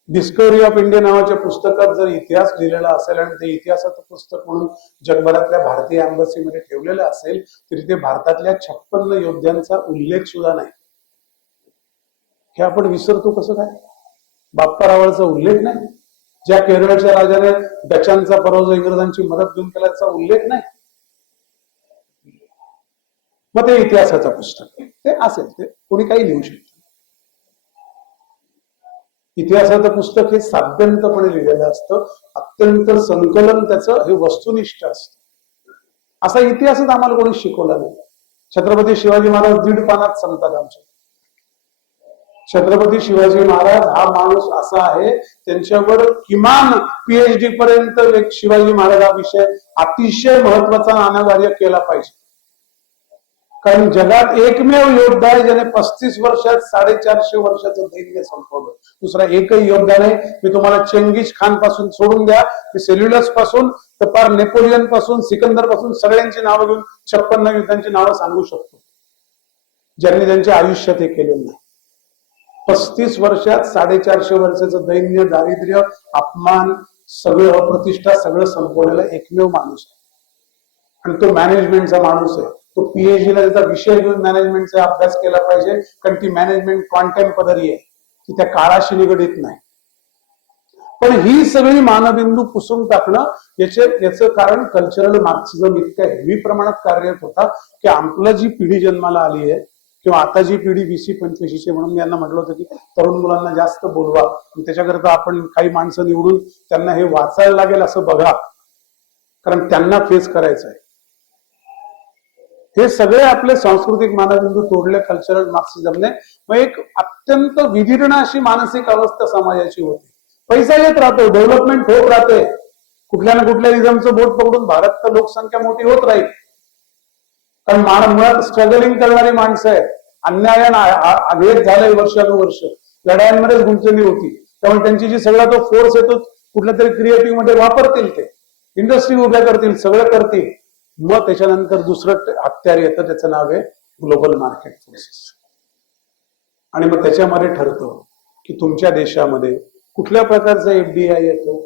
डिस्कव्हरी ऑफ इंडिया नावाच्या पुस्तकात जर इतिहास लिहिलेला असेल आणि ते इतिहासाचं पुस्तक म्हणून जगभरातल्या भारतीय एम्बसीमध्ये ठेवलेलं असेल तरी ते भारतातल्या 56 योद्ध्यांचा उल्लेख सुद्धा नाही. हे आपण विसरतो कसं काय? बाप्पा रावळचा उल्लेख नाही, ज्या केरळच्या राजाने डचांचा पराभव इंग्रजांची मदत घेऊन केल्याचा उल्लेख नाही. मग ते इतिहासाचं पुस्तक ते असेल, ते कोणी काही लिहू शकतं. इतिहासाचं पुस्तक हे साध्यंतपणे लिहिलेलं असतं, अत्यंत संकलन त्याचं हे वस्तुनिष्ठ असतं. असा इतिहासच आम्हाला कोणी शिकवला नाही. छत्रपती शिवाजी महाराज 1.5 पानात सांगतात आमच्या. छत्रपती शिवाजी महाराज हा माणूस असा आहे, त्यांच्यावर किमान PhD पर्यंत शिवाजी महाराज हा विषय अतिशय महत्वाचा अनागार्य केला पाहिजे. कारण जगात एकमेव योद्धा आहे ज्याने 35 वर्षात 450 वर्षाचं दैन्य संपवलं. दुसरा एकही योद्धा नाही. मी तुम्हाला चंगीज खान पासून सोडून द्या, सेल्युलस पासून तर पार नेपोलियन पासून सिकंदर पासून सगळ्यांची नावं घेऊन 56 युद्धांची नावं सांगू शकतो ज्यांनी त्यांच्या आयुष्यात हे केलेलं नाही. 35 वर्षात 450 वर्षाचं दैन्य, दारिद्र्य, अपमान, सगळं अप्रतिष्ठा सगळं संपवलेला एकमेव माणूस आहे. आणि तो मॅनेजमेंटचा माणूस आहे. तो PhD ला त्याचा विषय घेऊन मॅनेजमेंटचा अभ्यास केला पाहिजे, कारण ती मॅनेजमेंट कॉन्टेम्पररी आहे, ती त्या काळाशी निगडीत नाही. पण ही सगळी मानबिंदू पुसून टाकणं याचं कारण कल्चरल मार्क्सिझम इतकं हेवी प्रमाणात कार्यरत होता की आपलं जी पिढी जन्माला आली आहे किंवा आता जी पिढी 20-25 म्हणून मी यांना म्हटलं होतं की तरुण मुलांना जास्त बोलवा, त्याच्याकरता आपण काही माणसं निवडून त्यांना हे वाचायला लागेल असं बघा, कारण त्यांना फेस करायचं आहे. हे सगळे आपले सांस्कृतिक मानबिंदू तोडले कल्चरल मार्क्सिझमने. मग एक अत्यंत विदीर्ण अशी मानसिक अवस्था समाजाची होती. पैसा येत राहतो, डेव्हलपमेंट होत राहते, कुठल्या ना कुठल्या इझमचं बोट पकडून भारत तर लोकसंख्या मोठी होत राहील. कारण मुळात स्ट्रगलिंग करणारी माणसं आहेत, अन्यायाने घेत झालंय वर्षानुवर्ष, लढायांमध्येच गुंतलेली होती. त्यामुळे त्यांची जी सगळा तो फोर्स येतो कुठल्या तरी क्रिएटिव्ह मध्ये वापरतील, ते इंडस्ट्री उभ्या करतील, सगळं करतील. मग त्याच्यानंतर दुसरं हत्यार येतं, त्याचं नाव आहे ग्लोबल मार्केट फोर्सेस. आणि मग त्याच्यामध्ये ठरतं की तुमच्या देशामध्ये कुठल्या प्रकारचा FDI येतो.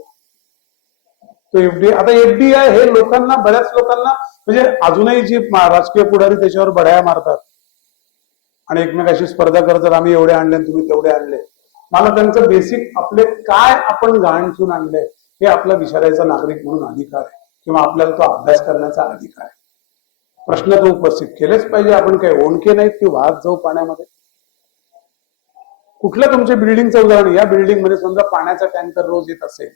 तो FDI, आता FDI हे लोकांना, बऱ्याच लोकांना, म्हणजे अजूनही जी राजकीय पुढारी त्याच्यावर बढाया मारतात आणि एकमेकाशी स्पर्धा करतात, आम्ही एवढे आणले तुम्ही तेवढे आणले. मला त्यांचं बेसिक आपले काय आपण गहाणठून आणले हे आपला विचारायचा नागरिक म्हणून अधिकार आहे, किंवा आपल्याला तो अभ्यास करण्याचा अधिकार आहे. प्रश्न तो उपस्थित केलेच पाहिजे. आपण काही ओणके नाहीत की वाहत जाऊ पाण्यामध्ये. कुठलं तुमच्या बिल्डिंगचं उदाहरण, या बिल्डिंग मध्ये समजा पाण्याचा टँकर रोज येत असेल,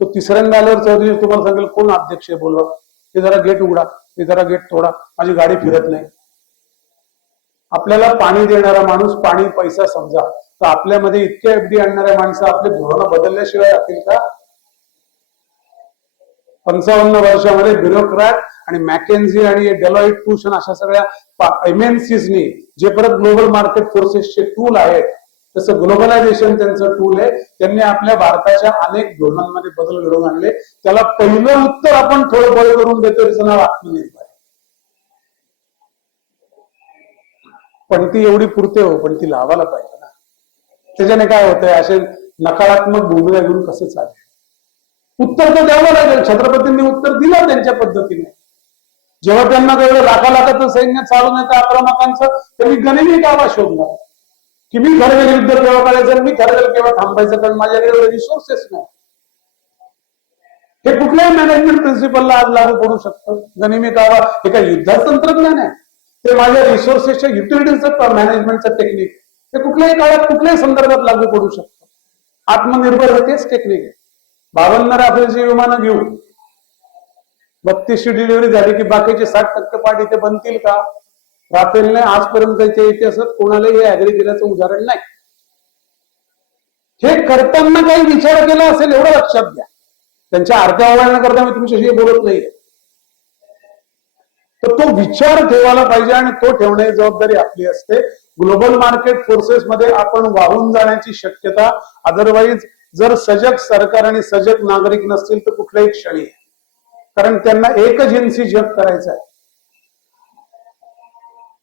तो तिसऱ्यांदा आल्यावर चौधरी तुम्हाला सांगेल कोण अध्यक्ष आहे बोलवा, ते जरा गेट उघडा, ते जरा गेट तोडा, माझी गाडी फिरत नाही. आपल्याला पाणी देणारा माणूस पाणी पैसा समजा, तर आपल्यामध्ये इतक्या FD आणणाऱ्या माणसं आपले धोरण बदलल्याशिवाय राहतील का? 55 वर्षामध्ये ब्युरोक्रॅट आणि मॅकेन्झी आणि डेलॉइट ट्यूशन अशा सगळ्या MNCsनी जे परत ग्लोबल मार्केट फोर्सेसचे टूल आहेत, तसं ग्लोबलायझेशन त्यांचं टूल आहे. त्यांनी आपल्या भारताच्या अनेक धोरणांमध्ये बदल घडवून आणले. त्याला पहिलं उत्तर आपण थोडं बळ करून देतो, त्याचं नाव आत्मनिर्भर आहे. पण ती एवढी पुरते हो, पण ती लावायला पाहिजे ना. त्याच्याने काय होतंय, असे नकारात्मक भूमिका घेऊन कसं चालेल? उत्तर तर द्यावं लागेल. छत्रपतींनी उत्तर दिलं त्यांच्या पद्धतीने. जेव्हा त्यांना कळलं लाखाचं सैन्य चालून येतं आक्रमकांचं, त्यांनी गनिमी कावा शोधला की मी ठरवेल युद्ध केव्हा करायचं, मी ठरवेल केव्हा थांबायचं, कारण माझ्याकडे रिसोर्सेस नाही. हे कुठल्याही मॅनेजमेंट प्रिन्सिपलला आज लागू पडू शकतं. गनिमी कावा हे काय युद्धाचं तंत्रज्ञान आहे, ते माझ्या रिसोर्सेसच्या युटिलिटीचं मॅनेजमेंटचं टेक्निक, ते कुठल्याही काळात कुठल्याही संदर्भात लागू पडू शकतं. आत्मनिर्भर हे तेच टेक्निक आहे. 52 राफेलची विमानं घेऊन 32ची डिलिव्हरी झाली की बाकीचे 60% पार्ट इथे बनतील का? राफेलने आजपर्यंतच्या इतिहासात कोणालाही हे अॅग्री केल्याचं उदाहरण नाही. हे करताना काही विचार केला असेल एवढं लक्षात घ्या. त्यांच्या आर्थिक करता मी तुमच्याशी बोलत नाहीये. तर तो विचार ठेवायला पाहिजे आणि तो ठेवण्याची जबाबदारी आपली असते. ग्लोबल मार्केट फोर्सेस मध्ये आपण वाहून जाण्याची शक्यता, अदरवाईज जर सजग सरकार आणि सजग नागरिक नसतील तर कुठल्याही क्षणी आहे. कारण त्यांना एकजिन्सी जग करायचं आहे.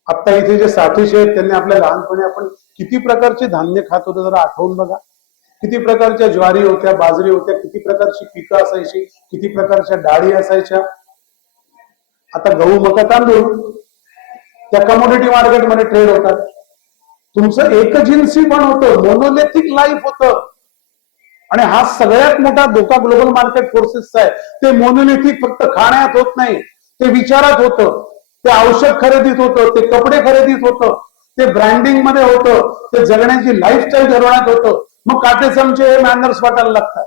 आता इथे जे साथीचे आहेत त्यांनी आपल्या लहानपणी आपण किती प्रकारचे धान्य खात होतो जरा आठवून बघा. किती प्रकारच्या ज्वारी होत्या, बाजरी होत्या, किती प्रकारची पिकं असायची, किती प्रकारच्या डाळी असायच्या. आता गहू, मका, तांदूळ त्या कमोडिटी मार्केटमध्ये ट्रेड होतात. तुमचं एकजिन्सी पण होतं, मोनोलिथिक लाईफ होतं. आणि हा सगळ्यात मोठा धोका ग्लोबल मार्केट फोर्सेसचा आहे. ते मोनोलिथिक फक्त खाण्यात होत नाही, ते विचारात होतं, ते औषध खरेदीत होतं, ते कपडे खरेदीत होतं, ते ब्रँडिंग मध्ये होतं, ते जगण्याची लाईफस्टाईल ठरवण्यात होतं. मग काटे चमचे हे मॅनर्स वाटायला लागतात.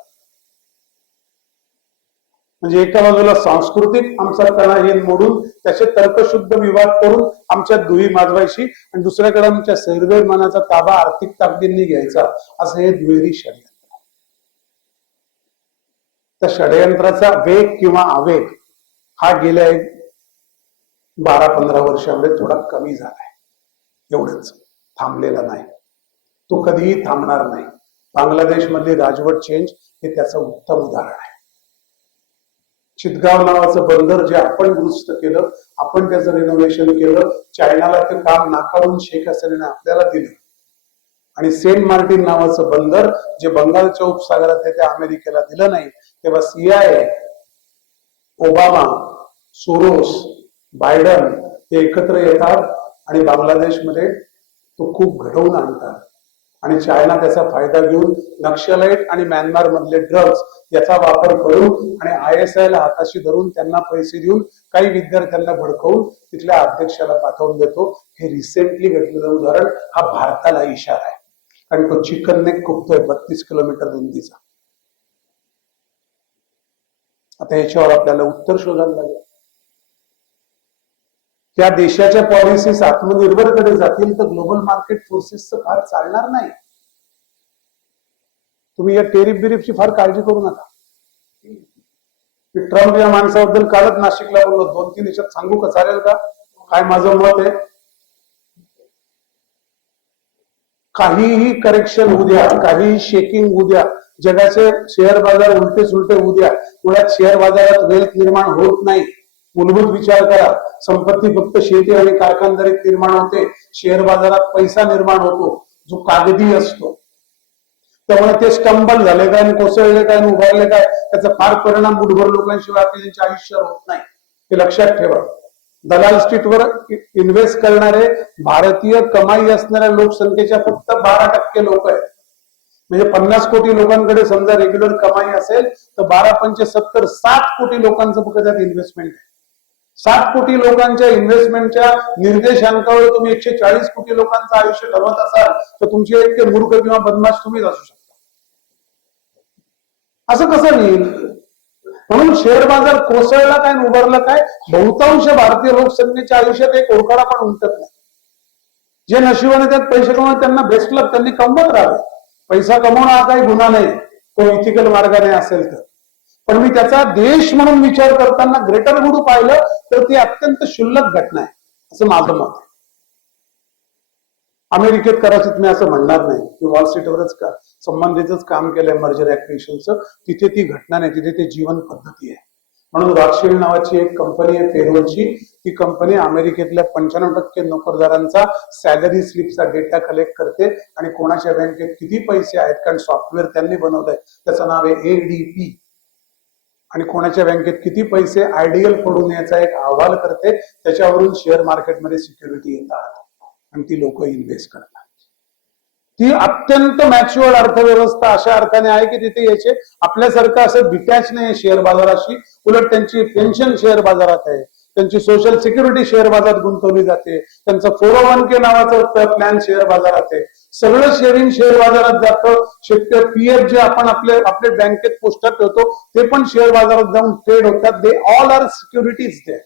म्हणजे एका बाजूला सांस्कृतिक आमचा कणा हे मोडून त्याचे तर्कशुद्ध विवाद करून आमच्या दुही माजवायची, आणि दुसऱ्याकडे आमच्या सैर्वेर मनाचा ताबा आर्थिक ताकदींनी घ्यायचा, असं हे दुहेरी षडयंत्र. त्या षडयंत्राचा वेग किंवा आवेग हा गेल्या 12-15 वर्षामध्ये थोडा कमी झालाय. एवढंच, थांबलेला नाही. तो कधीही थांबणार नाही. बांगलादेश मधली राजवट चेंज हे त्याचं उत्तम उदाहरण आहे. चितगाव नावाचं बंदर जे आपण दुरुस्त केलं, आपण त्याचं रिनोव्हेशन केलं, चायनाला ते काम नाकारून शेख हसीनाने आपल्याला दिलं. आणि सेंट मार्टिन नावाचं बंदर जे बंगालच्या उपसागरात आहे ते अमेरिकेला दिलं नाही. तेव्हा CIA, ओबामा, सोरोस, बायडन हे एकत्र येतात आणि बांगलादेशमध्ये तो खूप घडवून आणतात. आणि चायना त्याचा फायदा घेऊन नक्षलाईट आणि म्यानमार मधले ड्रग्ज याचा वापर करून आणि ISI ला हाताशी धरून त्यांना पैसे देऊन काही विद्यार्थ्यांना भडकवून तिथल्या अध्यक्षाला पाठवून देतो. हे रिसेंटली घडलेलं उदाहरण हा भारताला इशारा आहे. कारण तो चिकन नेक खुपतोय 32 किलोमीटर रुंदीचा. आता याच्यावर आपल्याला उत्तर शोधायला लागेल. त्या देशाच्या पॉलिसीस आत्मनिर्भरकडे जातील तर ग्लोबल मार्केट फोर्सेसचं फार चालणार नाही. तुम्ही या टेरिफ बिरीफची फार काळजी करू नका. मी ट्रम्प या माणसाबद्दल कालच नाशिकला बोललो. 2-3 दिवसात सांगू का, चालेल का? काय माझं मत आहे. काहीही करेक्शन होऊ द्या, काहीही शेकिंग होऊ द्या, जगाचे शेअर बाजार उलटे सुलटे होऊ द्या, मुळात शेअर बाजारात वेल्थ निर्माण होत नाही. मूलभूत विचार करा. संपत्ती फक्त शेती आणि कारखानदारीत निर्माण होते. शेअर बाजारात पैसा निर्माण होतो जो कागदी असतो. त्यामुळे ते स्टंबल झाले काय, कोसळले काय, उभारले काय, त्याचा फार परिणाम बुडभर लोकांशिवाय त्यांच्या आयुष्यावर होत नाही. हे लक्षात ठेवा. दलाल स्ट्रीटवर इन्व्हेस्ट करणारे भारतीय कमाई असणाऱ्या लोकसंख्येच्या फक्त 12% लोक आहेत. म्हणजे 50 कोटी लोकांकडे समजा रेग्युलर कमाई असेल तर 12×5 = 70, 7 कोटी लोकांचं फक्त त्यात इन्व्हेस्टमेंट आहे. 7 कोटी लोकांच्या इन्व्हेस्टमेंटच्या निर्देशांकावर तुम्ही 140 कोटी लोकांचं आयुष्य ठरवत असाल तर तुमचे इतके मूर्ख किंवा बदमाश तुम्हीच असू शकता. असं कसं येईल? म्हणून शेअर बाजार कोसळला काय, उभारला काय, बहुतांश भारतीय लोकसंख्येच्या आयुष्यात एक ओरखडा पण उमटत नाही. जे नशिबाने त्यात पैसे कमवतात त्यांना बेस्ट लक, त्यांनी कमवत राहावे. पैसा कमवणं हा काही गुन्हा नाही, तो इथिकल मार्गाने असेल तर. पण मी त्याचा देश म्हणून विचार करताना ग्रेटर गुड पाहिलं तर ती अत्यंत क्षुल्लक घटना आहे, असं माझं मत आहे. अमेरिकेत कदाचित मी असं म्हणणार नाही की वॉल स्ट्रीटवरच का संबंधितच काम केलंय मर्जर ऍक्विजिशनचं, तिथे ती घटना नाही, तिथे ते जीवन पद्धती आहे. म्हणून रॉकशील्ड नावाची एक कंपनी आहे पेरोलची. ती कंपनी अमेरिकेतल्या 95% नोकरदारांचा सॅलरी स्लिपचा डेटा कलेक्ट करते आणि कोणाच्या बँकेत किती पैसे आहेत, कारण सॉफ्टवेअर त्यांनी बनवलंय, त्याचं नाव आहे ADP, आणि कोणाच्या बँकेत किती पैसे आयडियल पडून याचा एक अहवाल करते. त्याच्यावरून शेअर मार्केटमध्ये सिक्युरिटी येतात आणि ती लोक इन्व्हेस्ट करतात. ती अत्यंत मॅच्युअर्ड अर्थव्यवस्था अशा अर्थाने आहे की तिथे याचे आपल्यासारखं असं डिटॅच नाही शेअर बाजाराशी. उलट त्यांची पेन्शन शेअर बाजारात आहे, त्यांची सोशल सिक्युरिटी शेअर बाजारात गुंतवली जाते, त्यांचं 401k नावाचं प्लॅन शेअर बाजारात आहे. सगळं शेअरिंग शेअर बाजारात जातं. शेतकरी PF जे आपण आपल्या बँकेत पोस्टात ठेवतो ते पण शेअर बाजारात जाऊन ट्रेड होतात. They all are securities there.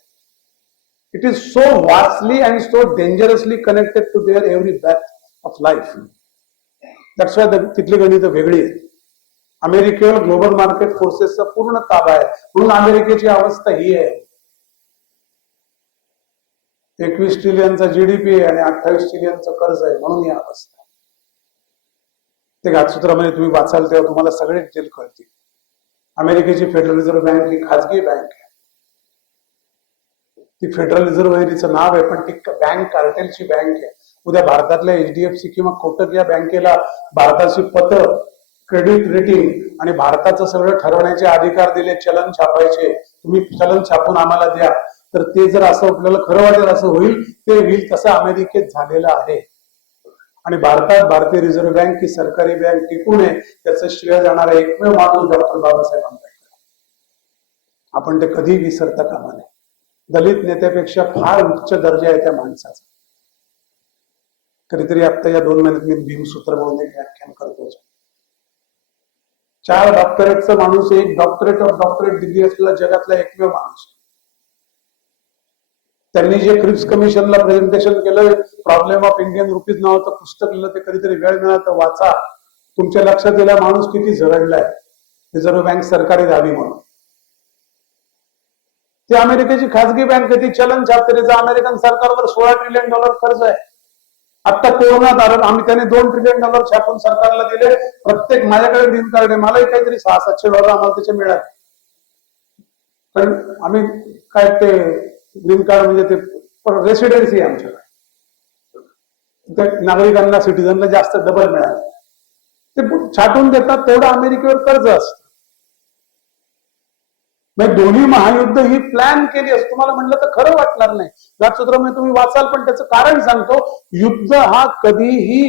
It is so vastly and so dangerously connected to their every breath of life. That's why तिथली गणित वेगळी आहे. अमेरिकेवर ग्लोबल मार्केट फोर्सेसचा पूर्ण ताबा आहे. म्हणून अमेरिकेची अवस्था ही आहे. 21 ट्रिलियनचा GDP आहे आणि 28 ट्रिलियनचं कर्ज आहे, म्हणून ही अवस्था. ते घातसूत्रामध्ये तुम्ही वाचाल तेव्हा तुम्हाला सगळे डिटेल कळतील. अमेरिकेची फेडरल रिझर्व्ह बँक ही खाजगी बँक आहे. ती फेडरल रिझर्व्ह तिचं नाव आहे, पण ती बँक कार्टेलची बँक आहे. उद्या भारतातल्या HDFC किंवा कोटक या बँकेला भारताची पतं, क्रेडिट रेटिंग आणि भारताचं सगळं ठरवण्याचे अधिकार दिले, चलन छापायचे, तुम्ही चलन छापून आम्हाला द्या, तर ते जर असं आपल्याला खरं वाटेल असं होईल, ते होईल. तसं अमेरिकेत झालेलं आहे. आणि भारतात भारतीय रिझर्व्ह बँक ही सरकारी बँक टिकून आहे, त्याचं श्रेय जाणारा एकमेव माणूस डॉक्टर बाबासाहेब आंबेडकर. आपण ते कधी विसरता कामा नये. दलित नेत्यापेक्षा फार उच्च दर्जा आहे त्या माणसाचा. कधीतरी आता या 2 महिन्यात मी भीमसूत्र म्हणून एक व्याख्यान करतो. 4 डॉक्टरेटचा माणूस, एक डॉक्टरेट ऑफ डॉक्टरेट डिग्री असलेला जगातला एकमेव माणूस. त्यांनी जे क्रिप्स कमिशनला प्रेझेंटेशन केलं, प्रॉब्लेम ऑफ इंडियन रुपीज नावाचं पुस्तक लिहिलं, ते कधीतरी वेळ मिळाला तर वाचा. तुमच्या लक्षात येईल माणूस किती झरडलाय रिझर्व्ह बँक सरकारी द्यावी म्हणून. ती अमेरिकेची खासगी बँक आहे, ती चलन छापते. त्याचा अमेरिकन सरकारवर $16 ट्रिलियन खर्च आहे. आता कोरोनात आलं, आम्ही त्याने $2 ट्रिलियन छापून सरकारला दिले. प्रत्येक, माझ्याकडे ग्रीन कार्ड आहे, मलाही काहीतरी $600-700 आम्हाला त्याचे मिळाले. पण आम्ही काय ते ग्रीन कार्ड म्हणजे ते रेसिडेन्सी आहे आमच्याकडे. त्या नागरिकांना, सिटीजनला जास्त डबल मिळाले. ते छाटून देतात, तेवढं अमेरिकेवर कर्ज असतं. दोन्ही महायुद्ध ही प्लॅन केली असं तुम्हाला म्हटलं तर खरं वाटणार नाही. घातसूत्रामध्ये तुम्ही वाचाल, पण त्याचं कारण सांगतो. युद्ध हा कधीही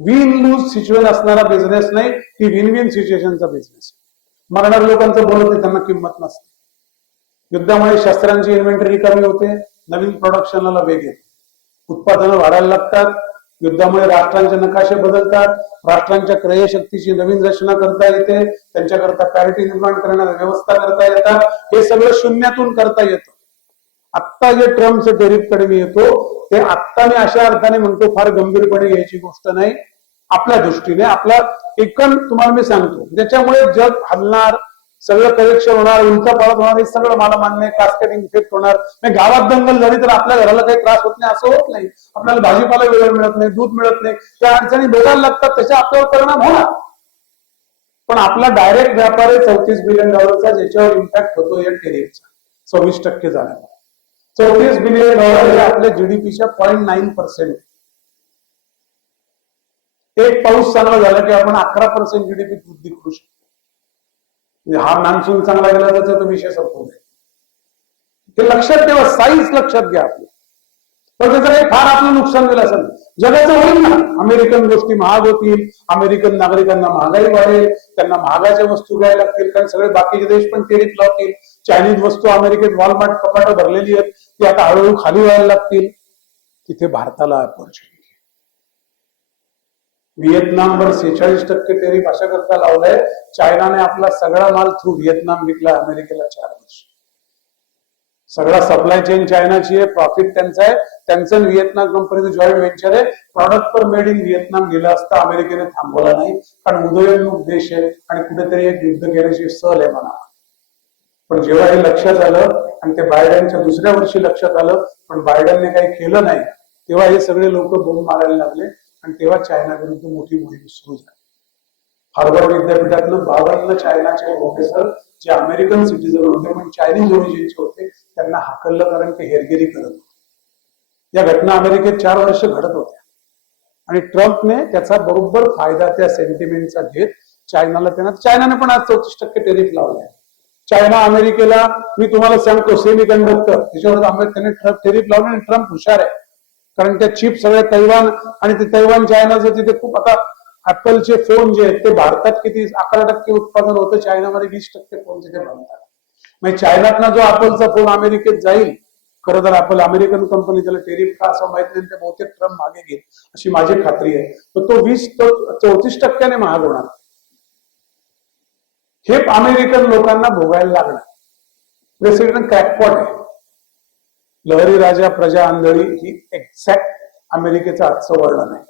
विन लूज सिच्युएशन असणारा बिझनेस नाही, ती विन विन सिच्युएशनचा बिझनेस. मरणाऱ्या लोकांचं बोलत नाही, त्यांना किंमत नसते. युद्धामुळे शस्त्रांची इन्व्हेंटरी कमी होते, नवीन प्रोडक्शनला वेग येतो, उत्पादनं वाढायला लागतात. युद्धामुळे राष्ट्रांचे नकाशे बदलतात, राष्ट्रांच्या क्रयशक्तीची नवीन रचना करता येते, त्यांच्याकरता पॅरिटी निर्माण करण्याची व्यवस्था करता येतात. हे सगळं शून्यातून करता येतं. आत्ता जे ट्रम्पचं टेरिफकडे मी येतो, ते आत्ता मी अशा अर्थाने म्हणतो, फार गंभीरपणे घ्यायची गोष्ट नाही. आपल्या दृष्टीने आपला तुम्हाला मी सांगतो, ज्याच्यामुळे जग हलणार, सगळं करेक्शन होणार, उलटा पाळत होणार, हे सगळं मला मान्य आहे. कास्केडिंग इफेक्ट होणार. गावात दंगल झाली तर आपल्या घराला काही त्रास होत नाही असं होत नाही. आपल्याला भाजीपाला वेळेवर मिळत नाही, दूध मिळत नाही, त्या अडचणी भोगायला लागतात, त्याचा आपल्यावर परिणाम होणार. पण आपला डायरेक्ट व्यापार आहे $34 बिलियन, ज्याच्यावर इम्पॅक्ट होतो या टेरिफचा 26% झाला. $34 बिलियन हे आपल्या जीडीपीच्या 0.9%. एक पाऊस चांगला झाला की आपण 11% जीडीपी वृद्धी करू शकतो. हा मान्सून चांगला गेला त्याचा विषय संपवून जाईल. हे लक्षात ठेवा, साईज लक्षात घ्या आपली. पण त्याचं काही फार आपलं नुकसान झालं असं जगाचं होईल ना. अमेरिकन गोष्टी महाग होतील, अमेरिकन नागरिकांना महागाई वाढेल, त्यांना महागाच्या वस्तू घ्यायला लागतील, कारण सगळे बाकीचे देश पण टेरिफ लावतील. चायनीज वस्तू अमेरिकेत वॉलमार्ट कपाटं भरलेली आहेत, ती आता हळूहळू खाली व्हायला लागतील. तिथे भारताला अपॉर्च्युनिटी. व्हिएतनामवर 46% टेरिफ अशा करता लावलाय. चायनाने आपला सगळा माल थ्रू व्हिएतनाम विकला अमेरिकेला 4 वर्ष. सगळा सप्लाय चेन चायनाची आहे, प्रॉफिट त्यांचा आहे. त्यांचं व्हिएतनाम कंपनीचं जॉईंट व्हेंचर आहे. Product per made in Vietnam गेलं असतं, अमेरिकेने थांबवला नाही, कारण उदयोन्मुख देश आहे आणि कुठेतरी एक युद्ध घेण्याची सहल आहे म्हणा. पण जेव्हा हे लक्षात आलं आणि ते बायडनच्या दुसऱ्या वर्षी लक्षात आलं, पण बायडनने काही केलं नाही, तेव्हा हे सगळे लोक बोंब मारायला लागले आणि तेव्हा चायना विरुद्ध मोठी मोहीम सुरू झाली. हार्वर्ड विद्यापीठातलं 52 चायनाचे प्रोफेसर जे अमेरिकन सिटीजन होते पण चायनीज ओरिजिनचे होते, त्यांना हाकललं, कारण ते हेरगिरी करत होते. या घटना अमेरिकेत 4 वर्ष घडत होत्या आणि ट्रम्पने त्याचा बरोबर फायदा त्या सेंटिमेंटचा घेत चायनाला चायनाने पण आज 34% टेरिफ लावलाय. चायना अमेरिकेला, मी तुम्हाला सांगतो, सेमी कंडक्टर त्याच्यावर त्याने टेरिफ लावले आणि ट्रम्प हुशार आहे, कारण त्या चिप सगळ्या तैवान आणि ते तैवान चायनाचं तिथे खूप. आता ऍपलचे फोन जे आहेत ते भारतात किती 11% उत्पादन होतं, चायनामध्ये 20% फोन तिथे बनतात. म्हणजे चायनातला जो ऍपलचा फोन अमेरिकेत जाईल, खरं तर ऍपल अमेरिकन कंपनी, त्याला टेरिफ का असं माहित नाही, ते बहुतेक ट्रम्प मागे घेईल अशी माझी खात्री आहे. तर तो 34% महाग होणार. हे अमेरिकन लोकांना भोगायला लागणार. प्रेसिडेंट क्रॅकपॉट आहे. लहरी राजा प्रजा आंधळी ही एक्झॅक्ट अमेरिकेचं आजचं वर्णन आहे.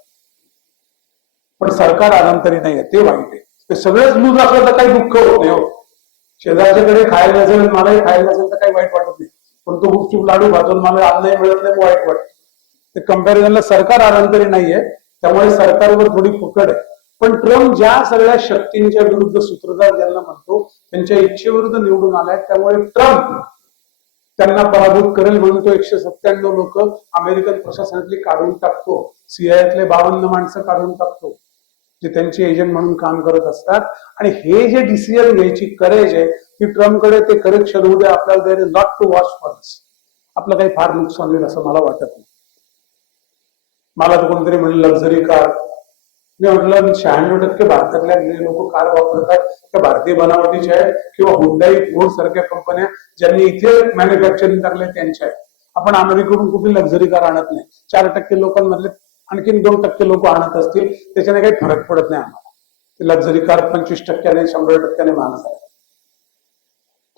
पण सरकार आनंतरी नाहीये, ते वाईट आहे. ते सगळेच लूज असलं तर काही दुःख होत नाही. हो, शेजारच्याकडे खायला नसेल, मलाही खायला नसेल तर काही वाईट वाटत नाही, पण तो गुपचूप लाडू भाजून मला अन्नही मिळत नाही, वाईट वाटत. ते कंपॅरिझनला सरकार आनंतरी नाहीये, त्यामुळे सरकारवर थोडी पकड आहे. पण ट्रम्प ज्या सगळ्या शक्तींच्या विरुद्ध सूत्रधार ज्यांना म्हणतो त्यांच्या इच्छेविरुद्ध निवडून आलाय, त्यामुळे ट्रम्प त्यांना पराभूत करेल म्हणून तो 197 लोक अमेरिकन प्रशासनातली काढून टाकतो, सीआयएतले 52 माणसं काढून टाकतो जे त्यांचे एजंट म्हणून काम करत असतात. आणि हे जे डिसिजन घ्यायची करेज आहे ती ट्रम्पकडे, ते करेक्शन होऊ दे. आपल्याला there is lot to watch for us. आपलं काही फार नुकसान होईल असं मला वाटत नाही. मला तर कोणतरी म्हणलं लक्झरी कार, मी म्हटलं 96% भारतातल्या लोक कार वापरतात त्या भारतीय बनावटीच्या आहेत किंवा हुंडाई फोर्ड सारख्या कंपन्या ज्यांनी इथे मॅन्युफॅक्चरिंग टाकले त्यांच्या आहेत. आपण अमेरिकेकडून कुठली लक्झरी कार आणत नाही. 4% लोकांमधले आणखीन 2% लोक आणत असतील, त्याच्याने काही फरक पडत नाही आम्हाला. लक्झरी कार 25%ने 100%ने महाग आहे.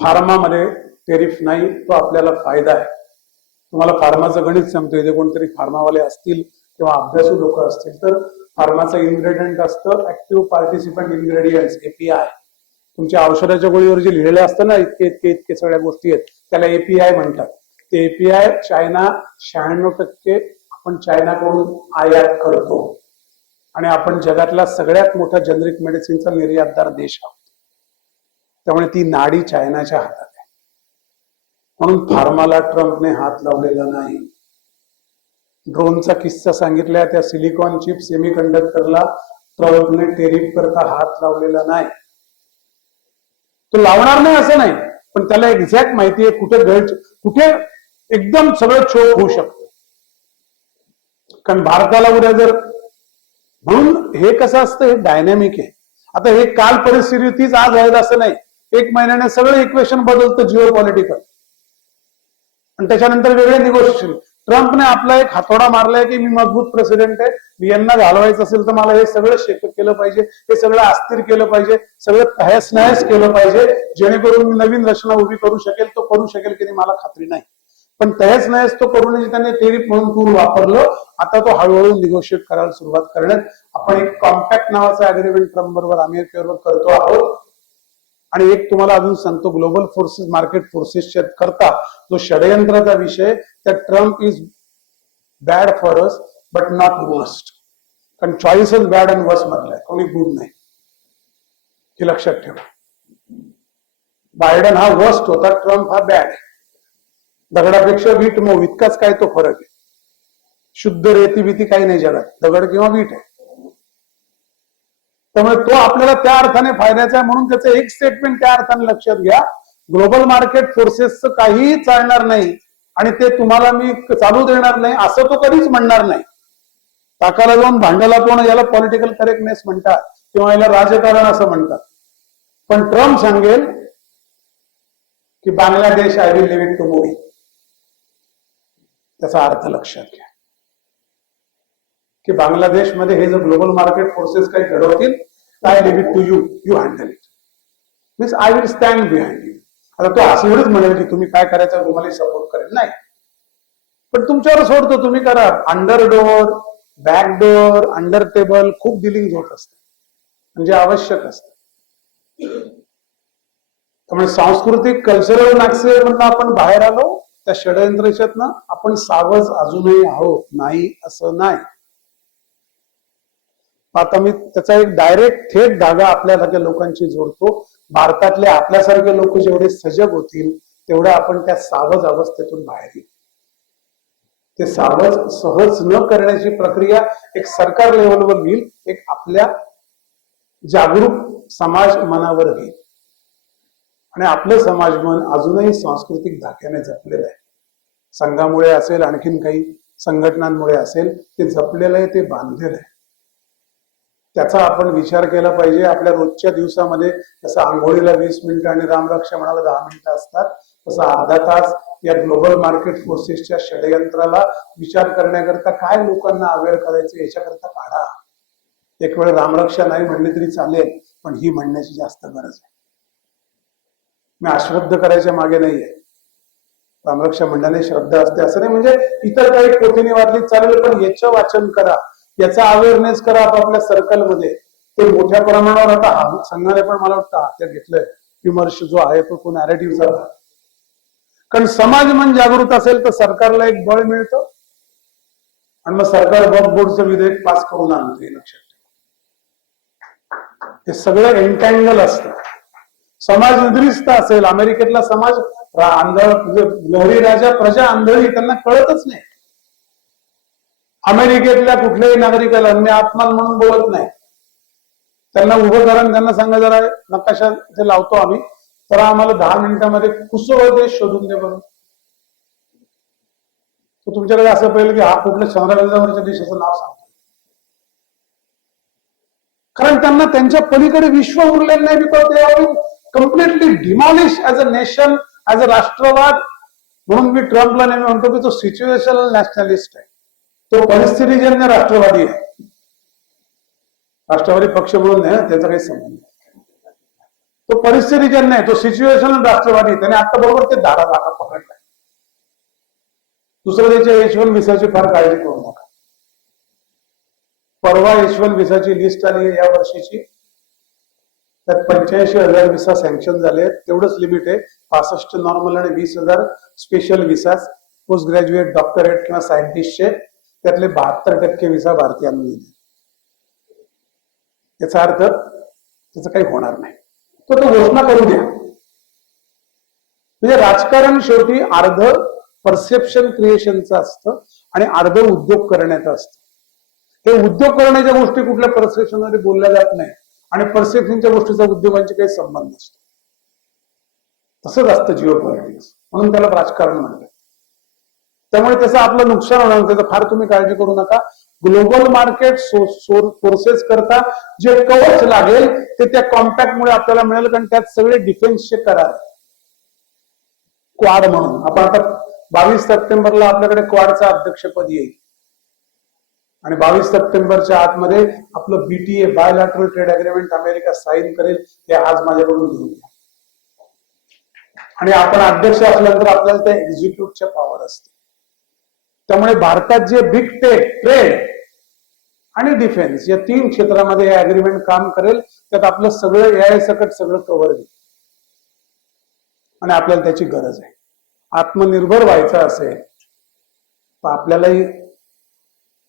फार्मामध्ये टेरिफ नाही, तो आपल्याला फायदा आहे. तुम्हाला फार्माचं गणित सांगतोय, जे कोणतरी फार्मावाले असतील किंवा अभ्यासू लोक असतील तर फार्माचं इन्ग्रेडियंट असतं ऍक्टिव्ह पार्टिसिपंट इन्ग्रेडियंट्स, एपीआय. तुमच्या औषधाच्या गोळीवर जे लिहिलेलं असतं ना, इतके इतके इतके सगळ्या गोष्टी आहेत, त्याला एपीआय म्हणतात. ते एपीआय चायना 96% आपण चायनाकडून आयात करतो आणि आपण जगातला सगळ्यात मोठा जेनरिक मेडिसिनचा निर्यातदार देश आहोत. त्यामुळे ती नाडी चायनाच्या हातात आहे. म्हणून फार्माला ट्रम्पने हात लावलेला नाही. ड्रोनचा किस्सा सांगितलाय, त्या सिलिकॉन चिप सेमीकंडक्टरला ट्रम्पने टेरिफ करता हात लावलेला नाही. तो लावणार नाही असं नाही, पण त्याला एक्झॅक्ट माहिती आहे कुठे एकदम सगळं चोक होऊ शकतं. कारण भारताला उद्या जर, म्हणून हे कसं असतं, हे डायनॅमिक आहे. आता हे काल परिस्थितीच आज आहे असं नाही. 1 महिन्याने सगळं इक्वेशन बदलतं जिओ पॉलिटिकल, आणि त्याच्यानंतर वेगळे निगोशिएशन. ट्रम्पने आपला एक हातोडा मारलाय की मी मजबूत प्रेसिडेंट आहे, मी यांना घालवायचं असेल तर मला हे सगळं शेक केलं पाहिजे, हे सगळं अस्थिर केलं पाहिजे, सगळं तहस नहस केलं पाहिजे, जेणेकरून मी नवीन रचना उभी करू शकेल. तो करू शकेल की नाही मला खात्री नाही, पण तहस नहस तो करून त्याने टेरिफ म्हणून टूल वापरलं. आता तो हळूहळू निगोशिएट करायला सुरुवात करण्यात, आपण एक कॉम्पॅक्ट नावाचा अग्रीमेंट ट्रम्प बरोबर अमेरिकेबरोबर करतो आहोत. आणि एक तुम्हाला अजून सांगतो, ग्लोबल फोर्सेस मार्केट फोर्सेसच्या करता जो षडयंत्राचा विषय, त्या Trump is bad for us but not worst. कारण चॉईसच बॅड आणि वर्स्ट मधलाय, कोणी गुड नाही, हे लक्षात ठेवा. बायडन हा वर्स्ट होता, ट्रम्प हा बॅड आहे. दगडापेक्षा वीट मऊ इतकाच काय तो फरक आहे. शुद्ध रेती भीती काही नाही जगात, दगड किंवा वीट आहे. त्यामुळे तो आपल्याला त्या अर्थाने फायद्याचा आहे. म्हणून त्याचं एक स्टेटमेंट त्या अर्थाने लक्षात घ्या, ग्लोबल मार्केट फोर्सेसचं काहीही चालणार नाही आणि ते तुम्हाला मी चालू देणार नाही असं तो कधीच म्हणणार नाही. ताकाला जाऊन भांड्याला पोहणं, याला पॉलिटिकल करेक्टनेस म्हणतात किंवा याला राजकारण असं म्हणतात. पण ट्रम्प सांगेल की Bangladesh I will leave it to Modi. त्याचा अर्थ लक्षात घ्या की बांगलादेशमध्ये हे जर ग्लोबल मार्केट फोर्सेस काही घडवतील, I leave it to you, you handle it. Means I will stand behind you. आता तो असं एवढंच म्हणेल की तुम्ही काय करायचं तुम्हाला सपोर्ट करेल, नाही, पण तुमच्यावर सोडतो, तुम्ही करा. अंडरडोअर, बॅकडोअर, अंडर टेबल खूप डिलिंग होत असते, म्हणजे आवश्यक असतं. त्यामुळे सांस्कृतिक कल्चरल मॅक्सिमम आपण बाहेर आलो, त्या षडयंत्राच्यातनं आपण सावध अजूनही आहोत, नाही असं नाही. आता मी त्याचा एक डायरेक्ट थेट धागा आपल्यासारख्या लोकांशी जोडतो. भारतातले आपल्यासारखे लोक जेवढे सजग होतील तेवढं आपण त्या सावध अवस्थेतून बाहेर येऊ. ते सावध सहज न करण्याची प्रक्रिया एक सरकार लेवलवर होईल, एक आपल्या जागरूक समाज मनावर घेईल. आणि आपलं समाज मन अजूनही सांस्कृतिक धाक्याने जपलेलं आहे. संघामुळे असेल, आणखीन काही संघटनांमुळे असेल, ते जपलेलं आहे, ते बांधलेलं आहे. त्याचा आपण विचार केला पाहिजे. आपल्या रोजच्या दिवसामध्ये जसं आंघोळीला 20 मिनिटं आणि रामरक्षा म्हणाला 10 मिनिटं असतात, तसं अर्धा तास या ग्लोबल मार्केट फोर्सेसच्या षडयंत्राला विचार करण्याकरता काय लोकांना अवेअर करायचं याच्याकरता काढा. एक वेळ रामरक्षा नाही म्हणली तरी चालेल, पण ही म्हणण्याची जास्त गरज आहे. मी अश्रद्ध करायच्या मागे नाहीये. रामरक्षा म्हणण्याने श्रद्धा असते असं नाही, म्हणजे इतर काही पोथीने वाचली चालेल, पण याचं वाचन करा, याचा अवेअरनेस करा आपापल्या सर्कलमध्ये. ते मोठ्या प्रमाणावर आता संघाने पण मला वाटतं हातात घेतलंय विमर्श जो आहे तो नॅरेटिव्ह झाला. कारण समाज मन जागृत असेल तर सरकारला एक बळ मिळतं आणि मग सरकार वक्फ बोर्डचं विधेयक पास करून आणते, लक्षात ठेवा. हे सगळं एन्टँगल असतं. समाज उद्रिस्त असेल, अमेरिकेतला समाज लहरी राजा प्रजा आंधळी, त्यांना कळतच नाही. अमेरिकेतल्या कुठल्याही नागरिकाला मी आत्मा म्हणून बोलत नाही, त्यांना उभं करा, त्यांना सांगा जरा नकाशा इथे लावतो आम्ही, तर आम्हाला 10 मिनिटांमध्ये कुसळ देश शोधून दे बरं. तो तुमच्याकडे असं पाहिलं की हा कुठल्या चंद्रावरच्या देशाचं नाव सांगतो, कारण त्यांना त्यांच्या पलीकडे विश्व उरलेलं नाही. Because they are completely demolish as a nation, as a राष्ट्रवाद. म्हणून मी ट्रम्पला नेहमी म्हणतो की तो सिच्युएशनल नॅशनलिस्ट आहे, तो परिस्थितीजन्य राष्ट्रवादी आहे. राष्ट्रवादी पक्ष म्हणून नाही, त्याचा काही संबंध नाही. तो परिस्थितीजन्य आहे, तो सिच्युएशनल राष्ट्रवादी. त्याने आता बरोबर ते धारा पकडलाय. दुसरं त्याच्या H1 व्हिसाची फार काळजी करू नका. परवा H1 व्हिसाची लिस्ट आली आहे या वर्षीची, त्यात 85,000 व्हिसा सँक्शन झाले. तेवढंच लिमिट आहे. 65 नॉर्मल आणि 20,000 स्पेशल व्हिसास, पोस्ट ग्रॅज्युएट, डॉक्टरेट किंवा सायंटिस्टचे. त्यातले 72% व्हिसा भारतीयांना दिले. याचा अर्थ त्याचं काही होणार नाही, तो घोषणा करू द्या. म्हणजे राजकारण शेवटी अर्ध परसेप्शन क्रिएशनचं असतं आणि अर्ध उद्योग करण्याचं असतं. हे उद्योग करण्याच्या गोष्टी कुठल्या परसेप्शनमध्ये बोलल्या जात नाही आणि परसेप्शनच्या गोष्टीचा उद्योगांची काही संबंध नसतो. तसंच असतं जिओ पॉलिटिक्स, म्हणून त्याला राजकारण म्हणतात. त्यामुळे त्याचं आपलं नुकसान होणार, त्याचं फार तुम्ही काळजी करू नका. ग्लोबल मार्केट फोर्सेस करता जे कवच लागेल ते त्या कॉम्पॅक्टमुळे आपल्याला मिळेल, कारण त्यात सगळे डिफेन्सचे करार. क्वाड म्हणून आपण आता 22 सप्टेंबरला आपल्याकडे क्वाडचं अध्यक्षपद येईल आणि 22 सप्टेंबरच्या आतमध्ये आपलं BTA bilateral trade agreement America sign करेल. ते आज माझ्याकडून घेऊन घ्या. आणि आपण अध्यक्ष असल्यानंतर आपल्याला त्या एक्झिक्यूटिव्हच्या पॉवर असते. त्यामुळे भारतात जे बिग टेक, ट्रेड आणि डिफेन्स या 3 क्षेत्रामध्ये हे अग्रीमेंट काम करेल. त्यात आपलं सगळं AI सकट सगळं कव्हर होईल आणि आपल्याला त्याची गरज आहे. आत्मनिर्भर व्हायचं असेल तर आपल्यालाही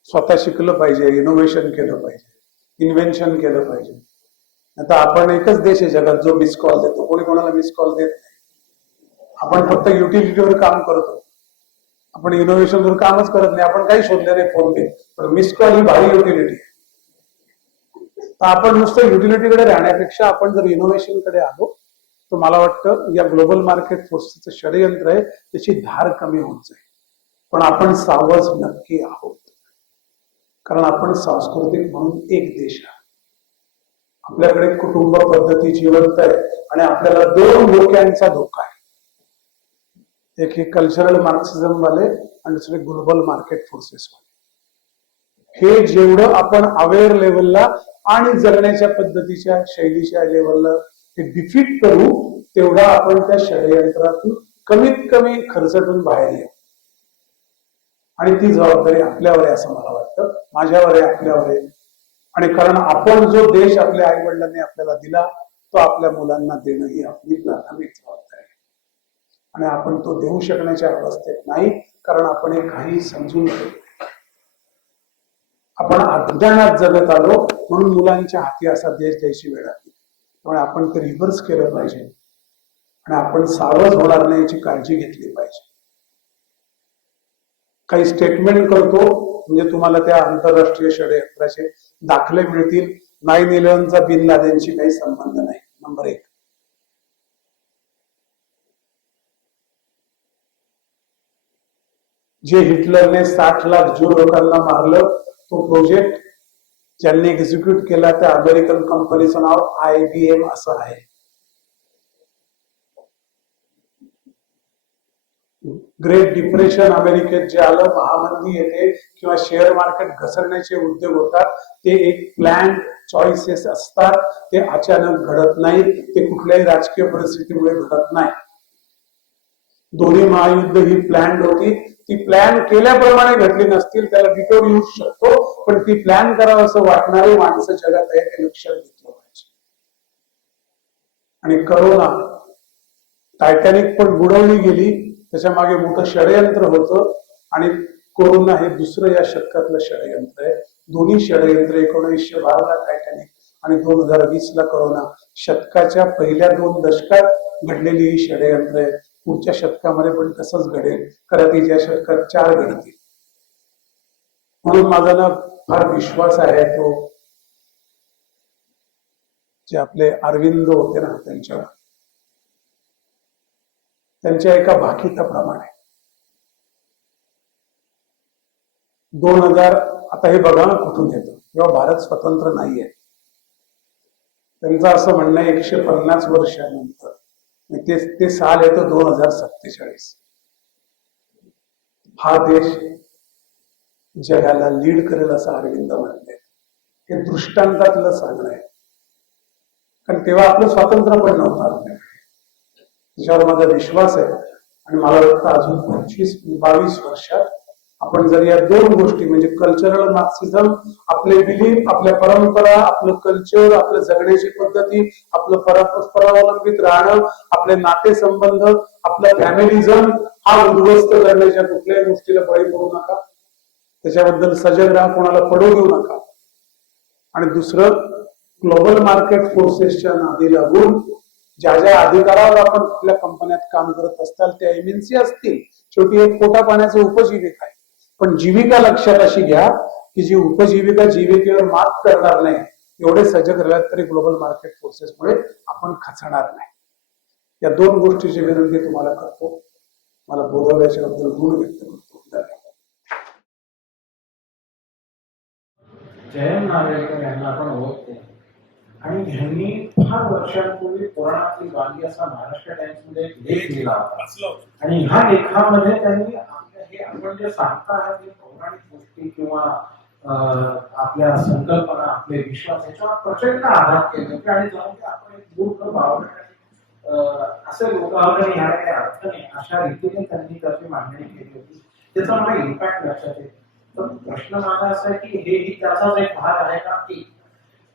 स्वतः शिकलं पाहिजे, इनोव्हेशन केलं पाहिजे, इन्व्हेन्शन केलं पाहिजे. आता आपण एकच देश आहे जगात जो मिस कॉल देतो, कोणी कोणाला मिस कॉल देत नाही. आपण फक्त युटिलिटीवर काम करतो, आपण इनोव्हेशनवर कामच करत नाही. आपण काही शोधले नाही फोन पे, पण मिस कॉल ही भारी युटिलिटी आहे. तर आपण नुसतं युटिलिटीकडे राहण्यापेक्षा आपण जर इनोव्हेशनकडे आलो तर मला वाटतं या ग्लोबल मार्केट फोर्सचं षडयंत्र आहे त्याची धार कमी होत जाईल. पण आपण सावध नक्की आहोत, कारण आपण सांस्कृतिक म्हणून एक देश आहे. आपल्याकडे कुटुंब पद्धती जिवंत आहे आणि आपल्याला 2 धोक्यांचा धोका आहे. एक हे कल्चरल मार्क्सिझम वाले आणि दुसरे ग्लोबल मार्केट फोर्सेस वाले. हे जेवढं आपण अवेअर लेवलला आणि जगण्याच्या पद्धतीच्या शैलीच्या लेवलला हे डिफीट करू, तेवढा आपण त्या षडयंत्रातून कमीत कमी खर्चातून बाहेर येऊ. आणि ती जबाबदारी आपल्यावर आहे असं मला वाटतं, माझ्यावर आहे, आपल्यावर आहे. आणि कारण आपण जो देश आपल्या आई वडिलांनी आपल्याला दिला तो आपल्या मुलांना देणं ही आपली प्राथमिक जबाबदारी आहे. आणि आपण तो देऊ शकण्याच्या अवस्थेत नाही, कारण आपण हे काही समजून घेतो. आपण अज्ञानात जगत आलो म्हणून मुलांच्या हाती असा देश द्यायची वेळ आली. त्यामुळे आपण ते रिव्हर्स केलं पाहिजे आणि आपण सावध होणार नाही याची काळजी घेतली पाहिजे. काही स्टेटमेंट करतो म्हणजे तुम्हाला त्या आंतरराष्ट्रीय षडयंत्राचे दाखले मिळतील. 9/11चा बिन लादेनशी काही संबंध नाही. नंबर 1. जे हिटलरने 60 लाख ज्यू लोकांना मारलं, तो प्रोजेक्ट ज्यांनी एक्झिक्यूट केला त्या अमेरिकन कंपनीचं नाव IBM असं आहे. ग्रेट डिप्रेशन अमेरिकेत जे आलं, महामंदी येते किंवा शेअर मार्केट घसरण्याचे उद्योग होतात, ते एक प्लॅन चॉईसेस असतात. ते अचानक घडत नाही, ते कुठल्याही राजकीय परिस्थितीमुळे घडत नाही. दोन्ही महायुद्ध ही प्लॅन होती. ती प्लॅन केल्याप्रमाणे घडली नसतील, त्याला डिटोर येऊ शकतो, पण ती प्लॅन करावं असं वाटणारे माणसं जगात आहे, ते लक्षात घेतलं पाहिजे. आणि करोना, टायटॅनिक पण बुडवली गेली, त्याच्या मागे मोठं षडयंत्र होतं आणि कोरोना हे दुसरं या शतकातलं षडयंत्र आहे. दोन्ही षडयंत्र 1912ला टायटॅनिक आणि 2020ला कोरोना, शतकाच्या पहिल्या 2 दशकात घडलेली ही षडयंत्र आहे. पुढच्या शतकामध्ये पण तसंच घडेल. कदाचित या शतकात 4 घडतील. म्हणून माझा ना फार विश्वास आहे तो जे आपले अरविंद होते ना त्यांच्या एका भाकिताप्रमाणे 2000, आता हे बघा कुठून येतं, जेव्हा भारत स्वतंत्र नाहीये, त्यांचं असं म्हणणं आहे 150 वर्षानंतर ते साल येतं 2047. हा देश जगाला लीड करेल असं अरविंद म्हणते. हे दृष्टांतातलं सांगणं आहे, कारण तेव्हा आपलं स्वातंत्र्य पण नव्हतं. त्याच्यावर माझा विश्वास आहे आणि मला वाटतं अजून 25-22 वर्षात आपण जर या 2 गोष्टी म्हणजे कल्चरल मार्क्सिझम, आपले बिलीफ, आपल्या परंपरा, आपलं कल्चर, आपलं जगण्याची पद्धती, आपलं परस्परावलंबित राहणं, आपले नातेसंबंध, आपलं फॅमिलिझम हा उद्ध्वस्त करण्याच्या कुठल्याही गोष्टीला बळी पडू नका. त्याच्याबद्दल सजग राहा, कोणाला पडू देऊ नका. आणि दुसरं, ग्लोबल मार्केट फोर्सेसच्या नादी लागून ज्या ज्या अधिकारावर आपण आपल्या कंपन्यात काम करत असताल त्या एमएनसी असतील, शेवटी एक पोटा पाण्याचं उपजीविका आहे. पण जीविका लक्षात अशी घ्या की जी उपजीविका जीविकेवर मात करणार नाही, एवढे सजग राहिलात तरी ग्लोबल मार्केट फोर्सेसमुळे आपण खचणार नाही. या 2 गोष्टीची विनंती तुम्हाला करतो. मला बोलवल्याच्या बद्दल ऋण व्यक्त करतो. धन्यवाद. जयंत नार्वेकर यांना आपण ओळखतो आणि ह्यांनी फार वर्षांपूर्वी पुराणातील वाणी असा महाराष्ट्र टाइम्स मध्ये एक लेख लिहिला होता. आणि ह्या लेखामध्ये त्यांनी आपल्या हे आपण जे सांगता आहात हे पौराणिक गोष्टी किंवा आपल्या संकल्पना, आपले विश्वास याच्यावर प्रचंड आघात केले होते. आणि जाऊन ते आपण एक दूर भावना असे लोक आहोत आणि ह्याला काही अर्थ नाही अशा रीतीने त्यांनी त्याची मांडणी केली होती. त्याचा मला इम्पॅक्ट लक्षात येतो. तर प्रश्न माझा असा आहे की हेही त्याचाच एक भाग आहे का? की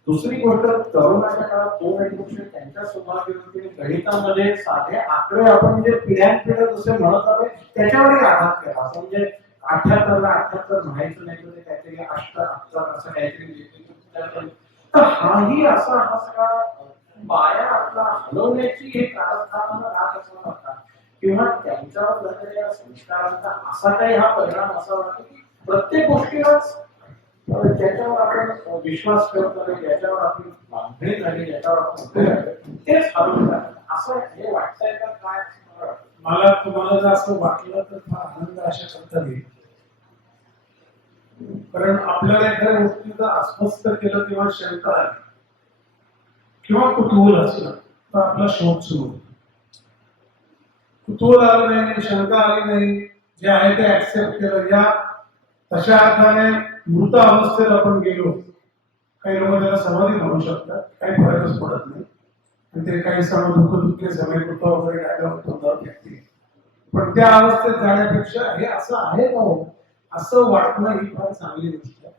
दुसरी गोष्ट, तरुणाच्या काळात 2 गोष्टी त्यांच्या स्वभावाविरुद्ध गणितामध्ये साधे आकडे आपण जे पिढ्यानपिढ्या जसे म्हणत आहोत त्याच्यावरही आघात केला. असं म्हणजे 78ला 78 म्हणायचं नाही तर काहीतरी 88 असं काहीतरी. तर हाही असा हा सगळा बाया आपला हलवण्याची एक कारस्थानाला राहत असं नका किंवा त्यांच्यावर झालेल्या संस्कारांचा असा काही हा परिणाम असा वाटतो की प्रत्येक गोष्टीलाच ज्याच्यावर आपण विश्वास ठेवतो, ज्याच्यावर आपली बांधणी झाली, ज्याच्यावर आपण तेच हरवून जातं असं हे वाटतंय का काय? मला तुम्हाला जर असं वाटलं तर फार आनंद अशा करता येईल. कारण आपल्याला एखाद्या गोष्टीचं अस्वस्थ केलं किंवा शंका आली किंवा कुतूहल असलं तर आपला शोध सुरू होतो. कुतूहल आलं नाही, शंका आली नाही, जे आहे ते ऍक्सेप्ट केलं, या तशा अर्थाने मृत अवस्थेत आपण गेलो. काही लोक त्याला समाधी म्हणू शकतात, काही फरकच पडत नाही. आणि ते काही सण दुःख समय कृपा वगैरे टाळले. पण त्या अवस्थेत जाण्यापेक्षा हे असं आहे का हो असं वाटणं ही फार चांगली गोष्ट आहे.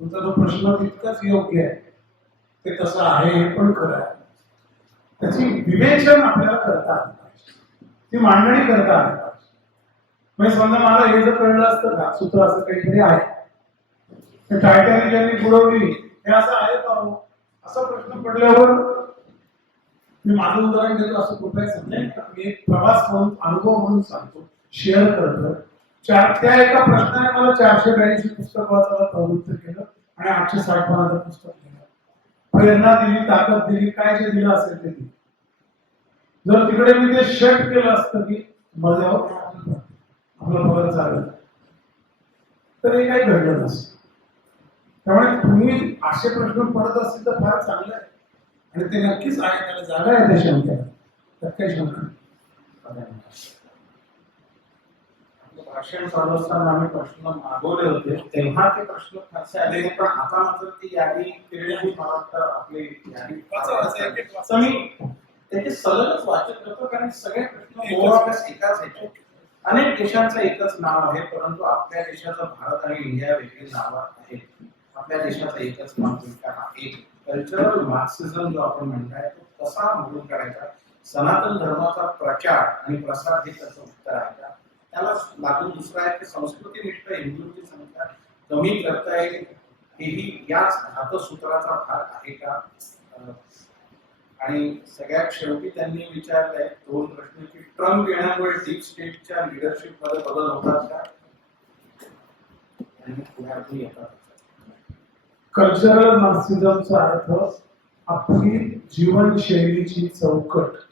तुमचा जो प्रश्न तितकाच योग्य आहे. ते तसं आहे हे पण खरं आहे. त्याची विवेचन आपल्याला करता आलं पाहिजे, ती मांडणी करता आली पाहिजे. म्हणजे समजा मला हे जर कळलं असतं का सूत्र असं काहीतरी आहे, टायटॅनिक ज्यांनी बुडवली हे असं आहे का हो असा प्रश्न पडल्यावर मी माझं उदाहरण देतो. असं कुठलाही समजेल का? मी एक प्रवास म्हणून अनुभव म्हणून सांगतो, शेअर करतो. त्या एका प्रश्नाने मला 482 पुस्तक वाचायला प्रवृत्त केलं आणि 860 पानाचं पुस्तक केलं. प्रेरणा दिली, ताकद दिली, काय जे दिलं असेल ते दिलं. जर तिकडे मी ते शट केलं असतं की माझ्यावर आपलं बरं चालेल तर हे काही घडलं नसतं. त्यामुळे तुम्ही असे प्रश्न पडत असतील तर फार चांगलं आहे आणि ते नक्कीच आहे, त्याला जागा आहे त्या शंकेला, त्यात काही शंका नाही. भाषण चालू असताना आम्ही प्रश्न मागवले होते तेव्हा ते प्रश्न फारसे आले, पण आता मात्र ती यादी केलेली मला वाटतं आपली यादी मी त्याचे सलगच वाचत करतो. कारण सगळे प्रश्न एकाच ह्याचे, अनेक देशांचं एकच नाव आहे परंतु आपल्या देशाचं भारत आणि इंडिया वेगळी नावं आहेत. आपल्या देशाचं एकच नाव एक कल्चरल मार्क्सिझम जो आपण म्हणताय तो कसा मोडून काढायचा, सनातन धर्माचा प्रचार आणि प्रसार हे त्याचं उत्तर आहे का, त्याला लागून दुसरा आहे की संस्कृतीनिष्ठ हिंदूंची संख्या कमी करता येईल हेही याच घातसूत्राचा भाग आहे का? आणि सगळ्यात शेवटी त्यांनी विचारलंय 2 प्रश्न की ट्रम्प येण्यामुळे डीप स्टेटच्या लिडरशिप मध्ये बदल होतात का? आणि पुढे येतात. कल्चरल मार्क्सिझमचा अर्थ आपली जीवनशैलीची चौकट,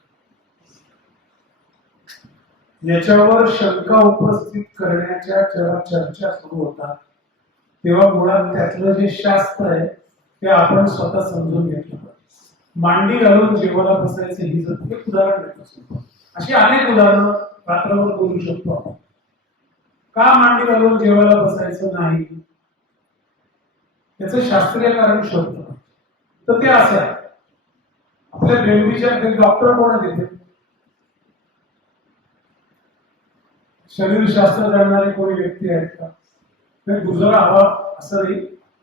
याच्यावर शंका उपस्थित करण्याच्या जेव्हा चर्चा सुरू होतात तेव्हा मुळात त्यातलं जे शास्त्र आहे ते आपण स्वतः समजून घेतलं पाहिजे. मांडी घालून जेवायला बसायचं ही जर एक उदाहरण देत असतो, अशी अनेक उदाहरणं रात्रभर बोलू शकतो आपण. का मांडी घालून जेवायला बसायचं नाही याचं शास्त्रीय कारण शोधलं तर ते असं आहे. आपल्या बेंबीच्या डॉक्टर कोण देते? शरीरशास्त्र जाणणारे कोणी व्यक्ती आहेत का? ते गुजरा हवा असं नाही,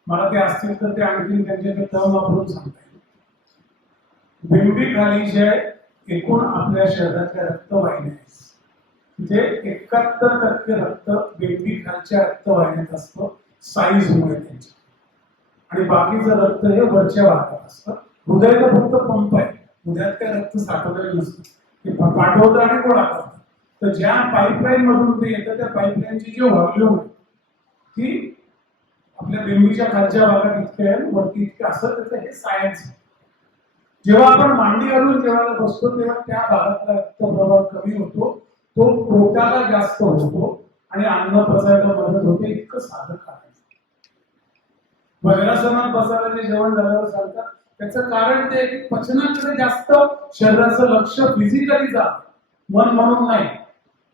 मला ते असतील तर ते आणखी त्यांच्या टर्म वापरून सांगता येईल. बेंबी खाली जे एकूण आपल्या शरीरातल्या रक्तवाहिन्या तिथे 71% रक्त बेंबी खालच्या रक्तवाहिन्यात असतं साईजमुळे त्यांची, आणि बाकीचं रक्त हे वरच्या भागात असतं. हृदयाचा फक्त पंप आहे, हृदयात काय रक्त साठवलेलं नसतं, ते पाठवतं आणि गोळा करतं. तर ज्या पाईपलाईन मधून ते येतं त्या पाईपलाईनची जी व्हॉल्यूम आहे ती आपल्या बेंबीच्या खालच्या भागात इतके आहे, वरती इतके, असं त्याचं हे सायन्स. जेव्हा आपण मांडी घालून जेवायला बसतो तेव्हा त्या भागातला रक्तप्रवाह कमी होतो, तो पोटाला जास्त होतो आणि अन्न पचायला मदत होते. इतकं साधं करायचं. वज्रासनात बसायला जे जेवण झाल्यावर सांगतात त्याचं कारण ते की पचनाकडे जास्त शरीराचं लक्ष फिजिकली जात, मन म्हणून नाही,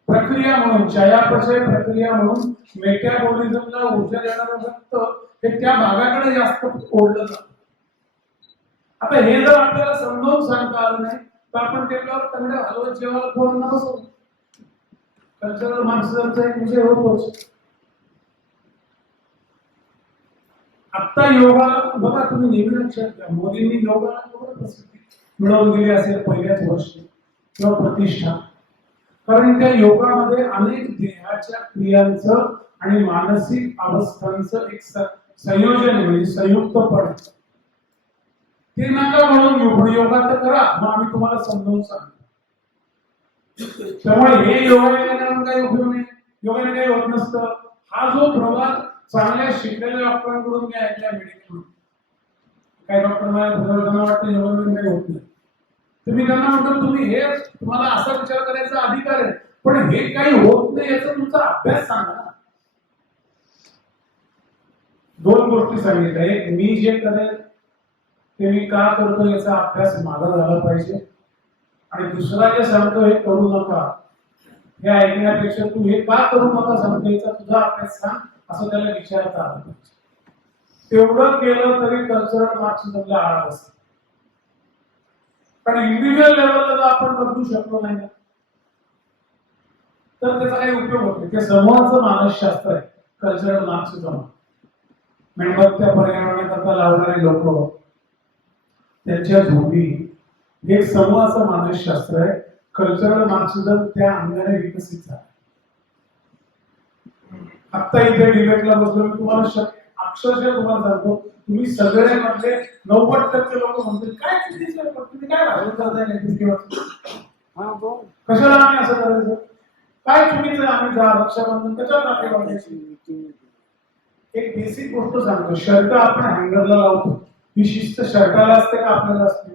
प्रक्रिया म्हणून, चयापचय प्रक्रिया म्हणून मेटाबॉलिझमला ऊर्जा देणारं रक्त हे त्या भागाकडे जास्त ओढलं जातं. आता हे जर आपल्याला समजावून सांगता आलं नाही तर आपण टेबलावर तंगड्या हलवत जेवायला पोरांना बसवतो. कल्चरल मार्क्सिझमचा एक विषय होतोच. आता योगाला बघा, तुम्ही नेहमी लक्षात घ्या, मोदींनी योगाला एवढं प्रसिद्धी मिळवून दिली असेल पहिल्याच वर्षी किंवा प्रतिष्ठा, कारण त्या योगामध्ये अनेक देहाच्या क्रियांचं आणि मानसिक अवस्थांचं एक संयोजन आहे, म्हणजे संयुक्तपणे. ते नका म्हणून घेऊ, पण योगा तर करा, मग आम्ही तुम्हाला समजावून सांगतो. त्यामुळे हे योगाने काही उपयोग नाही, योगाने काही होत नसतं. हा जो प्रवाद चांगल्या शिकलेल्या डॉक्टरांकडून मी ऐकला, मेडिकल काही डॉक्टर मला वाटतं योगाने काही होत नाही. तुम्ही त्यांना म्हणतो तुम्ही हे, तुम्हाला असा विचार करायचा अधिकार आहे, पण हे काही होत नाही याचा तुमचा अभ्यास सांगा ना. 2 गोष्टी सांगितल्या, एक मी जे करेल ते मी का करतो याचा अभ्यास माझा झाला पाहिजे, आणि दुसरा जे सांगतो हे करू नका हे ऐकण्यापेक्षा तू हे का करू नका सांगतो याचा तुझा अभ्यास सांग असं त्याला विचारता आलं पाहिजे. तेवढं केलं तरी कल्चरल मार्क्सिझमला आळा बसतो. पण इंडिव्हिज्युअल लेवलला जर आपण बदलू शकलो नाही तर त्याचा काही उपयोग होत नाही. ते समूहाचं मानसशास्त्र आहे कल्चरल मार्क्सिझम. मेणबत्त्या पर्यावरणाकरता लावणारे लोक, त्यांच्या झोपी, हे समूहाचं मानसशास्त्र आहे. कल्चरल मार्क्सिझम त्या अंगाने विकसित झालं. आता इथे डिबेटला बसलो मी, तुम्हाला अक्षरशः तुम्हाला सांगतो, तुम्ही सगळे मधले 90% लोक म्हणतील काय चुकीचं आहे, तुम्ही काय भाषण करताय नाही, कशाला आम्ही असं करायचं, काय चुकीचं आहे, आम्ही रक्षाबंधन त्याच्यात राखे बांधायची. एक बेसिक गोष्ट सांगतो, शर्ट आपण हँगरला लावतो, ही शिस्त शर्टाला असते का आपल्याला असते?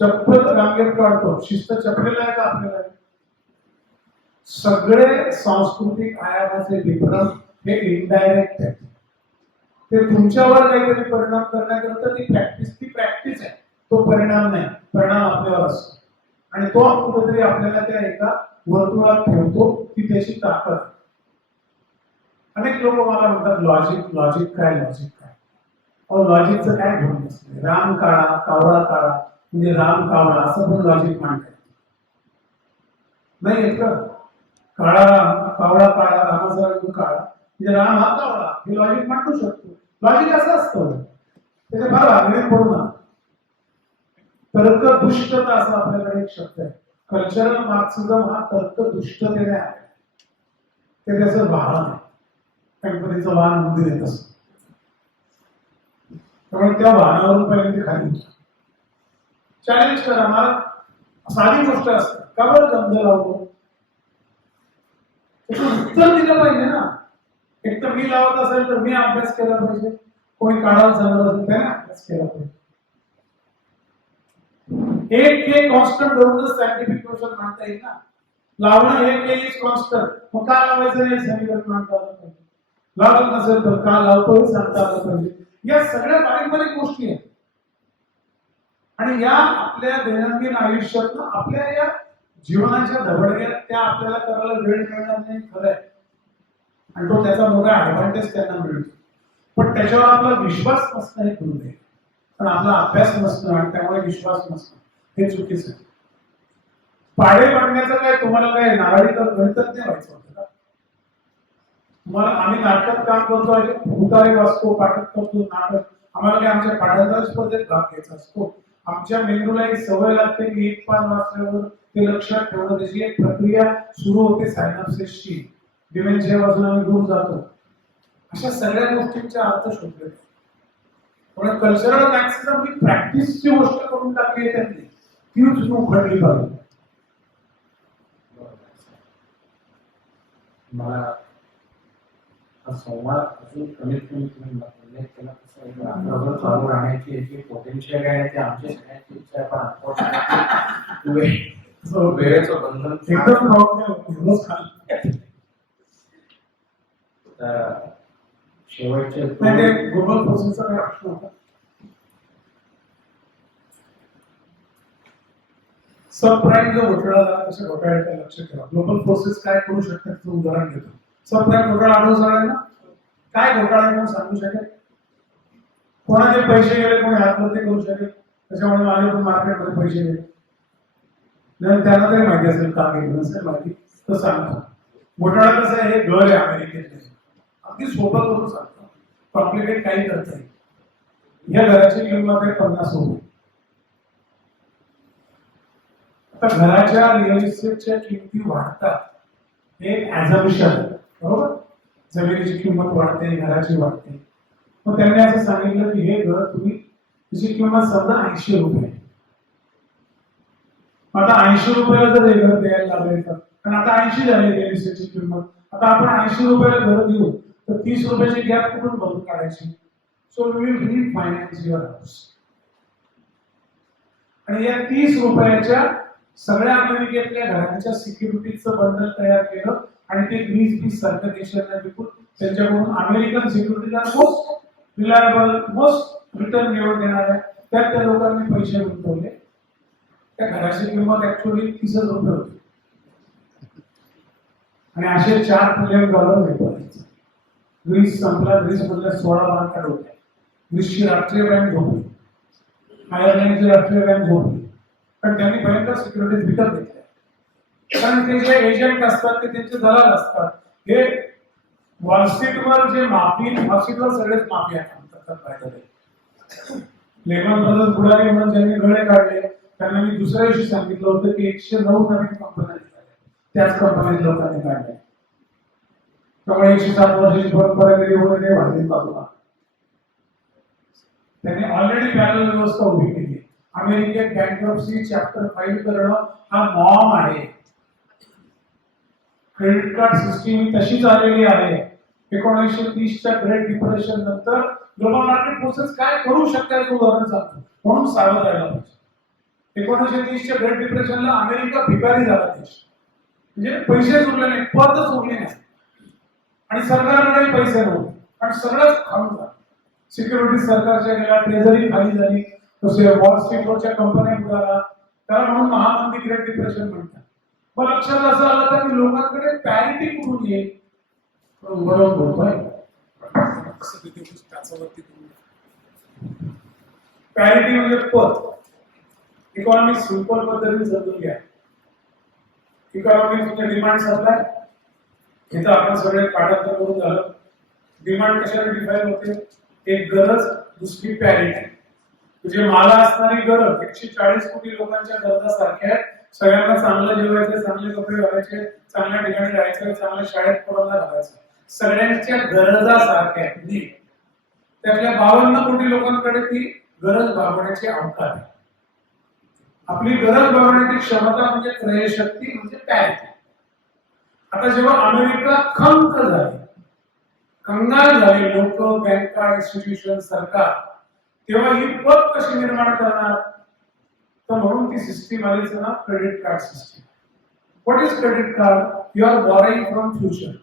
चप्पल रांगेत काढतो, शिस्त चपलेला आहे का आपल्याला? सगळे सांस्कृतिक आयामाचे विभ्रम हे इनडायरेक्ट आहे. ते तुमच्यावर काहीतरी परिणाम करण्याकरता ती प्रॅक्टिस आहे, तो परिणाम नाही. परिणाम आपल्यावर असतो आणि तो कुठेतरी आपल्याला त्या एका वर्तुळात ठेवतो, ती त्याची ताकद. अनेक लोक मला म्हणतात लॉजिक काय. अहो, लॉजिकचं काय घेऊन नसतं. राम काळा कावळा काळा म्हणजे राम कावळा असं पण लॉजिक मांडतात नाही का? काळा राम कावळा काळा, रामाचा रंग काळा म्हणजे राम हा कावळा, हे लॉजिक मांडू शकतो. लॉजिक असं असतं, त्याच्या फार आग्रह पडू नका. तर्क दुष्टता असा आपल्याकडे एक शब्द आहे. कल्चरल मार्क्सिझम हा तर्कदुष्टतेने आहे, ते त्याचं वाहन आहे. गणपतीचं वाहन मंदिर येत असत, त्यामुळे त्या वाहनावरून पहिले ते खाली उतरा. चॅलेंज करा. मला साधी गोष्ट असते, का बरं गंध लावतो, त्याचं उत्तर दिलं पाहिजे ना. एक तर मी लावत असेल तर मी अभ्यास केला पाहिजे, कोणी काढायला सांगत असेल त्याने अभ्यास केला पाहिजे. एक के कॉन्स्टंट धरूनच सायंटिफिक क्वेश्चन मांडता येईल ना. लावणं एक के इज कॉन्स्टंट, मग का लावायचं नाही समीकरण मांडता आलं पाहिजे. लावत नसेल तर का लावतो हे सांगता आलं पाहिजे. या सगळ्या बारीक बारीक गोष्टी आहेत आणि या आपल्या दैनंदिन आयुष्यात आपल्या या जीवनाच्या धबडग्यात त्या आपल्याला करायला वेळ मिळणार नाही, खरं आहे. आणि तो त्याचा मोठा ऍडव्हान्टेज त्यांना मिळतो, पण त्याच्यावर आपला विश्वास नसणं हे करू नये. पण आपला अभ्यास नसणं आणि त्यामुळे विश्वास नसणं हे चुकीचं आहे. पाडे पडण्याचं काय, तुम्हाला काय नारळी तर गणितज्ञ व्हायचं होतं का? तुम्हाला आम्ही नाटकात काम करतो आहे, भूतारे वाचतो, पाठक करतो नाटक, आम्हाला काय आमच्या पाठांतर स्पर्धेत भाग घ्यायचा असतो. आमच्या मेंदूला एक सवय लागते की एक पान वाचल्यावर ते लक्षात ठेवणं, त्याची एक प्रक्रिया सुरू होते सायनाप्सिसची, डिमेन्शिया पासून आम्ही दूर जातो. अशा सगळ्या गोष्टींचा अर्थ शोधले. पण कल्चरल मॅक्सिझम ही प्रॅक्टिसची गोष्ट करून टाकली आहे त्यांनी, तीच उघडली पाहिजे. मला हा संवाद अजून कमीत कमी उल्लेख केला तसं रात्रभर चालू राहण्याची याची पोटेन्शियल आहे, ते आमच्या सगळ्यांची इच्छा आहे. पण अनफॉर्च्युनेटली वेळेचं बंधन एकदम रोज खाली. तर शेवटचे ग्लोबल प्रोसेसचा काय प्रश्न होता? सब प्राईम जो घोटाळा झाला तशा घोटाळ्याकडे लक्ष ठेवा. ग्लोबल फोर्सेस काय करू शकतात त्याचं उदाहरण देतो. सब प्राईम घोटाळा आढळून झाला, काय घोटाळा म्हणून सांगू शकेल? कोणाचे पैसे गेले, कोणी आत्महत्या करू शकेल, त्याच्यामुळे माझे पण मार्केटमध्ये पैसे गेले, त्यांना तरी माहिती असेल का गेलं नसेल माहिती तर सांगतो. घोटाळा कसं आहे, हे घर आहे अमेरिकेत, अगदी सोपं करून सांगतो, कॉम्प्लिकेट काही करता येईल. या घराची किंमत आहे 50 रुपये. आता घराच्या रिअल इस्टेटच्या किमती वाढतात, हे ऍझम्पशन, बरोबर. जमिनीची किंमत वाढते, घराची वाढते. मग त्यांनी असं सांगितलं की हे घर तुम्ही, त्याची किंमत समजा 80 रुपये. आता 80 रुपयाला जर हे घर द्यायला लागले तर, कारण आता 80 झाली रिअल इस्टेटची किंमत, आता आपण 80 रुपयाला घर देऊ तर 30 रुपयाची गॅप कुठून भरून काढायची? So we will refinance your house. आणि या 30 रुपयाच्या सगळ्या अमेरिकेतल्या घरांच्या सिक्युरिटीचं बंडल तयार केलं आणि ते ग्रीस सारख्या देशांना विकून त्यांच्याकडून अमेरिकन सिक्युरिटीला मोस्ट रिलायबल, मोस्ट रिटर्न मिळवून देणार आहे, त्यात त्या लोकांनी पैसे गुंतवले. त्या घराची किंमत ऍक्च्युअली 30 रुपये होती आणि असे $4 ट्रिलियन भेटले. ग्रीस संपला, ग्रीस मधल्या 16 बँक होत्या. ग्रीसची राष्ट्रीय बँक झोपली, आयर्लंडची राष्ट्रीय बँक झोपली, पण त्यांनी भयंकर सिक्युरिटीज विकत घेतल्या. कारण ते जे एजंट असतात ते त्यांचे दलाल असतात. हे वॉल स्ट्रीटवर जे वॉल स्ट्रीटवर सगळेच माफिया काम करतात. पाहिजे लेमन ब्रदर्स बुडाले म्हणून ज्यांनी गळे काढले त्यांना मी दुसऱ्या दिवशी सांगितलं होतं की 109 नवीन कंपन्या त्याच कंपनीत लोकांनी काढल्या. त्यामुळे 107 वर्षाची परंपरा गेली होती ते भारतीय बाजूला. त्यांनी ऑलरेडी पॅरल व्यवस्था उभी केली. अमेरिकेत बँक्रप्सी चॅप्टर फाईल करणं हा नॉर्म आहे. क्रेडिट कार्ड सिस्टीम तशीच आलेली आहे. 1930च्या ग्रेट डिप्रेशन नंतर ग्लोबल मार्केट फोर्सेस काय करू शकतात उदाहरण सांगतो, म्हणून सावध राहायला पाहिजे. 1930च्या ग्रेट डिप्रेशनला अमेरिका भिकारी झाला देश, म्हणजे पैसेच उरले नाही, पतच उरले नाही आणि सरकारकडे पैसे नव्हते आणि सगळंच खाऊन झालं. सिक्युरिटी सरकारच्या गेल्या, ट्रेझरी खाली झाली, तसे वॉल स्ट्रीटवरच्या कंपन्या बुडाल्या, त्याला म्हणून महामंदी ग्रेट डिप्रेशन म्हणतात. मग लक्षात असं आलं का की लोकांकडे पॅरिटी कुठून येईल, बरोबर बोलतोय. पॅरिटी म्हणजे पत. इकॉनॉमिक सिंपल पद्धतीने समजून घ्या. इकॉनॉमिक म्हणजे डिमांड सप्लाय. इथं आपण सगळे पाठांतर करून झालं. डिमांड कशाने डिफाईन होते? एक गरज, दुसरी पॅरिटी. म्हणजे मला असणारी गरज 140 कोटी लोकांच्या गरजा सारख्या आहेत, सगळ्यांना चांगलं जेवायचं, चांगले कपडे घालायचे, चांगल्या ठिकाणी राहायचं, चांगल्या शाळेत पोरांना घालायचं, सगळ्यांच्या गरजा सारख्या आहेत. त्यातल्या 52 कोटी लोकांकडे ती गरज भागवण्याची अवकाश आहे. आपली गरज भागवण्याची क्षमता म्हणजे क्रयशक्ती, म्हणजे पॅरिटी. आता जेव्हा अमेरिका खंत झाली, कंगाल झाले लोक, बँका, इन्स्टिट्यूशन, सरकार, तेव्हा ही पत कशी निर्माण करणार? तर म्हणून ती सिस्टीम आलीच ना, credit card system. What is credit card? You are borrowing from future.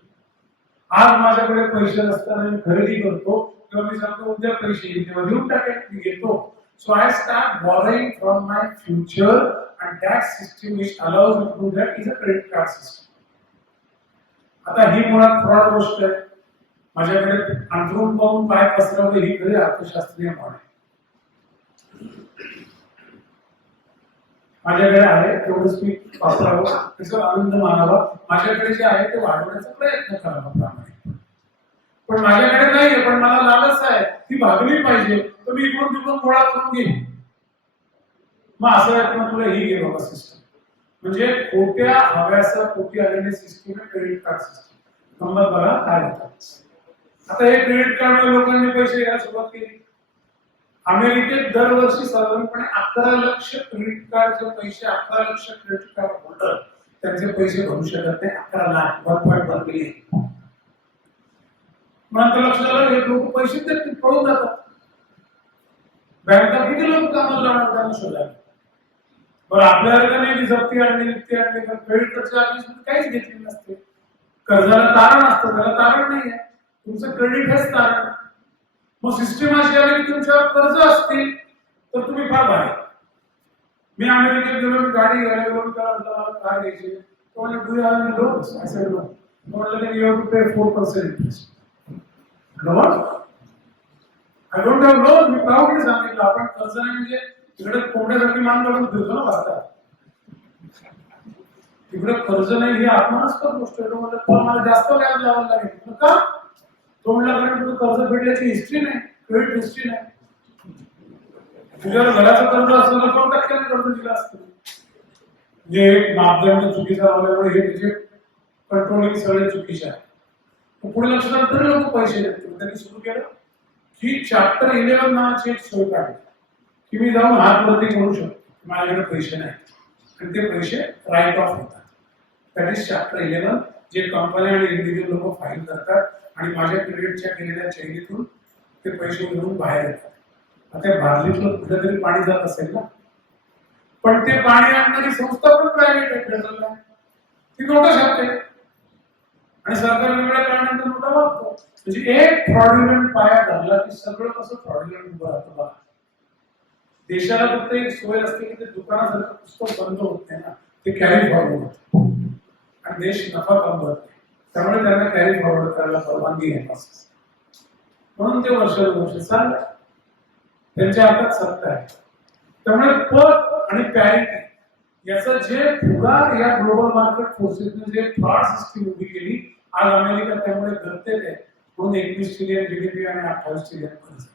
आज माझ्याकडे पैसे नसताना मी खरेदी करतो, तेव्हा मी सांगतो उद्या पैसे येईल तेव्हा देऊन टाकेल, मी घेतो. So I start borrowing from my future and that system which allows me to that is a credit card system. आता ही मुळात फ्रॉड गोष्ट आहे. माझ्याकडे अंतरून पाहून पाय पसरवणे ही खरी अर्थशास्त्रीय म्हण आहे. माझ्याकडे आहे तेवढंच मी वापरावं, त्याचा आनंद मानावा. माझ्याकडे जे आहे ते वाढवण्याचा प्रयत्न करावा प्रामाणिक. पण माझ्याकडे नाहीये, पण मला लालच आहे, ती भागली पाहिजे, तर मी इकडून तिकडून गोळा करून घेईन. मग असं आहे, मग तुला ही घे बाबा सिस्टम. म्हणजे खोट्या हव्यासा पोटी आलेली सिस्टीम आहे क्रेडिट कार्ड सिस्टीम. गंमत बघा काय होतात. आता हे क्रेडिट कार्ड लोकांनी पैसे घ्यायला सुरुवात केली. अमेरिकेत दरवर्षी साधारणपणे 11 लक्ष क्रेडिट कार्डचे पैसे, 11 लक्ष क्रेडिट कार्ड होल्डर त्यांचे पैसे भरू शकत नाही. 11 लाख 1.1 बिलियन. मग लक्ष झालं हे लोक पैसे देत पळून जातात. बँका किती लोक कामाला जाणार त्यांना शोधायला. बरं आपल्याला नाही जप्ती आणली क्रेडिट कार्डच्या काहीच घेतली नसते. कर्जाला तारण असतं, त्याला तारण नाही आहे, तुमचं क्रेडिट हेच तारण. मग सिस्टीम अशी आली की तुमच्यावर कर्ज असतील तर तुम्ही फार भारी. मी अमेरिकेत गेलो, मी गाडी घ्यायला गेलो, मी त्याला म्हटलं मला कार घ्यायची. तो म्हणलं do you have any loans? I said no. म्हटलं you have to pay 4% interest. I don't have loan. मी प्राऊडली सांगितलं आपण कर्ज नाही म्हणजे तिकडे कोंबड्यासाठी मान काढून फिरतो ना भारतात. तिकडे कर्ज नाही ही अपमानास्पद गोष्ट आहे. म्हटलं पण मला जास्त व्याज द्यावं लागेल का? तो म्हणला कारण तुझं कर्ज फेडल्याची हिस्ट्री नाही, क्रेडिट हिस्ट्री नाही. तुझ्यावर घराचं कर्ज असलं तर 2% कर्ज दिलं असतं. जे मापदंड चुकीचा लावल्यामुळे हे त्याचे कंट्रोलिंग सगळे चुकीचे आहे. पुढे लक्षात तरी लोक पैसे देतात. त्यांनी सुरू केलं की चॅप्टर 11 नावाची एक सोय काढली की मी जाऊन हात वरती करू शकतो, माझ्याकडे पैसे नाही, आणि ते पैसे राईट ऑफ होतात. दॅट इज चॅप्टर 11, जे कंपन्या आणि इंडिव्हिज्युअल लोक फाईल करतात आणि माझ्या क्रेडिटच्या केलेल्या चैनीतून ते पैसे घेऊन बाहेर येतात. आता बादलीतलं कुठेतरी पाणी जात असेल ना, पण ते पाणी आणणारी संस्था पण प्रायव्हेट आहे, फेडरल. ती नोटा छापते आणि सरकार वेगवेगळ्या कारणांचा नोटा वापरतो. म्हणजे एक फ्रॉड्युलंट पाया धरला की सगळं कसं फ्रॉड्युलंट उभं राहतं बघा. देशाला फक्त एक सोय असते की ते दुकानासारखं पुस्तक बंद होत नाही ना, ते कॅरी फॉरवर्ड होतं आणि देश नफा कमवत नाही. त्यामुळे त्यांना कॅरी फॉरवर्ड करायला परवानगी आहे. म्हणून ते वर्ष चाललंय, त्यांच्या हातात सत्ता आहे. त्यामुळे पत आणि पॅरिटी याचं जे पुरा या ग्लोबल मार्केट फोर्सेसने जे फ्रॉड सिस्टीम उभी केली, आज अमेरिका त्यामुळे गरजेत आहे. म्हणून 21 ट्रिलियन जीडीपी आणि 28 ट्रिलियन कर्ज.